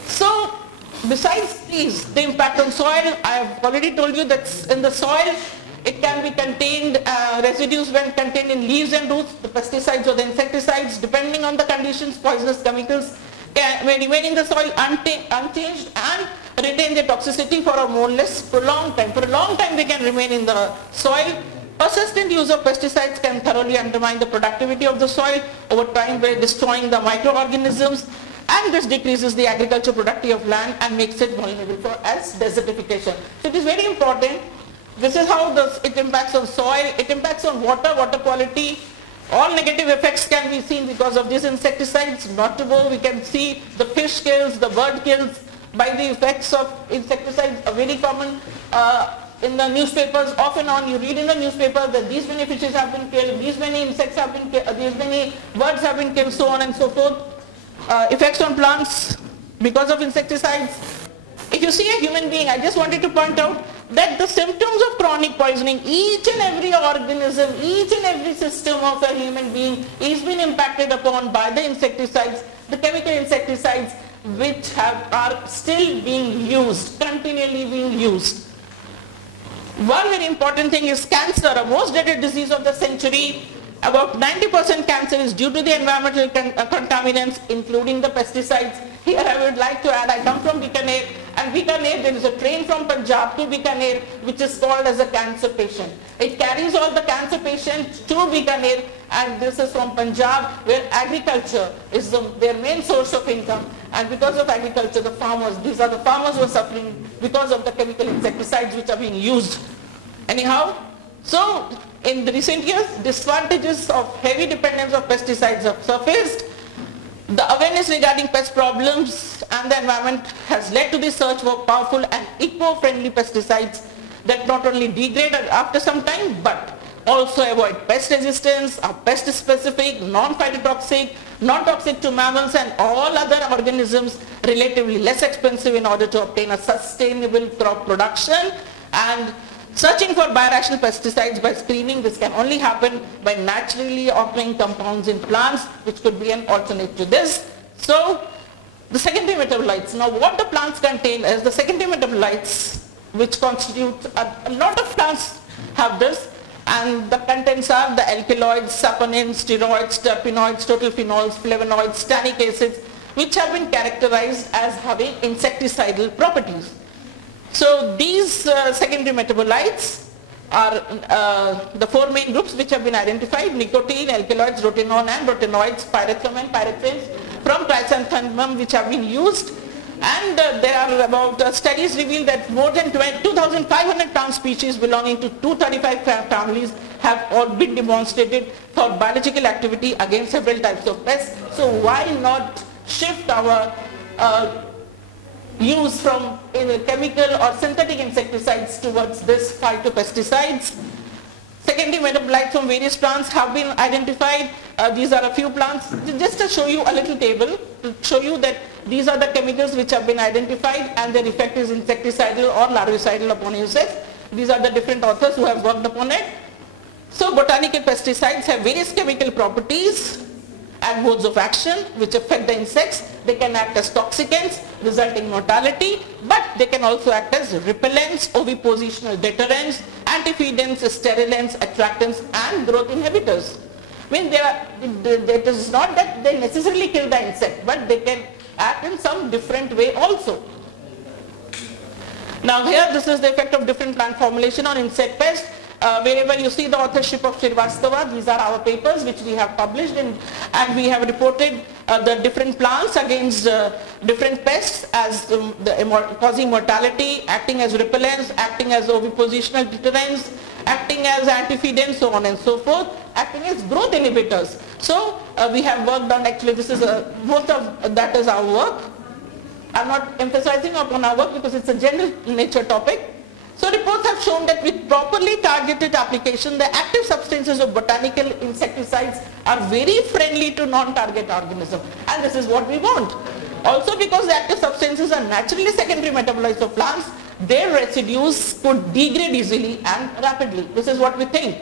So besides these, the impact on soil, I have already told you that in the soil, it can be contained, residues when contained in leaves and roots, the pesticides or the insecticides, depending on the conditions, poisonous chemicals may remain in the soil unchanged and retain their toxicity for a more or less prolonged time. For a long time they can remain in the soil. Persistent use of pesticides can thoroughly undermine the productivity of the soil over time by destroying the microorganisms, and this decreases the agricultural productivity of land and makes it vulnerable for as desertification. So it is very important. This is how it impacts on soil, it impacts on water quality. All negative effects can be seen because of these insecticides. Not to go, we can see the fish kills, the bird kills by the effects of insecticides are very common. In the newspapers, off and on, you read in the newspaper that these many fishes have been killed, these many insects have been killed, these many birds have been killed, so on and so forth. Effects on plants because of insecticides. If you see a human being, I just wanted to point out that the symptoms of chronic poisoning, each and every organism, each and every system of a human being is being impacted upon by the insecticides, the chemical insecticides which are still being used, continually being used. One very important thing is cancer, a most dreaded disease of the century. About 90% cancer is due to the environmental contaminants, including the pesticides. Here I would like to add, I come from Bikaner, and Bikaner, there is a train from Punjab to Bikaner which is called as a cancer patient. It carries all the cancer patients to Bikaner, and this is from Punjab, where agriculture is their main source of income, and because of agriculture, the farmers, these are the farmers who are suffering because of the chemical insecticides which are being used. Anyhow, so in the recent years, disadvantages of heavy dependence of pesticides have surfaced. The awareness regarding pest problems and the environment has led to the search for powerful and eco-friendly pesticides that not only degrade after some time, but also avoid pest resistance, are pest-specific, non-phytotoxic, non-toxic to mammals and all other organisms, relatively less expensive in order to obtain a sustainable crop production. And searching for biorational pesticides by screening, this can only happen by naturally occurring compounds in plants, which could be an alternate to this. So, the secondary metabolites. Now, what the plants contain is the secondary metabolites, which constitute, a lot of plants have this, and the contents are the alkaloids, saponins, steroids, terpenoids, total phenols, flavonoids, tannic acids, which have been characterized as having insecticidal properties. So these secondary metabolites are the four main groups which have been identified: nicotine, alkaloids, rotenone and rotenoids, pyrethrum and pyrethrins from chrysanthemum, which have been used. And there are about studies reveal that more than 2,500 plant species belonging to 235 families have all been demonstrated for biological activity against several types of pests. So why not shift our use from chemical or synthetic insecticides towards this phytopesticides. Secondary metabolites from various plants have been identified. These are a few plants. Just to show you a little table, to show you that these are the chemicals which have been identified and their effect is insecticidal or larvicidal upon insects. These are the different authors who have worked upon it. So botanical pesticides have various chemical properties and modes of action which affect the insects. They can act as toxicants, resulting in mortality, but they can also act as repellents, ovipositional deterrents, antifeedants, sterilants, attractants, and growth inhibitors. I mean, it is not that they necessarily kill the insect, but they can act in some different way also. Now here, this is the effect of different plant formulation on insect pest. Wherever you see the authorship of Srivastava, these are our papers which we have published and we have reported the different plants against different pests as causing mortality, acting as repellents, acting as ovipositional deterrents, acting as antifeedants, so on and so forth, acting as growth inhibitors. So we have worked on, actually this is most of that is our work. I'm not emphasizing upon our work because it's a general nature topic. So reports have shown that with properly targeted application, the active substances of botanical insecticides are very friendly to non-target organisms, and this is what we want. Also, because the active substances are naturally secondary metabolites of plants, their residues could degrade easily and rapidly. This is what we think.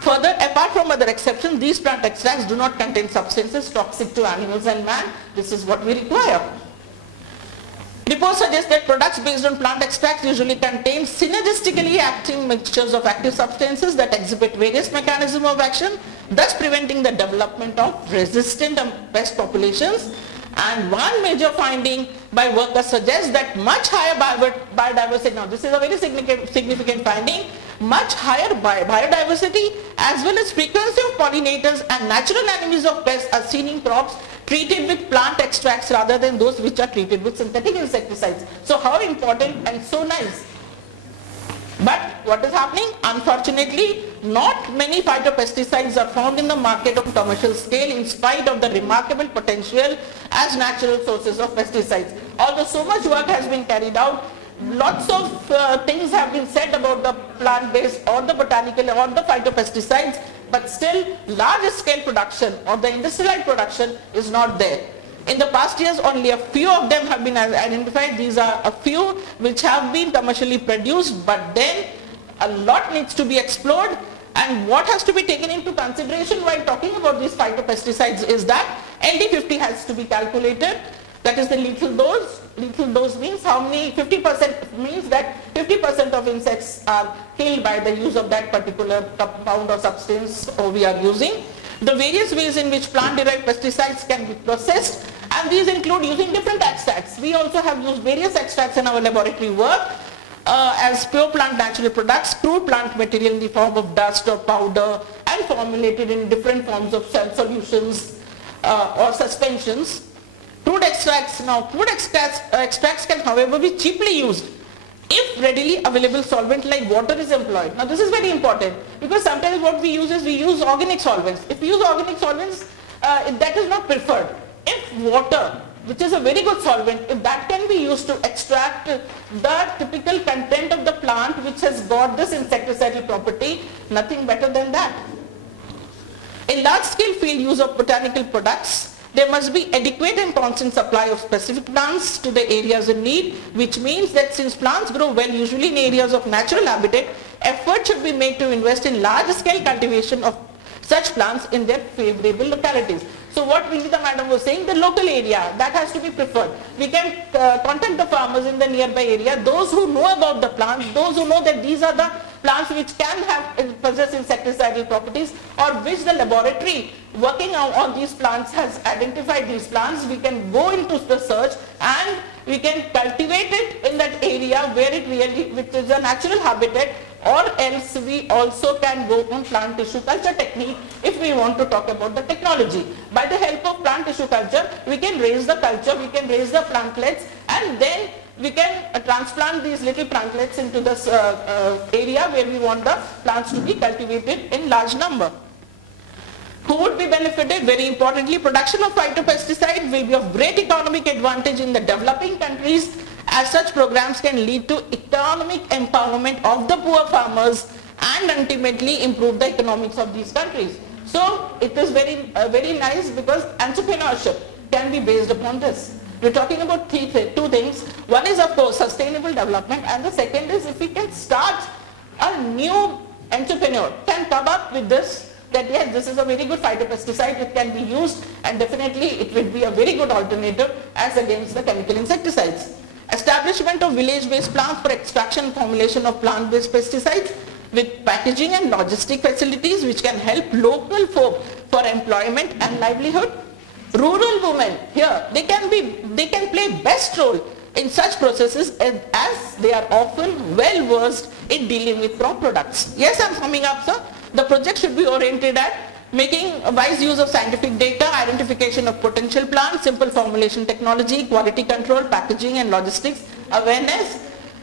Further, apart from other exceptions, these plant extracts do not contain substances toxic to animals and man. This is what we require. Reports suggest that products based on plant extracts usually contain synergistically acting mixtures of active substances that exhibit various mechanisms of action, thus preventing the development of resistant pest populations. And one major finding by workers suggests that much higher biodiversity, now this is a very significant finding, much higher biodiversity as well as frequency of pollinators and natural enemies of pests are seen in crops treated with plant extracts rather than those which are treated with synthetic insecticides. So how important and so nice. But what is happening? Unfortunately, not many phytopesticides are found in the market on commercial scale in spite of the remarkable potential as natural sources of pesticides. Although so much work has been carried out, lots of things have been said about the plant-based or the botanical or the phytopesticides, but still large scale production or the industrialized production is not there. In the past years, only a few of them have been identified. These are a few which have been commercially produced, but then a lot needs to be explored. And what has to be taken into consideration while talking about these phytopesticides is that LD50 has to be calculated. That is the lethal dose. Lethal dose means how many, 50% means that 50% of insects are killed by the use of that particular compound or substance we are using. The various ways in which plant-derived pesticides can be processed, and these include using different extracts. We also have used various extracts in our laboratory work as pure plant natural products, crude plant material in the form of dust or powder, and formulated in different forms of solutions or suspensions. Crude extracts, now crude extracts can however be cheaply used if readily available solvent like water is employed. Now this is very important because sometimes what we use is we use organic solvents. If we use organic solvents, that is not preferred. If water, which is a very good solvent, if that can be used to extract the typical content of the plant which has got this insecticidal property, nothing better than that. In large scale field use of botanical products, there must be adequate and constant supply of specific plants to the areas in need, which means that since plants grow well usually in areas of natural habitat, effort should be made to invest in large scale cultivation of such plants in their favorable localities. So what Vinita madam was saying, the local area, that has to be preferred. We can contact the farmers in the nearby area, those who know about the plants, those who know that these are the plants which can have possess insecticidal properties, or which the laboratory working on these plants has identified these plants. We can go into the search and we can cultivate it in that area where it really, which is a natural habitat, or else we also can go on plant tissue culture technique if we want to talk about the technology. By the help of plant tissue culture, we can raise the culture, we can raise the plantlets, and then we can transplant these little plantlets into this area where we want the plants to be cultivated in large number. Who would be benefited? Very importantly, production of phytopesticide will be of great economic advantage in the developing countries as such programs can lead to economic empowerment of the poor farmers and ultimately improve the economics of these countries. So it is very nice because entrepreneurship can be based upon this. We're talking about two things. One is, of course, sustainable development, and the second is if we can start a new entrepreneur can come up with this, that yes, this is a very good phytopesticide, it can be used, and definitely it will be a very good alternative as against the chemical insecticides. Establishment of village-based plants for extraction and formulation of plant-based pesticides with packaging and logistic facilities which can help local folk for employment and livelihood. Rural women here, they can play best role in such processes as they are often well versed in dealing with crop products. Yes, I'm summing up, sir. The project should be oriented at making a wise use of scientific data, identification of potential plants, simple formulation technology, quality control, packaging and logistics, awareness.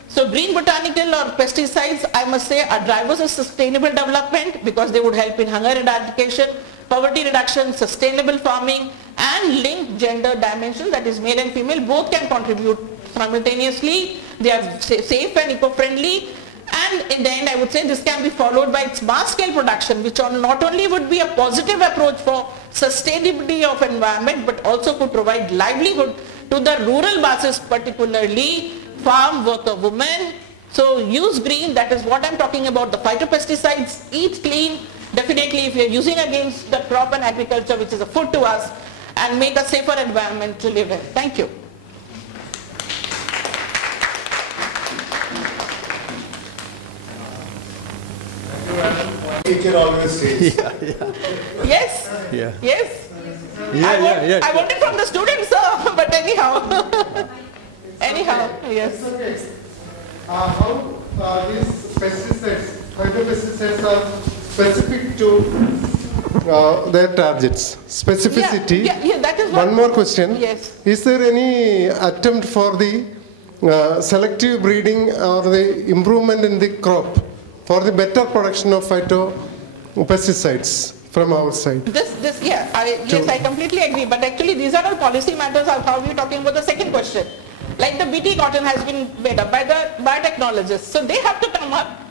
So green botanical or pesticides, I must say, are drivers of sustainable development because they would help in hunger eradication, poverty reduction, sustainable farming, and linked gender dimensions, that is male and female, both can contribute simultaneously. They are safe and eco-friendly. And in the end, I would say this can be followed by its mass-scale production, which not only would be a positive approach for sustainability of environment, but also could provide livelihood to the rural masses, particularly farm worker women. So use green, that is what I'm talking about, the phytopesticides, eat clean, definitely if you're using against the crop and agriculture, which is a food to us, and make a safer environment to live in. Thank you. Teacher always says. Yes. Yeah. Yes. Yeah. I want it from the students, sir. But anyhow. Anyhow. Yes. Okay. How these pesticides, phytopesticides are specific to their targets? Specificity. Yeah, that is what. One more question. Yes. Is there any attempt for the selective breeding or the improvement in the crop for the better production of phytopesticides from our side? Yes, I completely agree. But actually, these are all policy matters of how we're talking about the second question. Like the BT cotton has been made up by the biotechnologists. So they have to come up,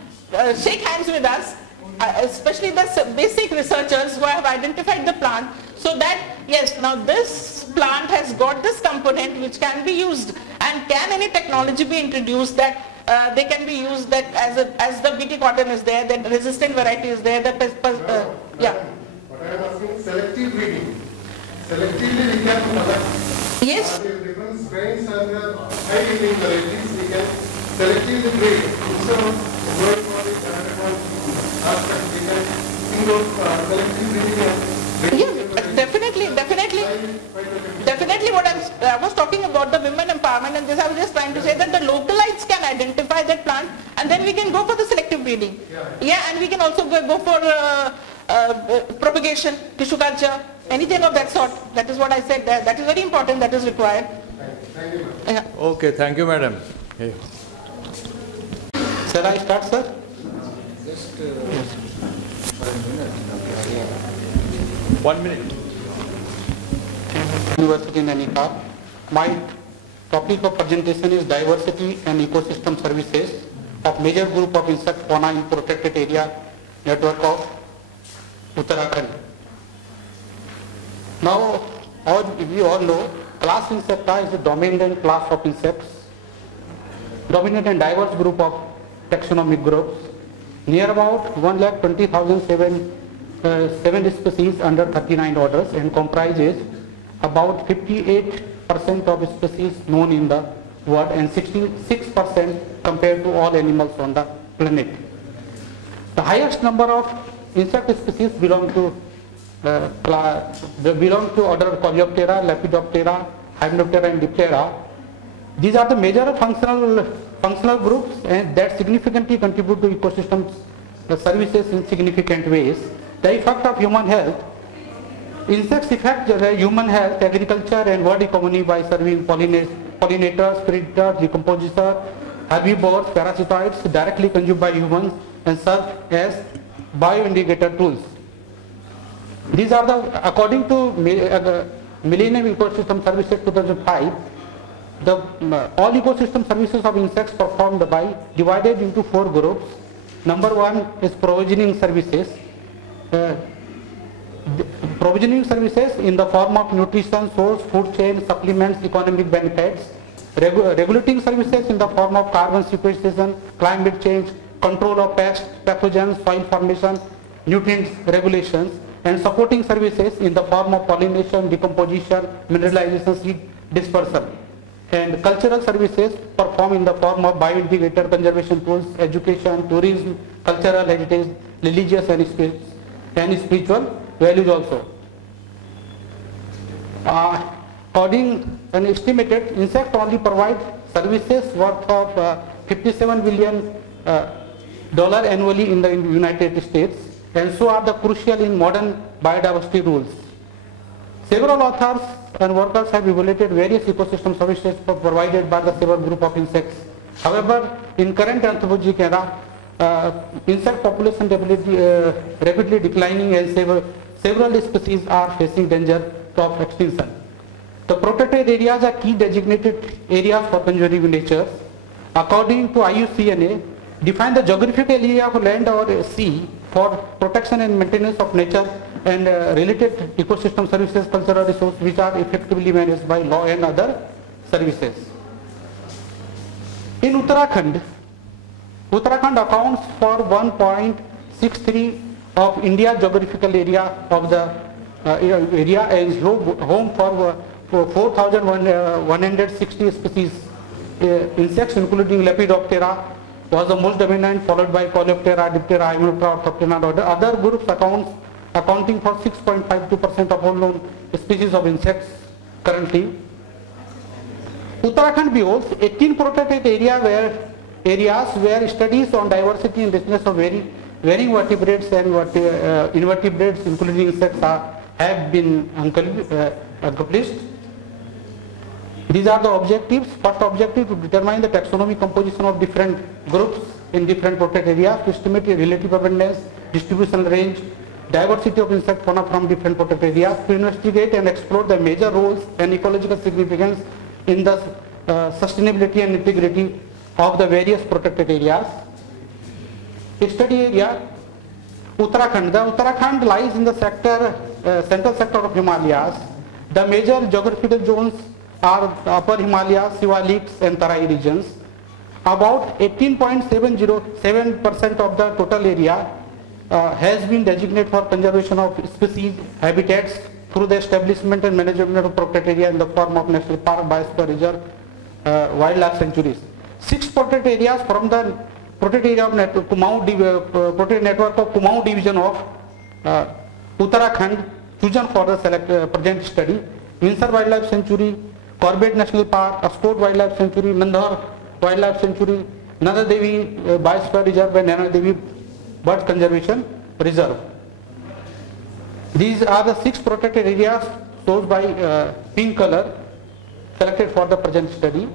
shake hands with us, especially the basic researchers who have identified the plant, so that, yes, now this plant has got this component which can be used. And can any technology be introduced that they can be used that as the BT cotton is there, the resistant variety is there, yeah. But I am asking selective breeding. Selectively we can yes. different strains and high yielding varieties we can selectively breed. Instead of going for the standard aspect, we can think of selective breeding. Yeah, definitely what I was talking about, the women empowerment, and this I was just trying to say that the localites can identify that plant and then we can go for the selective breeding. Yeah, and we can also go for propagation, tissue culture, anything of that sort. That is what I said there. That is very important, that is required. Thank you. Yeah. Okay, thank you, madam. Hey. Shall I start, sir? Just 1 minute. University in Nainital. My topic of presentation is diversity and ecosystem services of major group of insect fauna in protected area network of Uttarakhand. Now, we all know, class Insecta is a dominant class of insects, dominant and diverse group of taxonomic groups. Near about 1,20,007 species under 39 orders and comprises about 58% of species known in the world and 66% compared to all animals on the planet. The highest number of insect species belong to order Coleoptera, Lepidoptera, Hymenoptera and Diptera. These are the major functional groups and that significantly contribute to ecosystem services in significant ways. The effect of human health. Insects affect human health, agriculture and world economy by serving pollinators, predators, decomposers, herbivores, parasitoids directly consumed by humans and serve as bioindicator tools. These are the, according to Millennium Ecosystem Services 2005, all ecosystem services of insects performed by divided into 4 groups. Number 1 is provisioning services. Provisioning services in the form of nutrition, source, food chain, supplements, economic benefits. Regulating services in the form of carbon sequestration, climate change, control of pests, pathogens, soil formation, nutrients regulations, and supporting services in the form of pollination, decomposition, mineralization, seed dispersal. And cultural services performed in the form of bioindicator, conservation tools, education, tourism, cultural heritage, religious and spiritual values also. According and estimated, insect only provide services worth of $57 billion annually in the United States, and so are the crucial in modern biodiversity rules. Several authors and workers have evaluated various ecosystem services provided by the several group of insects. However, in current anthropogenic era, insect population rapidly declining and several species are facing danger of extinction. The protected areas are key designated areas for conserving nature. According to IUCN, define the geographical area of land or sea for protection and maintenance of nature and related ecosystem services, cultural resources which are effectively managed by law and other services. In Uttarakhand accounts for 1.63 of India's geographical area of the area and is home for 4,160 species. Insects including Lepidoptera was the most dominant, followed by Coleoptera, Diptera, Hymenoptera, Orthoptera. Other groups accounting for 6.52% of all known species of insects currently. Uttarakhand beholds 18 protected areas where studies on diversity and richness of varying vertebrates and invertebrates, including insects, have been accomplished. These are the objectives. First objective, to determine the taxonomic composition of different groups in different protected areas, to estimate the relative abundance, distribution range, diversity of insect fauna from different protected areas, to investigate and explore the major roles and ecological significance in the sustainability and integrity of the various protected areas. Study area, Uttarakhand. The Uttarakhand lies in the central sector of Himalayas. The major geographical zones are Upper Himalayas, Siwaliks and Tarai regions. About 18.707% of the total area has been designated for conservation of species, habitats through the establishment and management of protected area in the form of national park, biosphere reserve, wildlife sanctuaries. 6 protected areas from the protected area of protected network of Kumaon division of Uttarakhand chosen for the present study: Vinsar Wildlife Sanctuary, Corbett National Park, Ascot Wildlife Sanctuary, Nandhar Wildlife Sanctuary, Nanda Devi Biosphere Reserve and Nana Devi Bird Conservation Reserve. These are the 6 protected areas shown by pink color selected for the present study.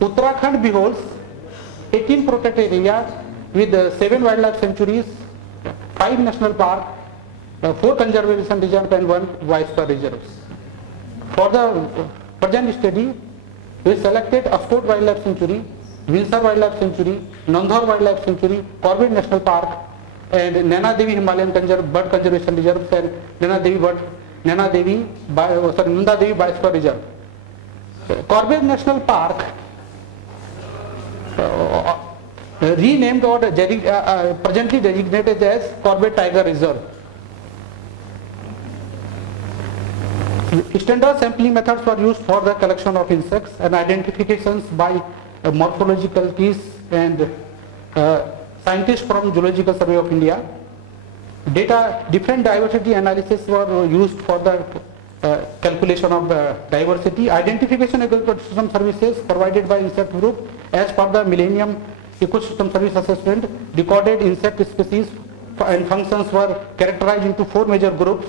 Uttarakhand beholds 18 protected areas with 7 wildlife sanctuaries, 5 national parks, 4 conservation reserves and 1 biosphere reserves. For the present study, we selected Ascot Wildlife Sanctuary, Vinsar Wildlife Sanctuary, Nandhar Wildlife Sanctuary, Corbett National Park, and Nana Devi Himalayan Bird Conservation Reserve and Nanda Devi Biosphere Reserve. Corbett National Park, renamed or presently designated as Corbett Tiger Reserve. Standard sampling methods were used for the collection of insects and identifications by morphological keys and scientists from Zoological Survey of India. Different diversity analysis were used for the calculation of the diversity. Identification ecosystem services provided by insect group as per the Millennium Ecosystem Service Assessment. Recorded insect species and functions were characterized into 4 major groups,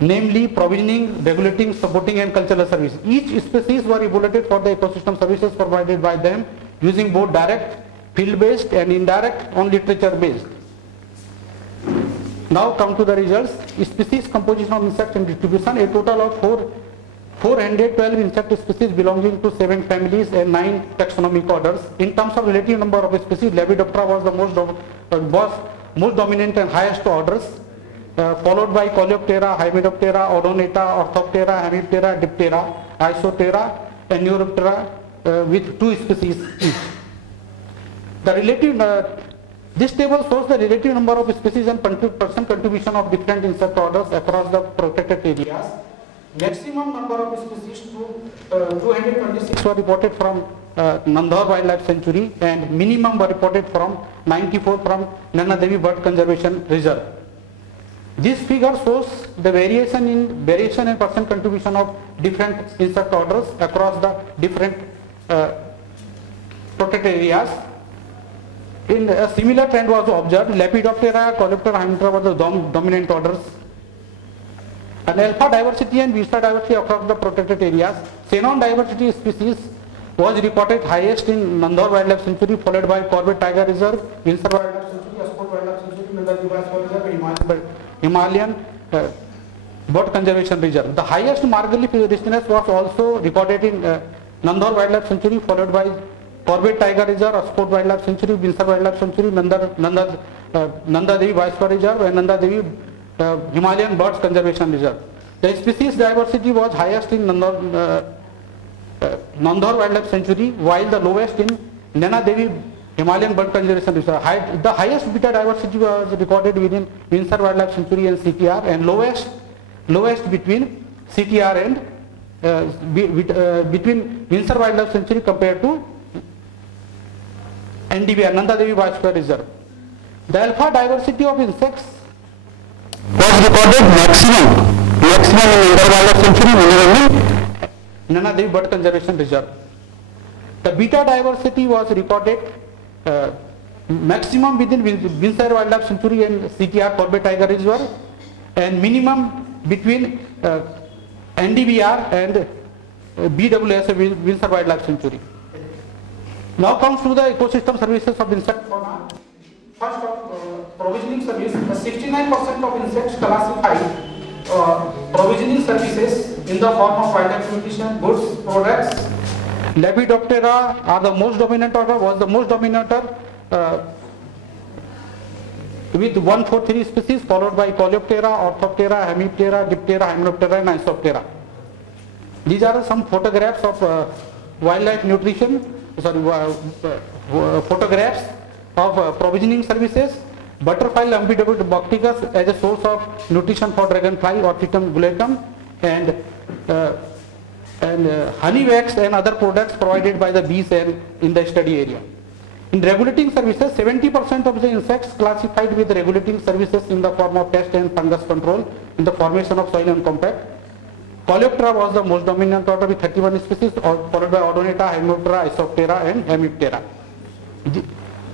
namely provisioning, regulating, supporting and cultural service. Each species were evaluated for the ecosystem services provided by them using both direct, field-based and indirect on literature-based. Now come to the results. Species composition of insects and distribution. A total of 412 insect species belonging to 7 families and 9 taxonomic orders. In terms of relative number of species, Lepidoptera was the most dominant and highest orders, followed by Coleoptera, Hymidoptera, Odonata, Orthoptera, Hemiptera, Diptera, Isoptera, and Neuroptera with 2 species each. The relative this table shows the relative number of species and percent contribution of different insect orders across the protected areas. Maximum number of species 226 were reported from Nandhor Wildlife Sanctuary, and minimum were reported from 94 from Nana Devi Bird Conservation Reserve. This figure shows the variation and percent contribution of different insect orders across the different protected areas. In a similar trend was observed. Lepidoptera, Coleoptera, Hymidoptera were the dominant orders. And alpha diversity and beta diversity across the protected areas. Xenon diversity species was reported highest in Nandhor Wildlife Sanctuary, followed by Corbett Tiger Reserve, Windsor Wildlife Sanctuary, Ascot Wildlife Sanctuary, Nanda Reserve, Himalayan Bird Conservation Reserve. The highest margin richness was also recorded in Nandhor Wildlife Sanctuary, followed by Corbett Tiger Reserve, Ascot Wildlife Sanctuary, Windsor Wildlife Sanctuary, Nanda Devi Viceroy Reserve, and Nanda Devi Himalayan Birds Conservation Reserve. The species diversity was highest in Nandhor Wildlife Sanctuary, while the lowest in Nana Devi Himalayan Bird Conservation Reserve. The highest beta diversity was recorded within Windsor Wildlife Sanctuary and CTR, and lowest between CTR and between Windsor Wildlife Sanctuary compared to NDVR, Nanda Devi Viceroy Reserve. The alpha diversity of insects was recorded maximum in Nandhor Wildlife Sanctuary, Nana Devi Bird Conservation Reserve. The beta diversity was recorded maximum within Windsor Wildlife Sanctuary and CTR Corbett Tiger Reserve, and minimum between NDVR and BWS Windsor Wildlife Sanctuary. Now comes to the ecosystem services of insect fauna. First of provisioning service, 69% of insects classified provisioning services in the form of wildlife nutrition, goods, products. Lepidoptera are the most dominant order, was the most dominant order with 143 species, followed by Coleoptera, Orthoptera, Hemiptera, Diptera, Hymenoptera, and Isoptera. These are some photographs of wildlife nutrition. Photographs of provisioning services. Butterfly Lumpidopticus as a source of nutrition for dragonfly, Orchitum gulecum, and honey wax and other products provided by the bees and in the study area. In regulating services, 70% of the insects classified with regulating services in the form of pest and fungus control in the formation of soil and compact. Coleoptera was the most dominant order with 31 species, followed by Odonata, Hymidoptera, Isoptera, and Hemiptera.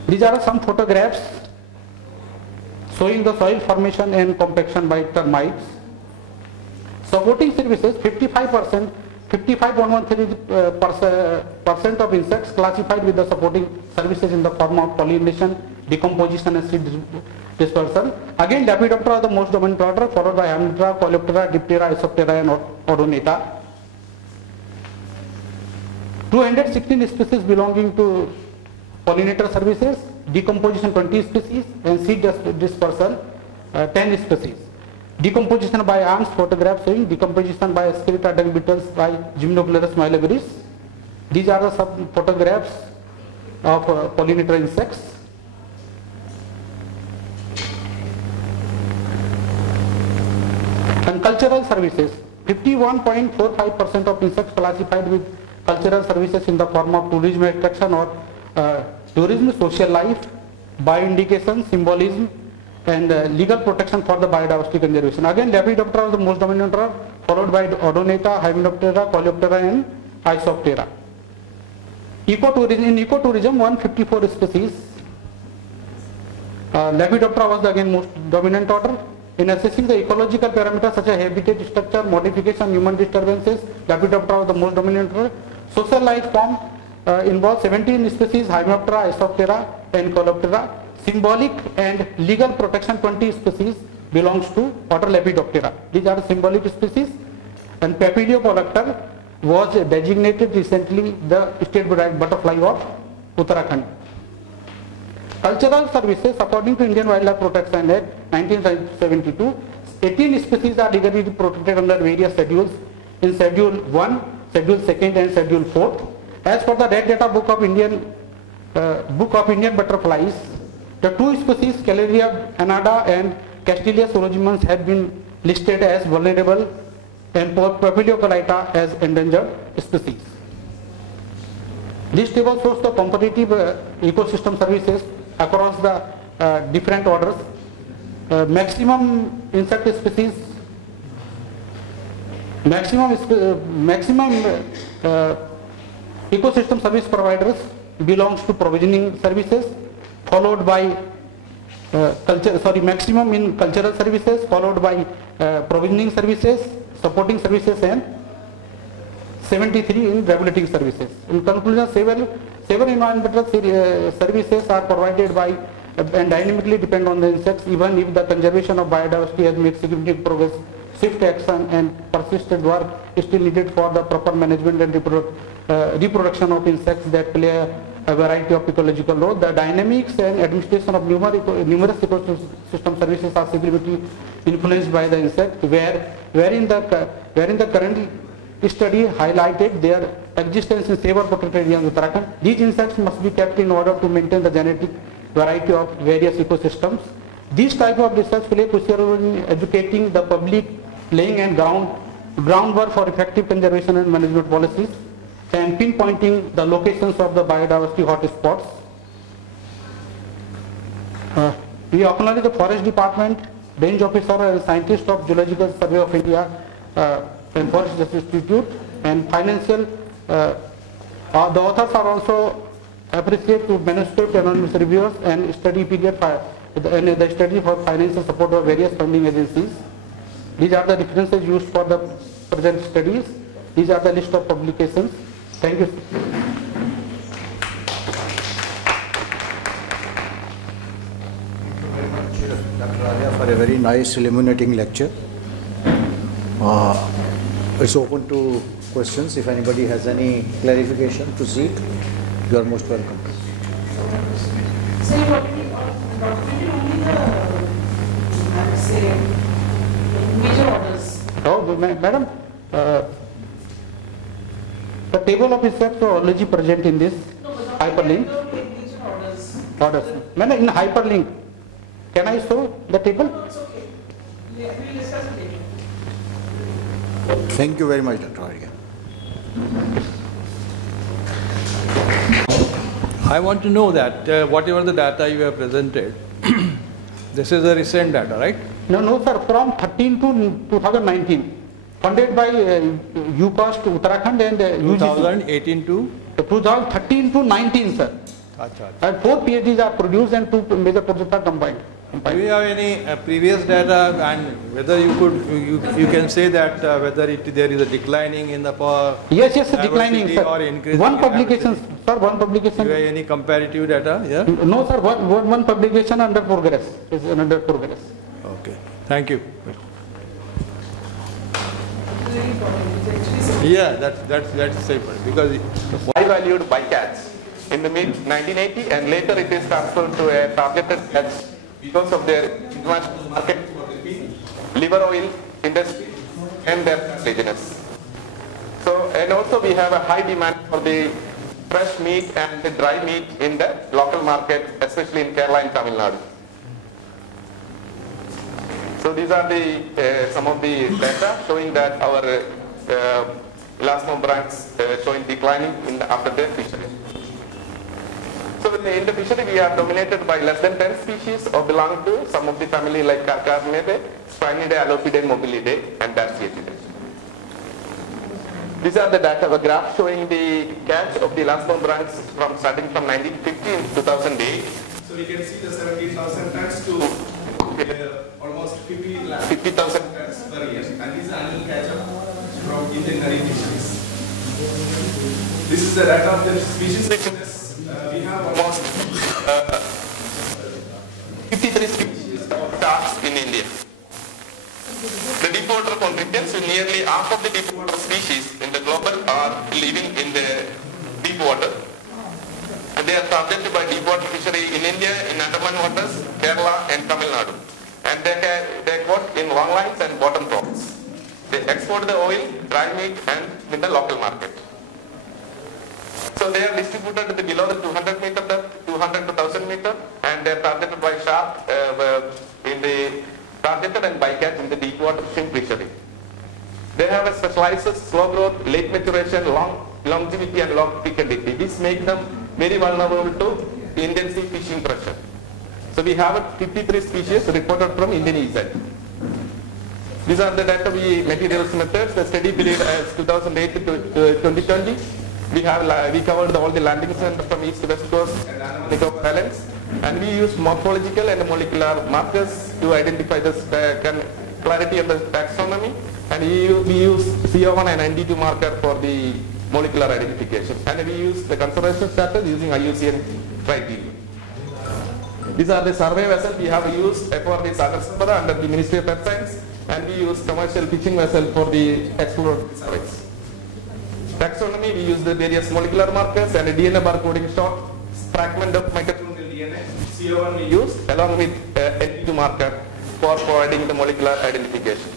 These are some photographs showing the soil formation and compaction by termites. Supporting services, 55.13% of insects classified with the supporting services in the form of pollination, decomposition, and seed dispersal. Again, Lepidoptera are the most dominant order, followed by Hymidoptera, Coleoptera, Diptera, Isoptera, and Odonata. 216 species belonging to pollinator services, decomposition 20 species, and seed dispersal 10 species. Decomposition by ants, photographs showing decomposition by Asclepias dung beetles by Gymnoplerus myliveris. These are the some photographs of pollinator insects. And cultural services, 51.45% of insects classified with cultural services in the form of tourism attraction or tourism, social life, bioindication, symbolism, and legal protection for the biodiversity conservation. Again, Lepidoptera was the most dominant order, followed by Odonata, Hymenoptera, Coleoptera, and Isoptera. Ecotourism, in ecotourism, 154 species. Lepidoptera was the again most dominant order. In assessing the ecological parameters such as habitat structure, modification, human disturbances, Lepidoptera was the most dominant order. Social life form involves 17 species, Hymenoptera, Isoptera, and Coleoptera. Symbolic and legal protection, 20 species belongs to order Lepidoptera. These are symbolic species. and Papilio was designated recently the state butterfly of Uttarakhand. Cultural services, according to Indian Wildlife Protection Act 1972, 18 species are legally protected under various schedules in Schedule 1, Schedule 2nd and Schedule 4th. As per the Red Data Book of Indian Butterflies, the two species, Caleria annata and Castilia sorogimens, have been listed as vulnerable and Papilio as endangered species. This table shows the competitive ecosystem services across the different orders. Maximum insect species, maximum ecosystem service providers belongs to provisioning services, followed by maximum in cultural services, followed by provisioning services, supporting services, and 73 in regulating services. In conclusion, several environmental services are provided by and dynamically depend on the insects. Even if the conservation of biodiversity has made significant progress, swift action and persistent work is still needed for the proper management and reproduction of insects that play a variety of ecological roles. The dynamics and administration of numerous ecosystem services are significantly influenced by the insect, wherein the current study highlighted their existence in several protected areas in Uttarakhand. These insects must be kept in order to maintain the genetic variety of various ecosystems. These type of research play a crucial role in educating the public, laying and groundwork for effective conservation and management policies, and pinpointing the locations of the biodiversity hotspots. We acknowledge the Forest Department, Range Officer and Scientist of Geological Survey of India and Forest Institute, and financial. The authors are also appreciate to manuscript anonymous reviewers and study period and the study for financial support of various funding agencies. These are the references used for the present studies. These are the list of publications. Thank you. Thank you very much, Dr. Raja, for a very nice illuminating lecture. It's open to questions. If anybody has any clarification to seek, you are most welcome. So you already documented only the, major orders. Oh, madam, the table of insects are already present in this hyperlink. Orders. Madam, in hyperlink, can I show the table? No, it's okay. We'll discuss it later. Thank you very much, Dr. Raja. I want to know that whatever the data you have presented, this is a recent data, right? No, sir. From 13 to 2019, funded by UCOST Uttarakhand and UGC. 2018 to 2013 to 19, sir. And 4 PhDs are produced and 2 major projects are combined. Do you have any previous data, and whether you can say that whether there is a declining in the yes, declining, sir. Or increasing? One publication, sir. One publication. Do you have any comparative data? Yeah. No, sir. One publication under progress is under progress. Okay. Thank you. Yeah, that's safer because high valued bycatch in the mid 1980, and later it is transferred to a targeted catch because of their international market for the feed, liver oil industry, and their indigenous. So, and also we have a high demand for the fresh meat and the dry meat in the local market, especially in Kerala and Tamil Nadu. So these are the some of the data showing that our elasmobranchs brands showing declining after their fishery. So in the fishery we are dominated by less than 10 species or belong to some of the family like Carcarnidae, Spinidae, Alopidae, Mobilidae, and Dasyatidae. These are the data, the graph showing the catch of the elasmobranchs from starting from 1950 to 2008. So we can see the 70,000 tons to almost 50,000 tons per year, and this is annual catch up from Indian marine fisheries. This is the data of the species richness. We have almost 53 species of sharks in India. The deep water contributes to nearly half of the deep water species in the global are living in the deep water. And they are targeted by deep water fishery in India, in Andaman waters, Kerala and Tamil Nadu. And they caught in long lines and bottom trawls. They export the oil, dry meat and in the local market. So they are distributed below the 200 meter depth, 200 to 1000 meter, and they are targeted by shark in the targeted and bycatch in the deep water shrimp fishery. They have a specialized slow growth, late maturation, longevity and long fecundity. This makes them very vulnerable to intensive fishing pressure. So we have 53 species reported from Indian ESET. These are the data materials methods. The study period as 2008 to 2020. We covered all the landing centers from east to west coast and Nicobar Islands, and we used morphological and molecular markers to identify the clarity of the taxonomy, and we use CO1 and ND2 marker for the molecular identification, and we use the conservation status using IUCN criteria. These are the survey vessels we have used for the Sagar Sampada under the Ministry of Earth Science, and we use commercial fishing vessel for the exploratory surveys. Taxonomy, we use the various molecular markers and a DNA barcoding short fragment of mitochondrial DNA. CO1 we use along with ND2 marker for providing the molecular identification.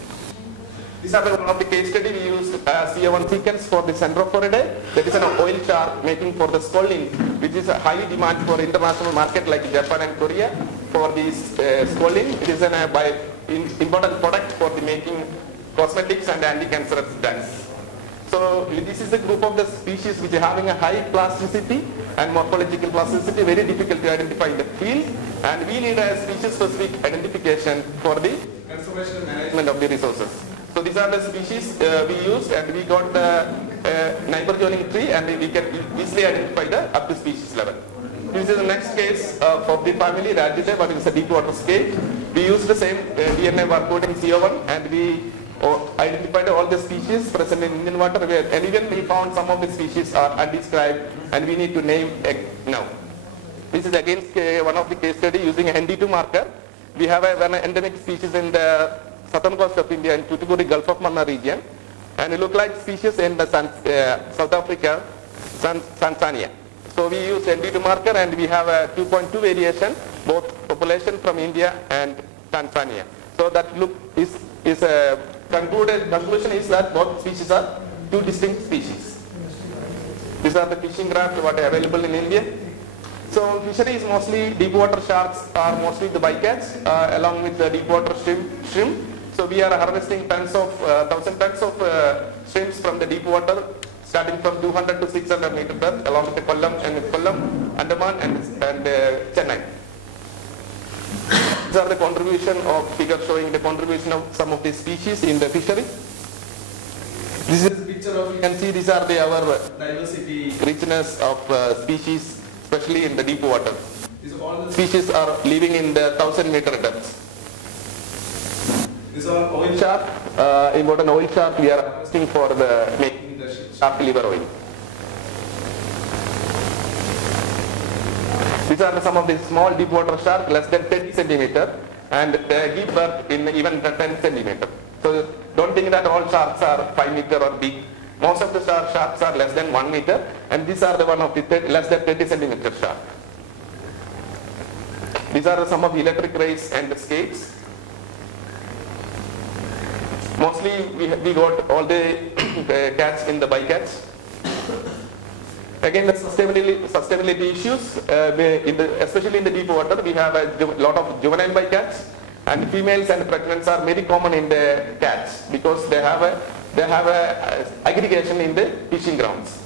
These are one of the case study. We used CO1 sequence for the Centrophoridae. That is an oil char making for the scolding, which is a high demand for international market like Japan and Korea for this scolding. It is an important product for the making cosmetics and anti-cancerous drugs. So this is a group of the species which are having a high plasticity and morphological plasticity, very difficult to identify in the field, and we need a species-specific identification for the conservation management of the resources. So these are the species we used, and we got the neighbor joining tree, and we can easily identify the up to species level. This is the next case for the family Rajidae, but it's a deep water scale. We used the same DNA barcoding CO1, and we identified all the species present in Indian water, and even we found some of the species are undescribed, and we need to name now. This is again one of the case study using a ND2 marker. We have an endemic species in the southern coast of India in Tukadoji Gulf of Mannar region, and it look like species in the South Africa, Tanzania. So we use ND2 marker, and we have a 2.2 variation, both population from India and Tanzania. So that look is a conclusion is that both species are two distinct species. These are the fishing craft what are available in India. So fishery is mostly deep water sharks are mostly the bycatch along with the deep water shrimp. So we are harvesting tons of 1,000 tons of shrimps from the deep water, starting from 200 to 600 meter depth along with the Kollam, Andaman and Chennai. These are the contribution of figures showing the contribution of some of the species in the fishery. This is a picture of, you can see these are our diversity, richness of species, especially in the deep water. All the species are living in the 1,000 meter depths. This is our oil shark. Important oil shark we are harvesting for the making the shark liver oil. These are some of the small deep water sharks, less than 30 centimeter, and they give birth in even 10 centimeter. So don't think that all sharks are 5 meter or big. Most of the sharks are less than 1 meter, and these are the one of the less than 30 centimeter shark. These are some of the electric rays and the skates. Mostly we got all the cats in the bycatch. Again, the sustainability issues, especially in the deep water, we have a lot of juvenile bycatch, and females and pregnants are very common in the cats because they have a aggregation in the fishing grounds.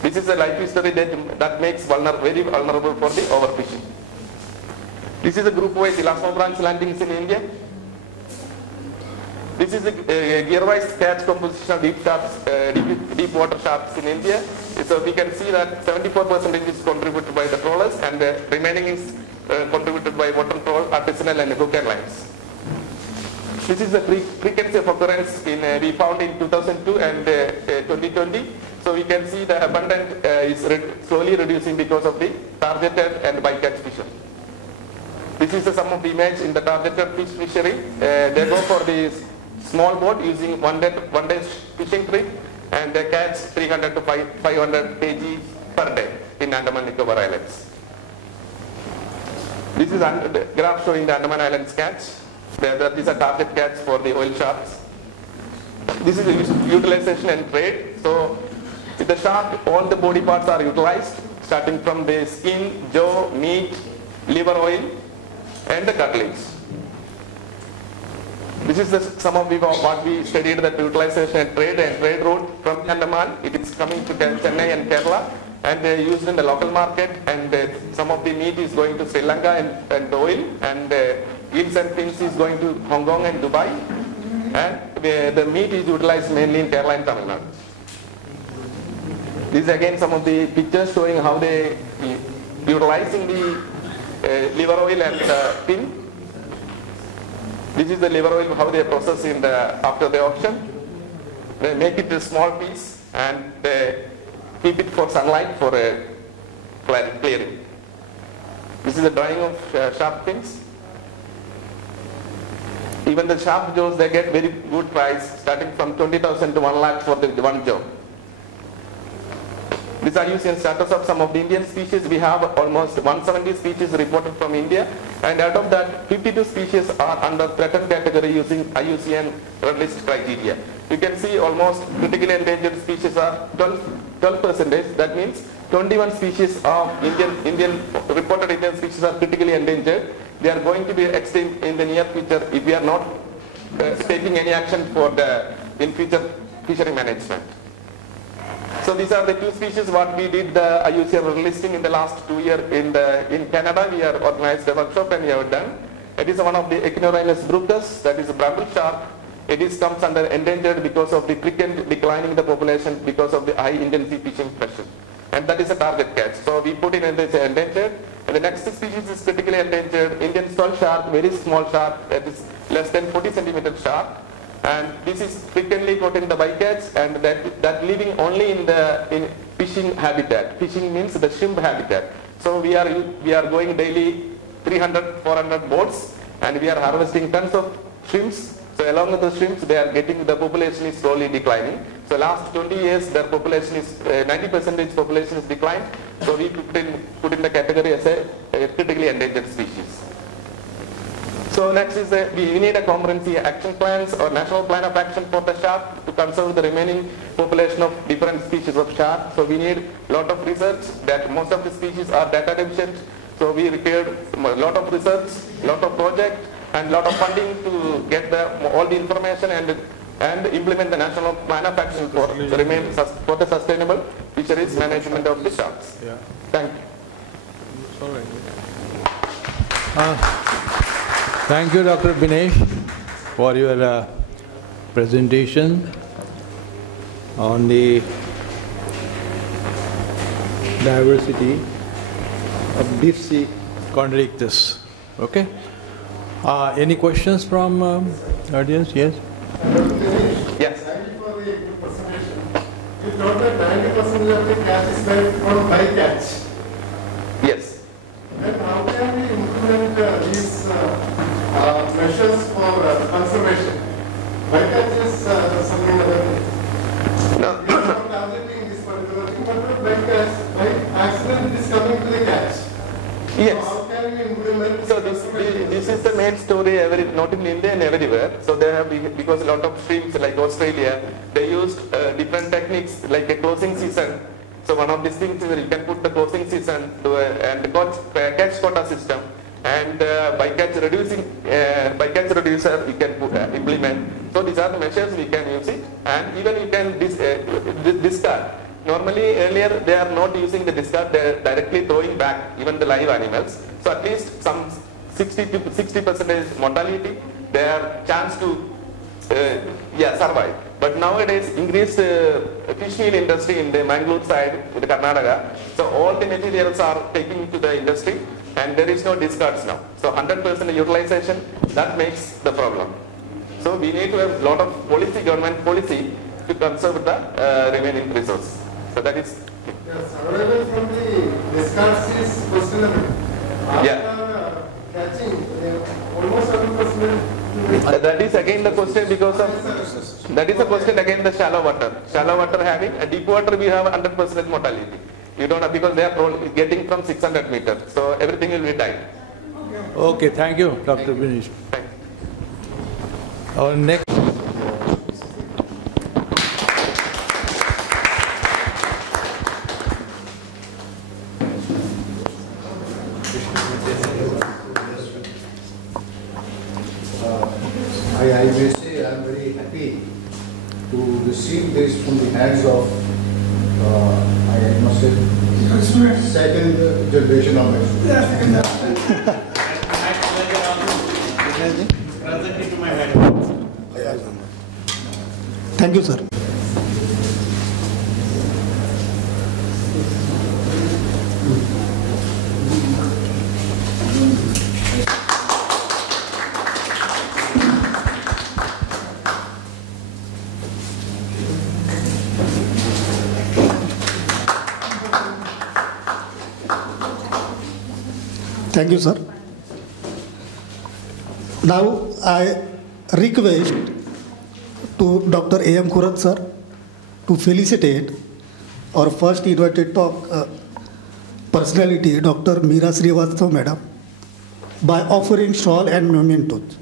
This is a life history that makes very vulnerable for the overfishing. This is a group-wise elasmobranch landings in India. This is a gear-wise catch composition of deep water sharks in India. So we can see that 74% is contributed by the trawlers, and the remaining is contributed by water trawl, artisanal and hook and lines. This is the frequency of occurrence we found in 2002 and 2020. So we can see the abundance is slowly reducing because of the targeted and bycatch fishing. This is some of the image in the targeted fish fishery. They go for the small boat using one day fishing trip, and they catch 300 to 500 kg per day in Andaman Nicobar Islands. This is the graph showing the Andaman Islands catch. These are target catch for the oil sharks. This is utilization and trade. So with the shark, all the body parts are utilized, starting from the skin, jaw, meat, liver oil, and the cartilage. This is some of what we studied, that utilization and trade route from Andaman. It is coming to Chennai and Kerala, and they are used in the local market, and some of the meat is going to Sri Lanka and oil, and gills and fins is going to Hong Kong and Dubai, and the meat is utilized mainly in Kerala and Tamil Nadu. This is again some of the pictures showing how they utilizing the liver oil and fin. This is the liver oil, how they process after the auction. They make it a small piece and they keep it for sunlight for clearing. This is the drying of shark fins. Even the shark jaws, they get very good price, starting from 20,000 to 1 lakh for the one jaw. These are IUCN status of some of the Indian species. We have almost 170 species reported from India, and out of that 52 species are under threatened category using IUCN red list criteria. You can see almost critically endangered species are 12%. That means 21 species of reported Indian species are critically endangered. They are going to be extinct in the near future if we are not taking any action in future fishery management. So these are the two species what we did the IUCN listing in the last 2 years in Canada. We are organized a workshop and we have done. It is one of the Echinorinus brutus, that is a bramble shark. It comes under endangered because of the frequent declining in the population because of the high intensity fishing pressure. And that is a target catch. So we put it in this endangered. And the next species is critically endangered, Indian stone shark, very small shark, that is less than 40 centimeter shark. And this is frequently caught in the bycatch, and that living only in fishing habitat. Fishing means the shrimp habitat. So we are going daily 300, 400 boats, and we are harvesting tons of shrimps. So along with the shrimps, the population is slowly declining. So last 20 years, their population is 90% population is declined. So we put in the category as a critically endangered species. So next is we need a comprehensive action plans or national plan of action for the shark to conserve the remaining population of different species of shark. So we need a lot of research, that most of the species are data deficient. So we required a lot of research, a lot of projects, and a lot of funding to get all the information and implement the national plan of action for the sustainable fisheries management of the sharks. Yeah. Thank you. All right. Thank you, Dr. Binesh, for your presentation on the diversity of deep sea chondriictus. Okay. Any questions from audience? Yes. Yes. Thank you for the good presentation. You thought that 90% of the catch is made from bycatch. Yes. And how can we implement these measures for conservation? Bycatch is something other. No. We are not targeting this particular thing, but bycatch, by accident it is coming to the catch. Yes. So how can we implement? So this is the main story not in India and everywhere. So they have, because a lot of streams like Australia, they used different techniques like a closing season. So one of these things is that you can put the closing season to and catch quota system, and by catch reducer you can implement. So these are the measures we can use it, and even you can discard. Normally earlier they are not using the discard, they are directly throwing back even the live animals. So at least some 60% mortality, they have chance to survive. But nowadays increased fish meal industry in the Mangalore side, in the Karnataka, so all the materials are taking to the industry and there is no discards now. So 100% utilization, that makes the problem. So we need to have a lot of government policy to conserve the remaining resource. So that is... Survival from the discards is questionable. Yeah. Catching, That is again the question because of, that is the question again the shallow water. Shallow water having, deep water we have 100% mortality. You don't have, because they are getting from 600 meters. So everything will be dying. Okay, thank you, Dr. Binish. Our next. I may say I am very happy to receive this from the hands of, I must say, second generation of my students. Thank you, sir. Thank you, sir. Now I request to Dr. A.M. Kurat, sir, to felicitate our first invited talk personality, Dr. Meera Srivastava, madam, by offering shawl and mementos.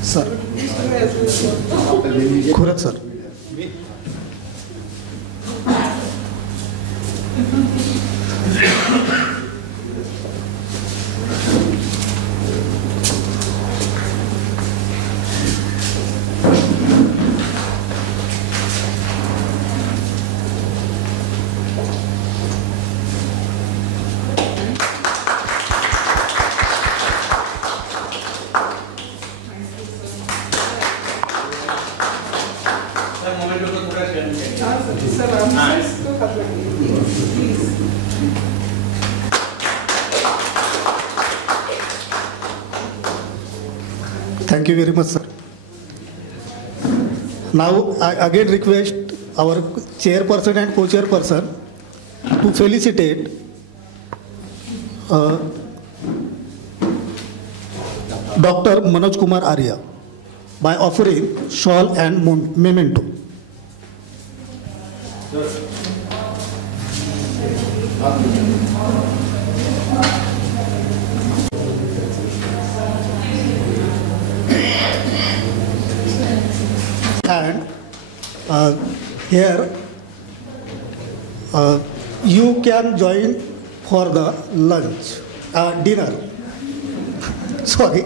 Sir. Kurat, sir. Thank you very much, sir. Now I again request our chairperson and co-chairperson to felicitate Dr. Manoj Kumar Arya by offering shawl and memento. And here you can join for the lunch, dinner. Sorry.